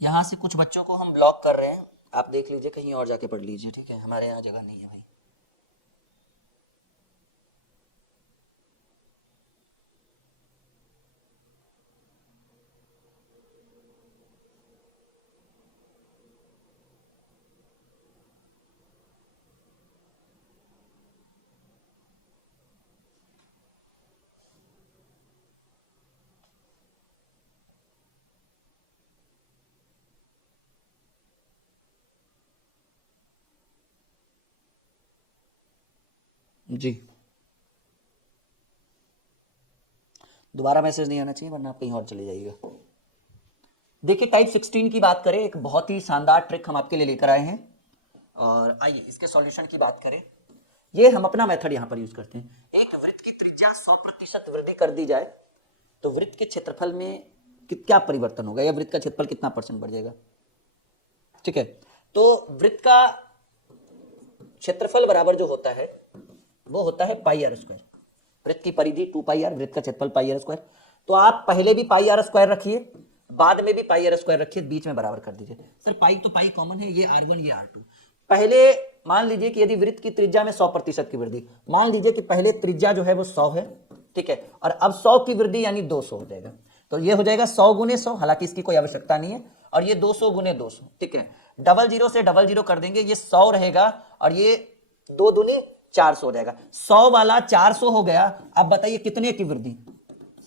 यहाँ से कुछ बच्चों को हम ब्लॉक कर रहे हैं, आप देख लीजिए कहीं और जाके पढ़ लीजिए। ठीक है, हमारे यहाँ जगह नहीं है भाई। जी, दोबारा मैसेज नहीं आना चाहिए वरना आप कहीं और चले जाइएगा। देखिए टाइप 16 की बात करें, एक बहुत ही शानदार ट्रिक हम आपके लिए लेकर आए हैं, और आइए इसके सॉल्यूशन की बात करें। ये हम अपना मेथड यहाँ पर यूज करते हैं। एक वृत्त की त्रिज्या 100% वृद्धि कर दी जाए तो वृत्त के क्षेत्रफल में क्या परिवर्तन होगा, या वृत्त का क्षेत्रफल कितना % बढ़ जाएगा? ठीक है, तो वृत्त का क्षेत्रफल बराबर जो होता है वो होता है पाई आर स्क्वायर। वृत्त की परिधि 2 पाई आर, वृत्त का क्षेत्रफल पाई आर स्क्वायर। तो आप पहले भी पाई आर स्क्वायर रखिए, बाद में भी पाई आर स्क्वायर रखिए, बीच में बराबर कर दीजिए। सर पाई तो पाई कॉमन है, ये R1 ये R2। पहले मान लीजिए कि यदि वृत्त की त्रिज्या में 100% की वृद्धि, मान लीजिए कि पहले त्रिज्या जो है वो 100 है, ठीक है, और अब 100 की वृद्धि यानी 200 हो जाएगा। तो ये हो जाएगा 100 गुने 100, हालांकि इसकी कोई आवश्यकता नहीं है, और ये 200 गुने 200। ठीक है, 00 से 00 कर देंगे, ये 100 रहेगा और ये 2 दूने 400 हो जाएगा। 100 वाला 400 हो गया। अब बताइए कितने की वृद्धि?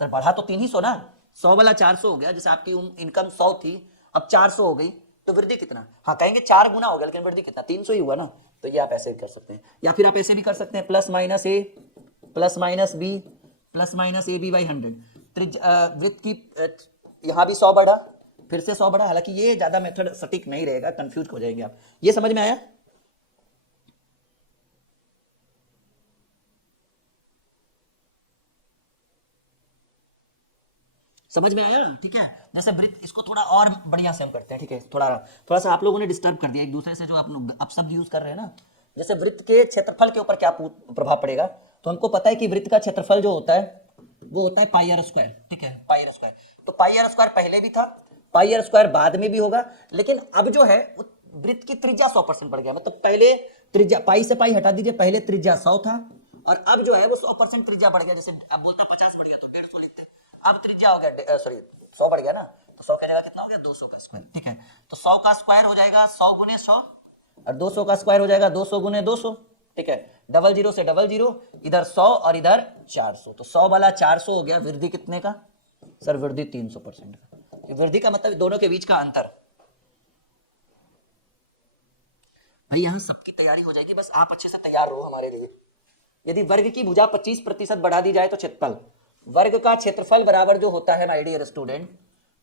सर बढ़ा तो 300 ना, 100 वाला 400 हो गया, जैसे आपकी इनकम 100 थी अब 400 हो गई, तो वृद्धि कितना? हाँ कहेंगे 4 गुना हो गया, लेकिन वृद्धि कितना? 300 ही हुआ ना। तो ये आप ऐसे भी कर सकते हैं, या फिर आप ऐसे भी कर सकते हैं, plus minus A plus minus B plus minus A B by 100। वृत्त की यहां भी 100 बढ़ा, फिर से 100 बढ़ा। हालांकि ये ज्यादा मेथड सटीक नहीं रहेगा, कंफ्यूज हो जाएंगे आप। ये समझ में आया? समझ में आया? ठीक है, जैसे वृत्त, इसको थोड़ा और बढ़िया से हम करते हैं। ठीक है, थोड़ा थोड़ा सा आप लोगों ने डिस्टर्ब कर दिया एक दूसरे से, जो आप लोग अब शब्द यूज कर रहे हैं ना। जैसे वृत्त के क्षेत्रफल के ऊपर क्या प्रभाव पड़ेगा, तो हमको पता है कि वृत्त का क्षेत्रफल जो होता है वो होता है पाई आर स्क्वायर। ठीक है, पाई आर स्क्वायर। तो पाई आर स्क्वायर पहले भी था, पाई आर स्क्वायर बाद में भी होगा, लेकिन अब जो है वृत्त की त्रिज्या 100% बढ़ गया। मतलब पहले त्रिज्या, पाई से पाई हटा दीजिए, पहले त्रिज्या 100 था और अब जो है वो 100% त्रिज्या बढ़ गया। जैसे अब बोलता 50 बढ़ गया तो 150 लिखते हैं, अब त्रिज्या हो गया, सॉरी 100 बढ़ गया ना, तो 100 की जगह कितना हो गया? 200 का स्क्वायर। ठीक है, तो 100 का स्क्वायर हो जाएगा 100 गुने 100, और 200 का स्क्वायर हो जाएगा 200 गुने 200। ठीक है, 00 से 00, इधर 100 और इधर 400, तो 100 वाला 400 हो गया। वृद्धि कितने का? सर वृद्धि 300% का। वृद्धि का मतलब दोनों के बीच का अंतर। भाई यहाँ सबकी तैयारी हो जाएगी, बस आप अच्छे से तैयार रहो हमारे लिए। यदि वर्ग की भुजा 25% बढ़ा दी जाए तो क्षेत्रफल, वर्ग का क्षेत्रफल बराबर जो होता है माय डियर स्टूडेंट,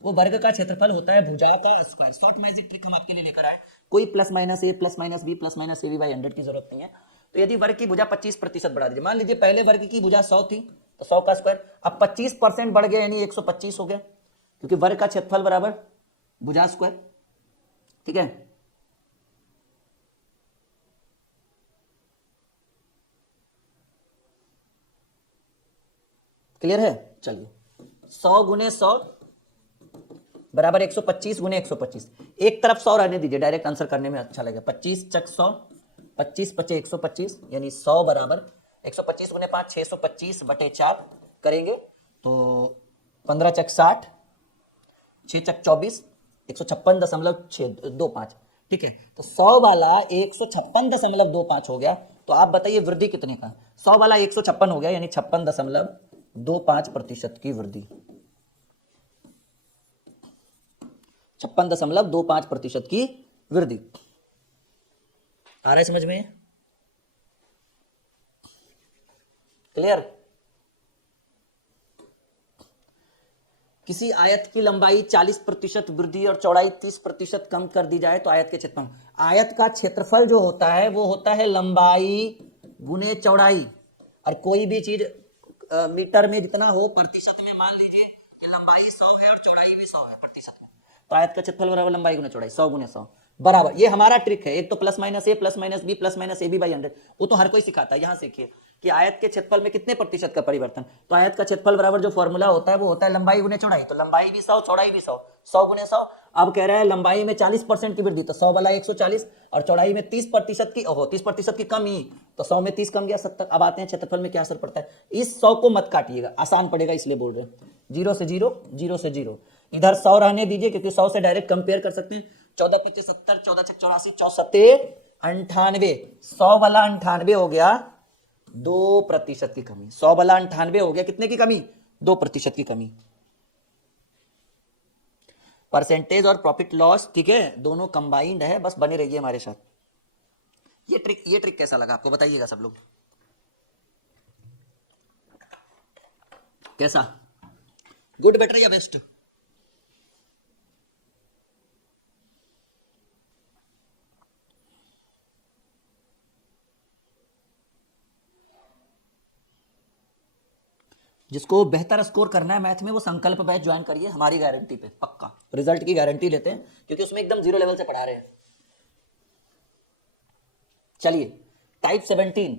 वो वर्ग का क्षेत्रफल होता है भुजा का स्क्वायर। शॉर्ट मैजिक ट्रिक हम आपके लिए लेकर आए, कोई plus minus A plus minus B plus minus A B by 100 की जरूरत नहीं है। तो यदि वर्ग की भुजा 25% बढ़ा दीजिए, मान लीजिए पहले वर्ग की भुजा 100 थी तो 100 का स्क्वायर, अब 25% बढ़ गया यानी 125 हो गया, क्योंकि वर्ग का क्षेत्रफल बराबर भुजा स्क्वायर। ठीक है, क्लियर है। चलिए 100 गुने 100 बराबर 125 गुने 125, एक तरफ 100 रहने दीजिए, डायरेक्ट आंसर करने में अच्छा लगेगा। 25 चक 100, 25 पचे 125 यानी 100 बराबर 125 गुने 5 625 बटे 4 करेंगे तो 15 चक 60, 6 चक 24, 156.625। ठीक है, तो 100 वाला 156.25 हो गया। तो आप बताइए वृद्धि कितने का, 100 वाला 156 हो गया यानी 56.25% की वृद्धि, 56.25% की वृद्धि। आ रहा है समझ में, क्लियर। किसी आयत की लंबाई 40% वृद्धि और चौड़ाई 30% कम कर दी जाए तो आयत के क्षेत्रफल, आयत का क्षेत्रफल जो होता है वो होता है लंबाई गुने चौड़ाई, और कोई भी चीज मीटर में जितना हो प्रतिशत में, मान लीजिए कि लंबाई 100 है और चौड़ाई भी 100 है प्रतिशत में, तो आयत का क्षेत्रफल बराबर लंबाई गुने चौड़ाई 100 गुने 100 बराबर। ये हमारा ट्रिक है, एक तो plus minus A plus minus B plus minus A B by 100, वो तो हर कोई सिखाता है। यहां सीखिए कि आयत के क्षेत्रफल में कितने प्रतिशत का परिवर्तन, तो आयत का क्षेत्रफल बराबर जो फॉर्मूला होता है वो होता है लंबाई गुने चौड़ाई, तो लंबाई भी 100 चौड़ाई भी 100, 100 गुने 100। अब कह रहा है लंबाई में 40% की वृद्धि, तो 100 वाला 140 और चौड़ाई में 30% की, ओहो 30% की कमी, तो 100 में 30 कम गया 70। अब आते हैं क्षेत्रफल में क्या असर पड़ता है, इस 100 को मत काटिएगा, आसान पड़ेगा इसलिए बोल रहे हैं, 0 से 0 0 से 0, इधर 100 रहने दीजिए क्योंकि 100 से डायरेक्ट कंपेयर कर सकते हैं। 14 25 70, 14 छक 84, 64 98, 100 वाला 98 हो गया 2% की कमी, 100 वाला 98 हो गया कितने की कमी, 2% की कमी। परसेंटेज और प्रॉफिट लॉस, ठीक है, दोनों कंबाइंड है, बस बने रहिए हमारे साथ। ये ट्रिक कैसा लगा आपको बताइएगा सब लोग, कैसा, गुड बेटर या बेस्ट। जिसको बेहतर स्कोर करना है मैथ में वो संकल्प बैच ज्वाइन करिए, हमारी गारंटी पे पक्का रिजल्ट की गारंटी लेते हैं क्योंकि उसमें एकदम 0 लेवल से पढ़ा रहे हैं। चलिए टाइप 17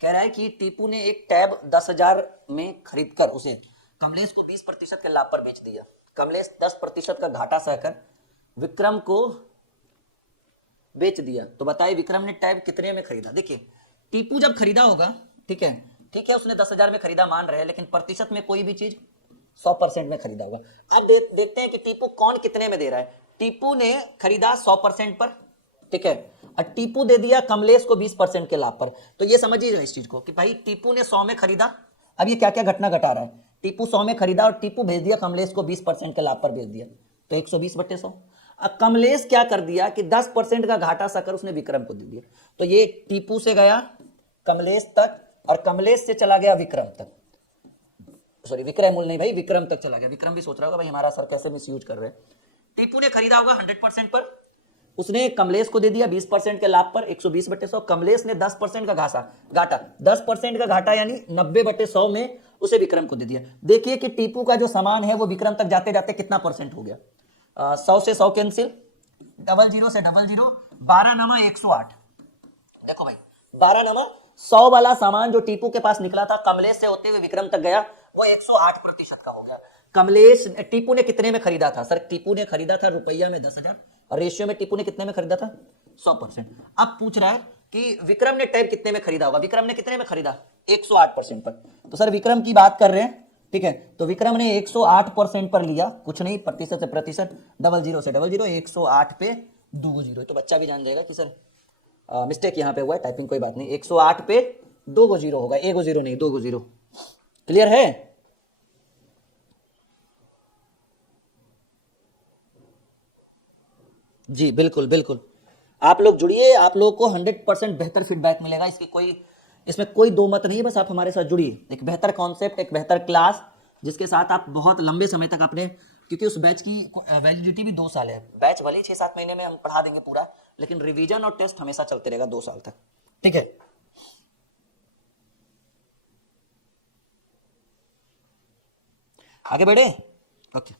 कह रहा है कि टीपू ने एक टैब 10,000 में खरीदकर उसे कमलेश को 20% के लाभ पर बेच दिया। कमलेश 10% का घाटा सहकर विक्रम को बेच दिया, तो बताइए विक्रम ने टैब कितने में खरीदा। देखिए टीपू जब खरीदा होगा, ठीक है उसने 10,000 में खरीदा मान रहे हैं, लेकिन प्रतिशत में कोई भी चीज 100% में खरीदा होगा। अब देखते हैं कि टीपू कौन कितने में दे रहा है। टीपू ने खरीदा 100% पर, ठीक है, और टीपू दे दिया कमलेश को 20% के लाभ पर। तो ये समझिए इस चीज को कि भाई टीपू ने 100 में खरीदा, अब ये क्या क्या घटना घटा रहा है, टीपू 100 में खरीदा और टीपू भेज दिया कमलेश को 20% के लाभ पर भेज दिया, तो 120/100। अब कमलेश क्या कर दिया कि 10% का घाटा सहकर उसने विक्रम को दे दिया, तो ये टीपू से गया कमलेश तक और कमलेश से चला गया विक्रम तक, सॉरी विक्रमूल नहीं भाई, विक्रम तक चला गया। विक्रम भी सोच रहा होगा भाई हमारा सर कैसे मिसयूज कर रहे हैं। टीपू ने खरीदा होगा 100% पर, उसने कमलेश को दे दिया 20% के लाभ पर 120/100। कमलेश ने 10% का घाटा 10% का घाटा यानी 90/100 में उसे विक्रम को दे दिया। देखिए कि टीपू का जो सामान है वो विक्रम तक जाते जाते कितना परसेंट हो गया, 100 से 100 कैंसिल, 00 से 00, 12 नमा 108। देखो भाई 12 नमा 100 वाला सामान जो टीपू के पास निकला था कमलेश से होते हुए विक्रम तक गया, वो 108% का हो गया। कमलेश टीपू ने कितने में खरीदा था सर, टीपू ने खरीदा था रुपया में 10,000 और रेशियो में टीपू ने कितने में खरीदा था 100%। अब पूछ रहा है कि विक्रम ने टैब कितने में खरीदा होगा, विक्रम ने कितने में खरीदा 108% पर, तो सर विक्रम की बात कर रहे हैं, ठीक है, तो विक्रम ने 108% पर लिया, कुछ नहीं प्रतिशत से प्रतिशत, 00 से 00, 108 पे 2 0, तो बच्चा भी जान जाएगा कि सर मिस्टेक यहां पे हुआ है, टाइपिंग कोई बात नहीं, 108 पे 2 0 होगा, 1 0 नहीं 2 0। क्लियर है। जी बिल्कुल बिल्कुल, आप लोग जुड़िए, आप लोगों को 100% बेहतर फीडबैक मिलेगा, इसकी कोई इसमें कोई दो मत नहीं है, बस आप हमारे साथ जुड़िए। एक बेहतर कॉन्सेप्ट, एक बेहतर क्लास, जिसके साथ आप बहुत लंबे समय तक अपने, क्योंकि उस बैच की वैलिडिटी भी 2 साल है। बैच भले ही 6-7 महीने में हम पढ़ा देंगे पूरा, लेकिन रिवीजन और टेस्ट हमेशा चलते रहेगा 2 साल तक, ठीक है। आगे बढ़े, ओके।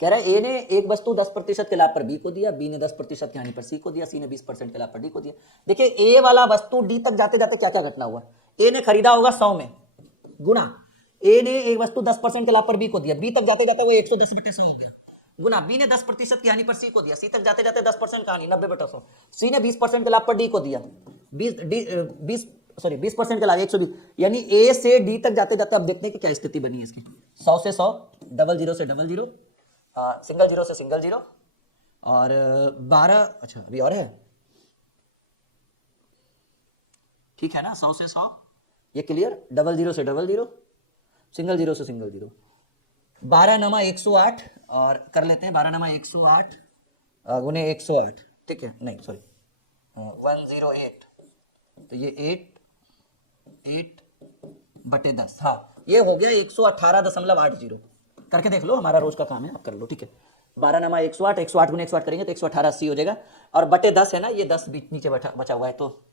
कह रहा है ए ने एक वस्तु 10% के लाभ पर बी को दिया, बी ने 10% की हानि पर सी को दिया, सी ने 20% के लाभ पर डी को दिया। देखिए ए वाला वस्तु डी तक जाते जाते क्या क्या घटना हुआ। ए ने खरीदा होगा 100 में, गुना ए ने एक वस्तु 10% के लाभ पर बी को दिया, बी तक जाते जाते वो 110/100 हो गया, गुना बी ने 10% की हानि पर सी को दिया, सी तक जाते जाते 10% का हानि 90/100, सी ने 20% के लाभ पर डी को दिया, 20% के लाभ 120, यानी ए से डी तक जाते जाते अब देखते हैं कि क्या स्थिति बनी है इसकी। 100 से 100, 00 से 00, सिंगल जीरो से सिंगल जीरो, और 12, अच्छा अभी और है, ठीक है ना, 100 से 100 ये क्लियर, 00 से 00, सिंगल जीरो से सिंगल जीरो, 12×108, और कर लेते हैं 12×108 गुने 108, ठीक है, नहीं सॉरी 108, तो ये 8/10, हाँ ये हो गया 118.80, करके देख लो, हमारा रोज का काम है, आप कर लो, ठीक है। 12×108, 108 गुने 108 करेंगे तो 118 80 हो जाएगा, और बटे 10 है ना, ये 10 बीच नीचे बचा हुआ है, तो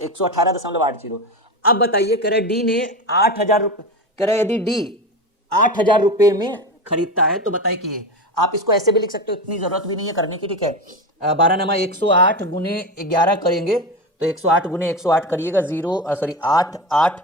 118.80। अब बताइए, कह रहे डी ने 8,000 रुपये, कह रहे यदि डी 8,000 रुपये में खरीदता है तो बताइए कि आप इसको ऐसे भी लिख सकते हो, इतनी जरूरत भी नहीं है करने की, ठीक है। 12×108 गुने 11 करेंगे तो 108 गुने 108 करिएगा, 8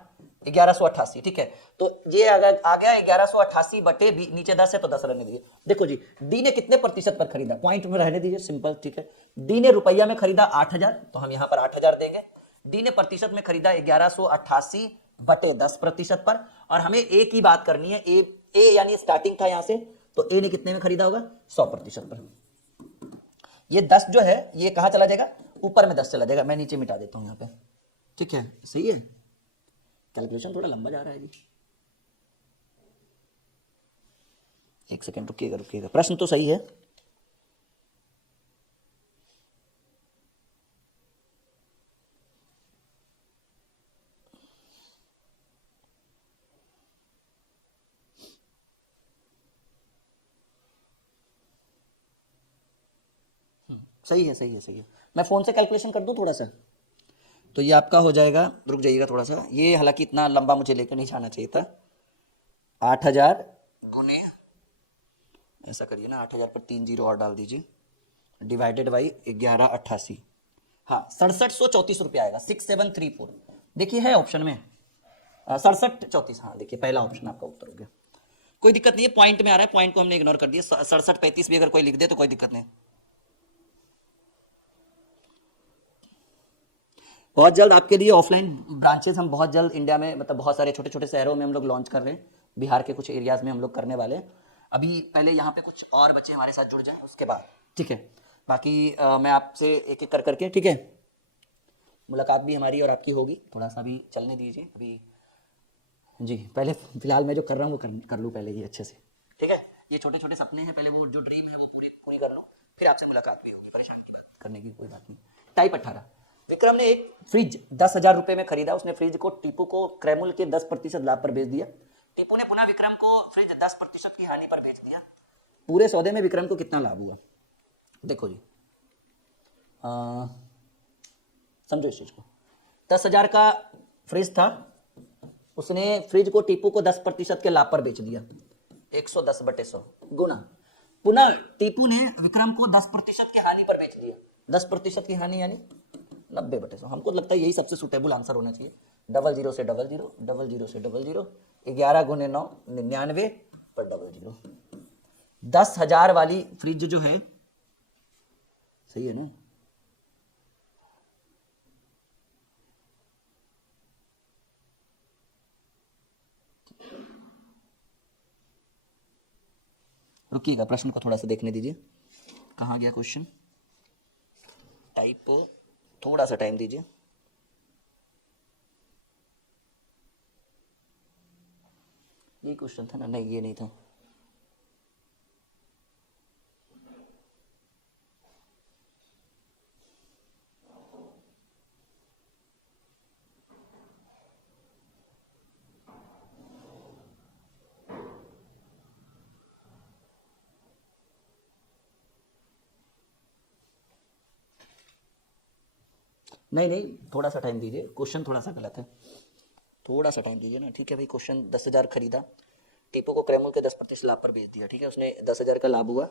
1188, ठीक है। तो ये आ गया 1188 बटे नीचे 10 है तो 10 रहने दीजिए। देखो जी, डी ने कितने प्रतिशत पर खरीदा, पॉइंट में रहने दीजिए, सिंपल, ठीक है। डी ने रुपया में खरीदा 8,000, तो हम यहां पर 8,000 देंगे। डी ने प्रतिशत में खरीदा 1188 बटे 10% पर, और हमें ए की बात करनी है, ए यानी स्टार्टिंग था यहां से, तो ए ने कितने में खरीदा होगा, 100% पर। ये 10 जो है ये कहां चला जाएगा, ऊपर में 10 चला जाएगा, मैं नीचे मिटा देता हूं यहां पे, ठीक है, सही है। कैलकुलेशन थोड़ा लंबा जा रहा है जी, एक सेकेंड रुकिएगा रुकिएगा, प्रश्न तो सही है। सही है सही है सही है, मैं फोन से कैलकुलेशन कर दूं थोड़ा सा, तो ये आपका हो जाएगा, रुक जाइएगा थोड़ा सा, ये हालांकि इतना लंबा मुझे लेकर नहीं जाना चाहिए था। 8,000 गुने, ऐसा करिए ना, 8,000 पर 3 जीरो और डाल दीजिए, डिवाइडेड बाई 1188, हाँ 6734 आएगा, 6734, देखिए है ऑप्शन में 6734, हाँ देखिए पहला ऑप्शन आपका उत्तर हो गया। कोई दिक्कत नहीं है, पॉइंट में आ रहा है, पॉइंट को हमने इग्नोर कर दिया, 6735 भी अगर कोई लिख दे तो कोई दिक्कत नहीं। बहुत जल्द आपके लिए ऑफलाइन ब्रांचेस हम बहुत जल्द इंडिया में, मतलब बहुत सारे छोटे छोटे शहरों में हम लोग लॉन्च कर रहे हैं, बिहार के कुछ एरियाज में हम लोग करने वाले हैं। अभी पहले यहाँ पे कुछ और बच्चे हमारे साथ जुड़ जाएं उसके बाद, ठीक है। बाकी मैं आपसे एक एक कर करके, ठीक है, मुलाकात भी हमारी और आपकी होगी, थोड़ा सा भी चलने दीजिए अभी जी, पहले फिलहाल मैं जो कर रहा हूँ वो कर लूँ पहले ये अच्छे से, ठीक है। ये छोटे छोटे सपने हैं, पहले वो जो ड्रीम है वो पूरी कर लूँ, फिर आपसे मुलाकात भी होगी, परेशान की बात करने की कोई बात नहीं। टाइप 18, विक्रम ने एक फ्रिज 10,000 रुपए में खरीदा, उसने फ्रिज को टीपू को क्रैमुल के 10% लाभ पर बेच दिया, टीपू ने पुनः विक्रम को फ्रिज 10% की हानि पर बेच दिया, पूरे सौदे में विक्रम को कितना लाभ हुआ। देखो जी, समझो इस चीज को, 10,000 का फ्रिज था, उसने फ्रिज को टीपू को 10% के लाभ पर बेच दिया, 110/100 गुना, पुनः टीपू ने विक्रम को 10% की हानि पर बेच दिया, 10% की हानि यानी 90/100, हमको लगता है यही सबसे सुटेबल आंसर होना चाहिए। 00 से 00, 00 से 00, 11 गुने 9 99 पर 00, 10,000 वाली फ्रिज जो है, सही है ना, रुकिएगा प्रश्न को थोड़ा सा देखने दीजिए, कहाँ गया क्वेश्चन, टाइप थोड़ा सा टाइम दीजिए। ये क्वेश्चन था ना, नहीं ये नहीं था, नहीं नहीं, थोड़ा सा टाइम दीजिए, क्वेश्चन थोड़ा सा गलत है, थोड़ा सा टाइम दीजिए ना। ठीक है भाई, क्वेश्चन 10,000 खरीदा, टीपू को क्रैमुल के 10% लाभ पर बेच दिया, ठीक है, उसने 10,000 का लाभ हुआ।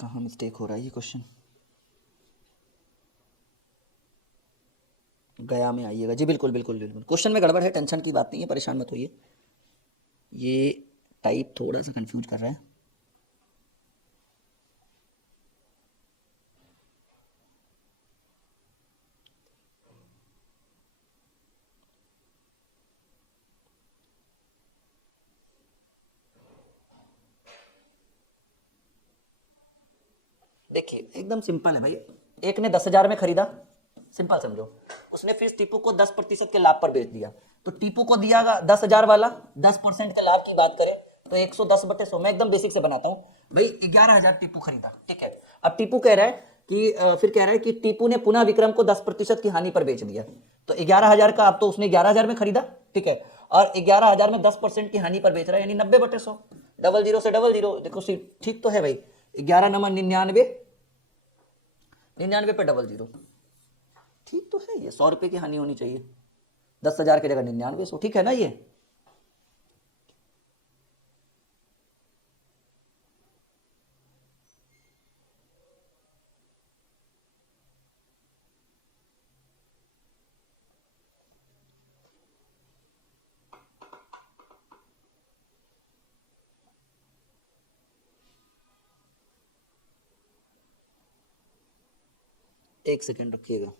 कहाँ मिस्टेक हो रहा है ये क्वेश्चन, गया में आइएगा जी, बिल्कुल बिल्कुल बिल्कुल, क्वेश्चन में गड़बड़ है, टेंशन की बात नहीं है, परेशान मत होइए, ये टाइप थोड़ा सा कंफ्यूज कर रहा है। देखिए एकदम सिंपल है भाई, एक ने 10,000 में खरीदा, सिंपल समझो, उसने फिर टीपू को 10% के लाभ पर बेच दिया, तो टीपू को दिया 10,000 वाला, 10% के लाभ की बात करें तो 110/100, मैं एकदम बेसिक से बनाता हूँ भाई, 11,000 टीपू खरीदा, ठीक है। अब टीपू कह रहा है कि फिर कह रहा है कि टीपू ने पुनः विक्रम को 10% की हानि पर बेच दिया, तो 11,000 का, अब तो उसने 11,000 में खरीदा, ठीक है, और 11,000 में 10% की हानि पर बेच रहा है, यानी 90/100, डबल जीरो से डबल जीरो, देखो ठीक तो है भाई, 11 नंबर 99, 99 पे डबल जीरो, ठीक तो है, ये 100 रुपए की हानि होनी चाहिए, 10,000 की जगह 9900, ठीक है ना ये। एक सेकेंड रखिएगा,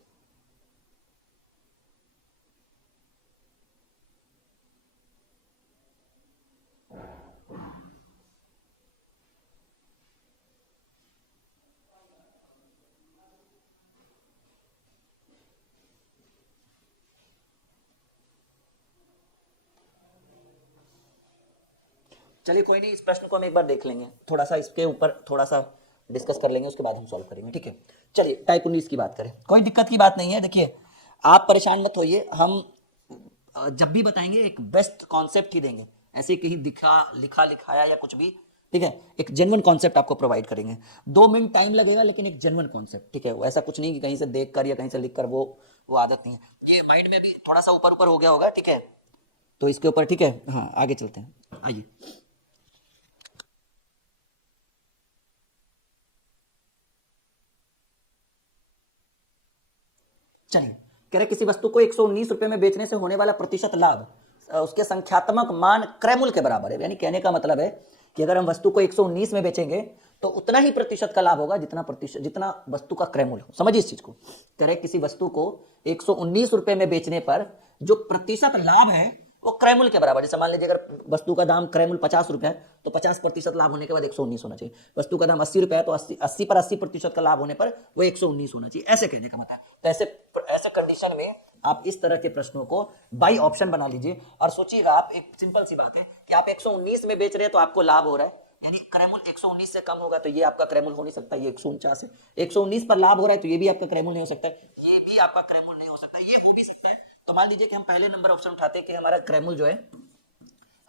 चलिए कोई नहीं, इस प्रश्न को हम एक बार देख लेंगे, थोड़ा सा इसके ऊपर थोड़ा सा डिस्कस कर लेंगे, उसके बाद हम सॉल्व करेंगे, ठीक है। चलिए टाइप 19 की बात करें, कोई दिक्कत की बात नहीं है, देखिए आप परेशान मत होइए, हम जब भी बताएंगे एक बेस्ट कॉन्सेप्ट ही देंगे, ऐसे कहीं दिखा लिखा लिखाया या कुछ भी, ठीक है, एक जेन्युइन कॉन्सेप्ट आपको प्रोवाइड करेंगे, 2 मिनट टाइम लगेगा, लेकिन एक जेन्युइन कॉन्सेप्ट, ठीक है, वो ऐसा कुछ नहीं कि कहीं से देख कर या कहीं से लिख कर, वो आदत नहीं है, ये माइंड में भी थोड़ा सा ऊपर ऊपर हो गया होगा, ठीक है, तो इसके ऊपर, ठीक है, हाँ आगे चलते हैं, आइए। चलिए, कह रहे किसी वस्तु को 119 रुपए में बेचने से होने वाला प्रतिशत लाभ उसके संख्यात्मक मान क्रयमूल्य के बराबर है, यानी कहने का मतलब है कि अगर हम वस्तु को 119 में बेचेंगे तो उतना ही प्रतिशत का लाभ होगा जितना वस्तु का क्रयमूल्य हो, समझिए इस चीज को, कह रहे किसी वस्तु को 119 रुपए में बेचने पर जो प्रतिशत लाभ है वो क्रयमूल्य के बराबर, जैसे मान लीजिए अगर वस्तु का दाम क्रयमूल्य 50 रुपए है तो 50% लाभ होने के बाद 119 होना चाहिए, वस्तु का दाम 80 रुपए है तो 80 पर 80% का लाभ होने पर वो 119 होना चाहिए, ऐसे कहने का मतलब। तो ऐसे ऐसे कंडीशन में आप इस तरह के प्रश्नों को बाई ऑप्शन बना लीजिए, और सोचिएगा आप, एक सिंपल सी बात है कि आप 119 में बेच रहे हैं तो आपको लाभ हो रहा है, यानी क्रैमुल 119 से कम होगा तो ये आपका क्रैमुल हो नहीं सकता, ये 149 है, 119 पर लाभ हो रहा है तो ये भी आपका क्रैमुल नहीं हो सकता है, ये भी आपका क्रैमुल नहीं हो सकता, ये हो भी सकता है। तो मान लीजिए कि हम पहले नंबर ऑप्शन उठाते हैं कि हमारा क्रैमुल जो है,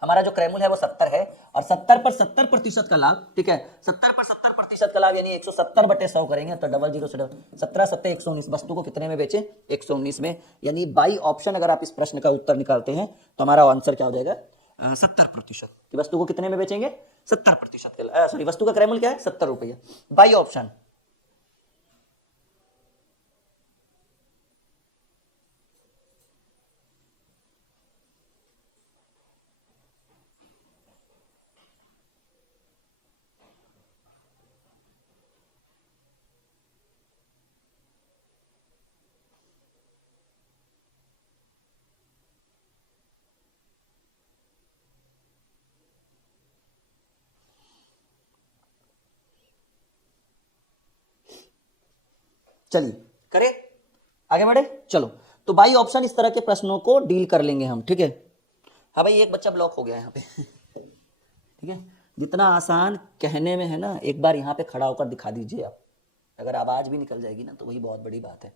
हमारा जो क्रैमुल है वो 70 है, और 70 पर 70% का लाभ, ठीक है, 70 पर 70% का लाभ यानी 170/100 करेंगे तो डबल जीरो से 17 7 119, वस्तु को कितने में बेचे, 119 में, यानी बाई ऑप्शन अगर आप इस प्रश्न का उत्तर निकालते हैं तो हमारा आंसर क्या हो जाएगा, 70%, कि वस्तु को कितने में बेचेंगे, 70% के, सॉरी वस्तु का क्रयमूल्य क्या है, 70 रुपया, बाई ऑप्शन। चलिए करें, आगे बढ़े, चलो, तो बाई ऑप्शन इस तरह के प्रश्नों को डील कर लेंगे हम, ठीक है। हाँ भाई, एक बच्चा ब्लॉक हो गया यहाँ पे ठीक है, जितना आसान कहने में है ना, एक बार यहाँ पे खड़ा होकर दिखा दीजिए आप, अगर आवाज भी निकल जाएगी ना तो वही बहुत बड़ी बात है,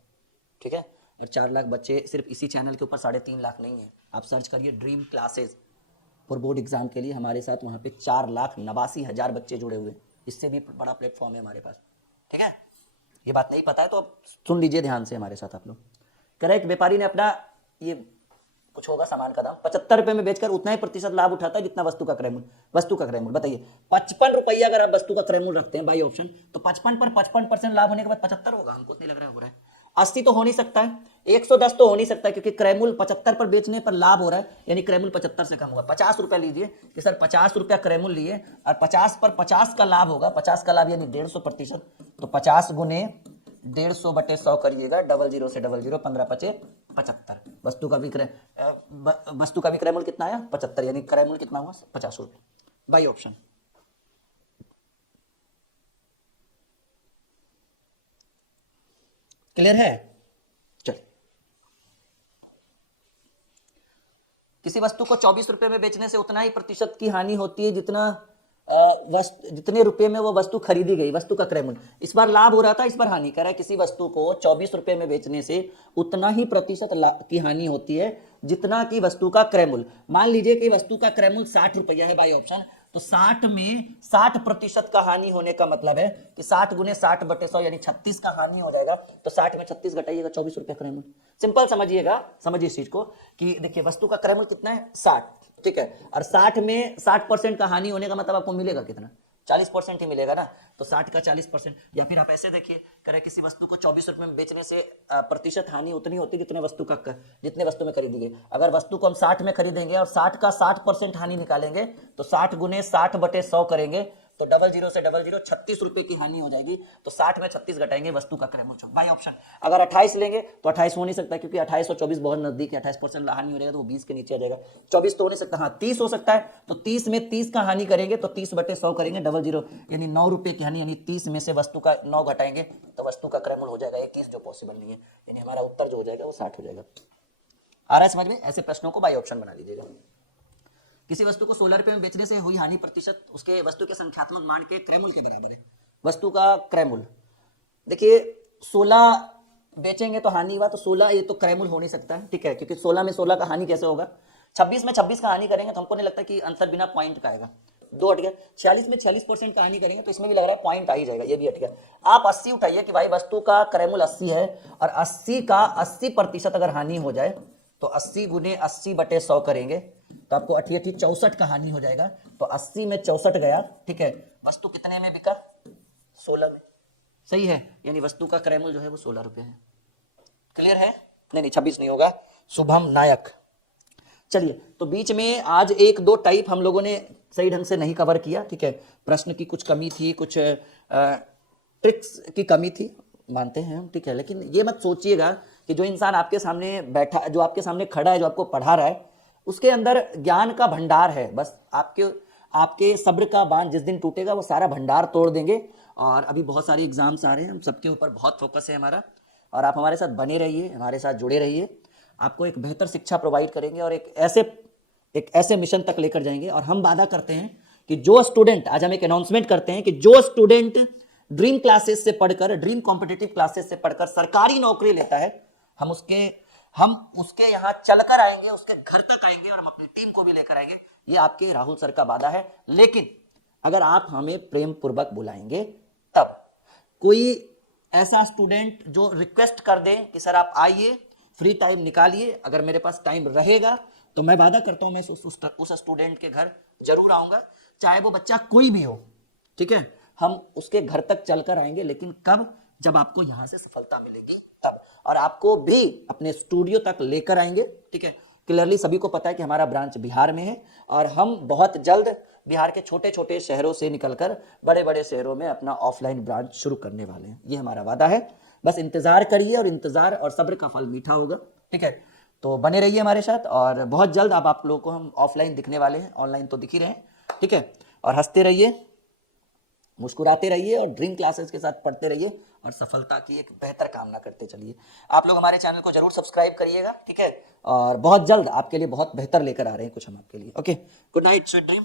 ठीक है। और 4 लाख बच्चे सिर्फ इसी चैनल के ऊपर 3.5 लाख नहीं है, आप सर्च करिए dream classes for board exam के लिए, हमारे साथ वहाँ पे 4,89,000 बच्चे जुड़े हुए, इससे भी बड़ा प्लेटफॉर्म है हमारे पास, ठीक है। ये बात नहीं पता है तो अब सुन लीजिए ध्यान से हमारे साथ आप लोग। करेक्ट, व्यापारी ने अपना ये कुछ होगा सामान का दाम 75 रुपए में बेचकर उतना ही प्रतिशत लाभ उठाता है जितना वस्तु का क्रय मूल्य। बताइए 55 रुपया अगर आप वस्तु का क्रय मूल्य रखते हैं बाई ऑप्शन, तो 55 पर 55% लाभ होने के बाद 75 होगा, हमको नहीं लग रहा हो रहा है। 80 तो हो नहीं सकता है, 110 तो हो नहीं सकता है, क्योंकि क्रय मूल्य 75 पर बेचने पर लाभ हो रहा है, यानी क्रय मूल्य 75 से कम होगा। 50 रुपया लीजिए कि सर 50 रुपया क्रय मूल्य लिए और 50 पर 50 का लाभ होगा, 50 का लाभ यानी 150%, तो 50 गुने 150/100 करिएगा, 00 से 00, 15×5 75। वस्तु का विक्रय मूल्य कितना आया 75, यानी क्रय मूल्य कितना हुआ 50 रुपये बाई ऑप्शन। क्लियर है? चल, किसी वस्तु को 24 रुपए में बेचने से उतना ही प्रतिशत की हानि होती है जितने रुपए में वो वस्तु खरीदी गई, वस्तु का क्रय मूल्य। इस बार लाभ हो रहा था, इस बार हानि। कह रहा है किसी वस्तु को 24 रुपए में बेचने से उतना ही प्रतिशत की हानि होती है जितना की वस्तु का क्रय मूल्य। मान लीजिए कि वस्तु का क्रय मूल्य 60 रुपया है बाई ऑप्शन, तो 60 में 60% का हानि होने का मतलब है कि 60 गुने 60/100 यानी 36 का हानि हो जाएगा। तो 60 में 36 घटाइएगा, 24 रुपया क्रय मूल्य। सिंपल समझिएगा, समझिए इस चीज को कि देखिए वस्तु का क्रय मूल्य कितना है 60, ठीक है, और 60 में 60% का हानि होने का मतलब आपको मिलेगा कितना 40% ही मिलेगा ना, तो 60 का 40%। या फिर आप ऐसे देखिए, करें किसी वस्तु को 24 रुपए में बेचने से प्रतिशत हानि उतनी होती है जितने वस्तु में खरीदी गई। अगर वस्तु को हम 60 में खरीदेंगे और 60 का 60% हानि निकालेंगे, तो 60 गुने 60/100 करेंगे, तो 00 से 00, 36 रुपए की हानि हो जाएगी। तो 60 में 36 घटाएंगे, वस्तु का क्रय मूल्य बाई ऑप्शन। अगर 28 लेंगे तो 28 हो नहीं सकता, क्योंकि 28 और 24 बहुत नजदीक है, 28% हानि हो जाएगा तो वो 20 के नीचे आ जाएगा। 24 तो हो नहीं सकता, हाँ 30 हो सकता है, तो 30 में 30 का हानि करेंगे तो 30/100 करेंगे, 00 यानी 9 रुपए की हानि, यानी 30 में से वस्तु का 9 घटाएंगे तो वस्तु का क्रय मूल्य हो जाएगा 21, जो पॉसिबल नहीं है, यानी हमारा उत्तर जो हो जाएगा वो 60 हो जाएगा। आ रहा है समझ में? ऐसे प्रश्नों को बाई ऑप्शन बना लीजिएगा। किसी वस्तु को 16 रुपए में बेचने से हुई हानि प्रतिशत उसके वस्तु के संख्यात्मक मान के क्रय मूल्य के बराबर है। वस्तु का क्रय मूल्य देखिए 16 बेचेंगे तो हानि हुआ, तो 16 ये तो क्रय मूल्य हो नहीं सकता है, ठीक है, क्योंकि 16 में 16 का हानि कैसे होगा। 26 में 26 का हानि करेंगे तो हमको नहीं लगता कि आंसर बिना पॉइंट का आएगा, 2 हट गया। 46 में 46% का हानि करेंगे तो इसमें भी लग रहा है पॉइंट आ ही जाएगा, ये भी हट गया। आप 80 उठाइए कि भाई वस्तु का क्रय मूल्य 80 है और 80 का 80% अगर हानि हो जाए तो 80 गुने 80/100 करेंगे तो आपको 88 64 का हानि हो जाएगा। तो 80 में 64 गया, ठीक है, वस्तु कितने में बिका 16 में, सही है, यानी वस्तु का क्रय मूल्य जो है वो 16 रुपए है। क्लियर है? नहीं 26 नहीं होगा, शुभम नायक। चलिए, तो बीच में आज 1-2 टाइप हम लोगों ने सही ढंग से नहीं कवर किया, ठीक है, प्रश्न की कुछ कमी थी, कुछ ट्रिक्स की कमी थी, मानते हैं हम, ठीक है, लेकिन ये मत सोचिएगा कि जो इंसान आपके सामने बैठा, जो आपके सामने खड़ा है, जो आपको पढ़ा रहा है, उसके अंदर ज्ञान का भंडार है। बस आपके सब्र का बांध जिस दिन टूटेगा वो सारा भंडार तोड़ देंगे। और अभी बहुत सारे एग्जाम्स आ रहे हैं, हम सबके ऊपर बहुत फोकस है हमारा, और आप हमारे साथ बने रहिए, हमारे साथ जुड़े रहिए। आपको एक बेहतर शिक्षा प्रोवाइड करेंगे और एक ऐसे मिशन तक लेकर जाएंगे। और हम वादा करते हैं कि जो स्टूडेंट, आज हम एक अनाउंसमेंट करते हैं कि जो स्टूडेंट ड्रीम क्लासेस से पढ़कर, ड्रीम कॉम्पिटिटिव क्लासेस से पढ़कर सरकारी नौकरी लेता है, हम उसके यहाँ चलकर आएंगे, उसके घर तक आएंगे और हम अपनी टीम को भी लेकर आएंगे। ये आपके राहुल सर का वादा है। लेकिन अगर आप हमें प्रेम पूर्वक बुलाएंगे तब। कोई ऐसा स्टूडेंट जो रिक्वेस्ट कर दे कि सर आप आइए, फ्री टाइम निकालिए, अगर मेरे पास टाइम रहेगा तो मैं वादा करता हूं मैं उस स्टूडेंट के घर जरूर आऊंगा, चाहे वो बच्चा कोई भी हो, ठीक है, हम उसके घर तक चलकर आएंगे। लेकिन कब? जब आपको यहां से सफलता मिलेगी तब, और आपको भी अपने स्टूडियो तक लेकर आएंगे, ठीक है। क्लियरली सभी को पता है कि हमारा ब्रांच बिहार में है और हम बहुत जल्द बिहार के छोटे छोटे शहरों से निकलकर बड़े बड़े शहरों में अपना ऑफलाइन ब्रांच शुरू करने वाले हैं। ये हमारा वादा है, बस इंतजार करिए, और इंतजार और सब्र का फल मीठा होगा, ठीक है। तो बने रहिए हमारे साथ, और बहुत जल्द अब आप लोगों को हम ऑफलाइन दिखने वाले हैं, ऑनलाइन तो दिख ही रहे हैं, ठीक है। और हंसते रहिए, मुस्कुराते रहिए और ड्रीम क्लासेस के साथ पढ़ते रहिए और सफलता की एक बेहतर कामना करते चलिए। आप लोग हमारे चैनल को जरूर सब्सक्राइब करिएगा, ठीक है, और बहुत जल्द आपके लिए बहुत बेहतर लेकर आ रहे हैं कुछ हम आपके लिए। Okay, good night, sweet dream.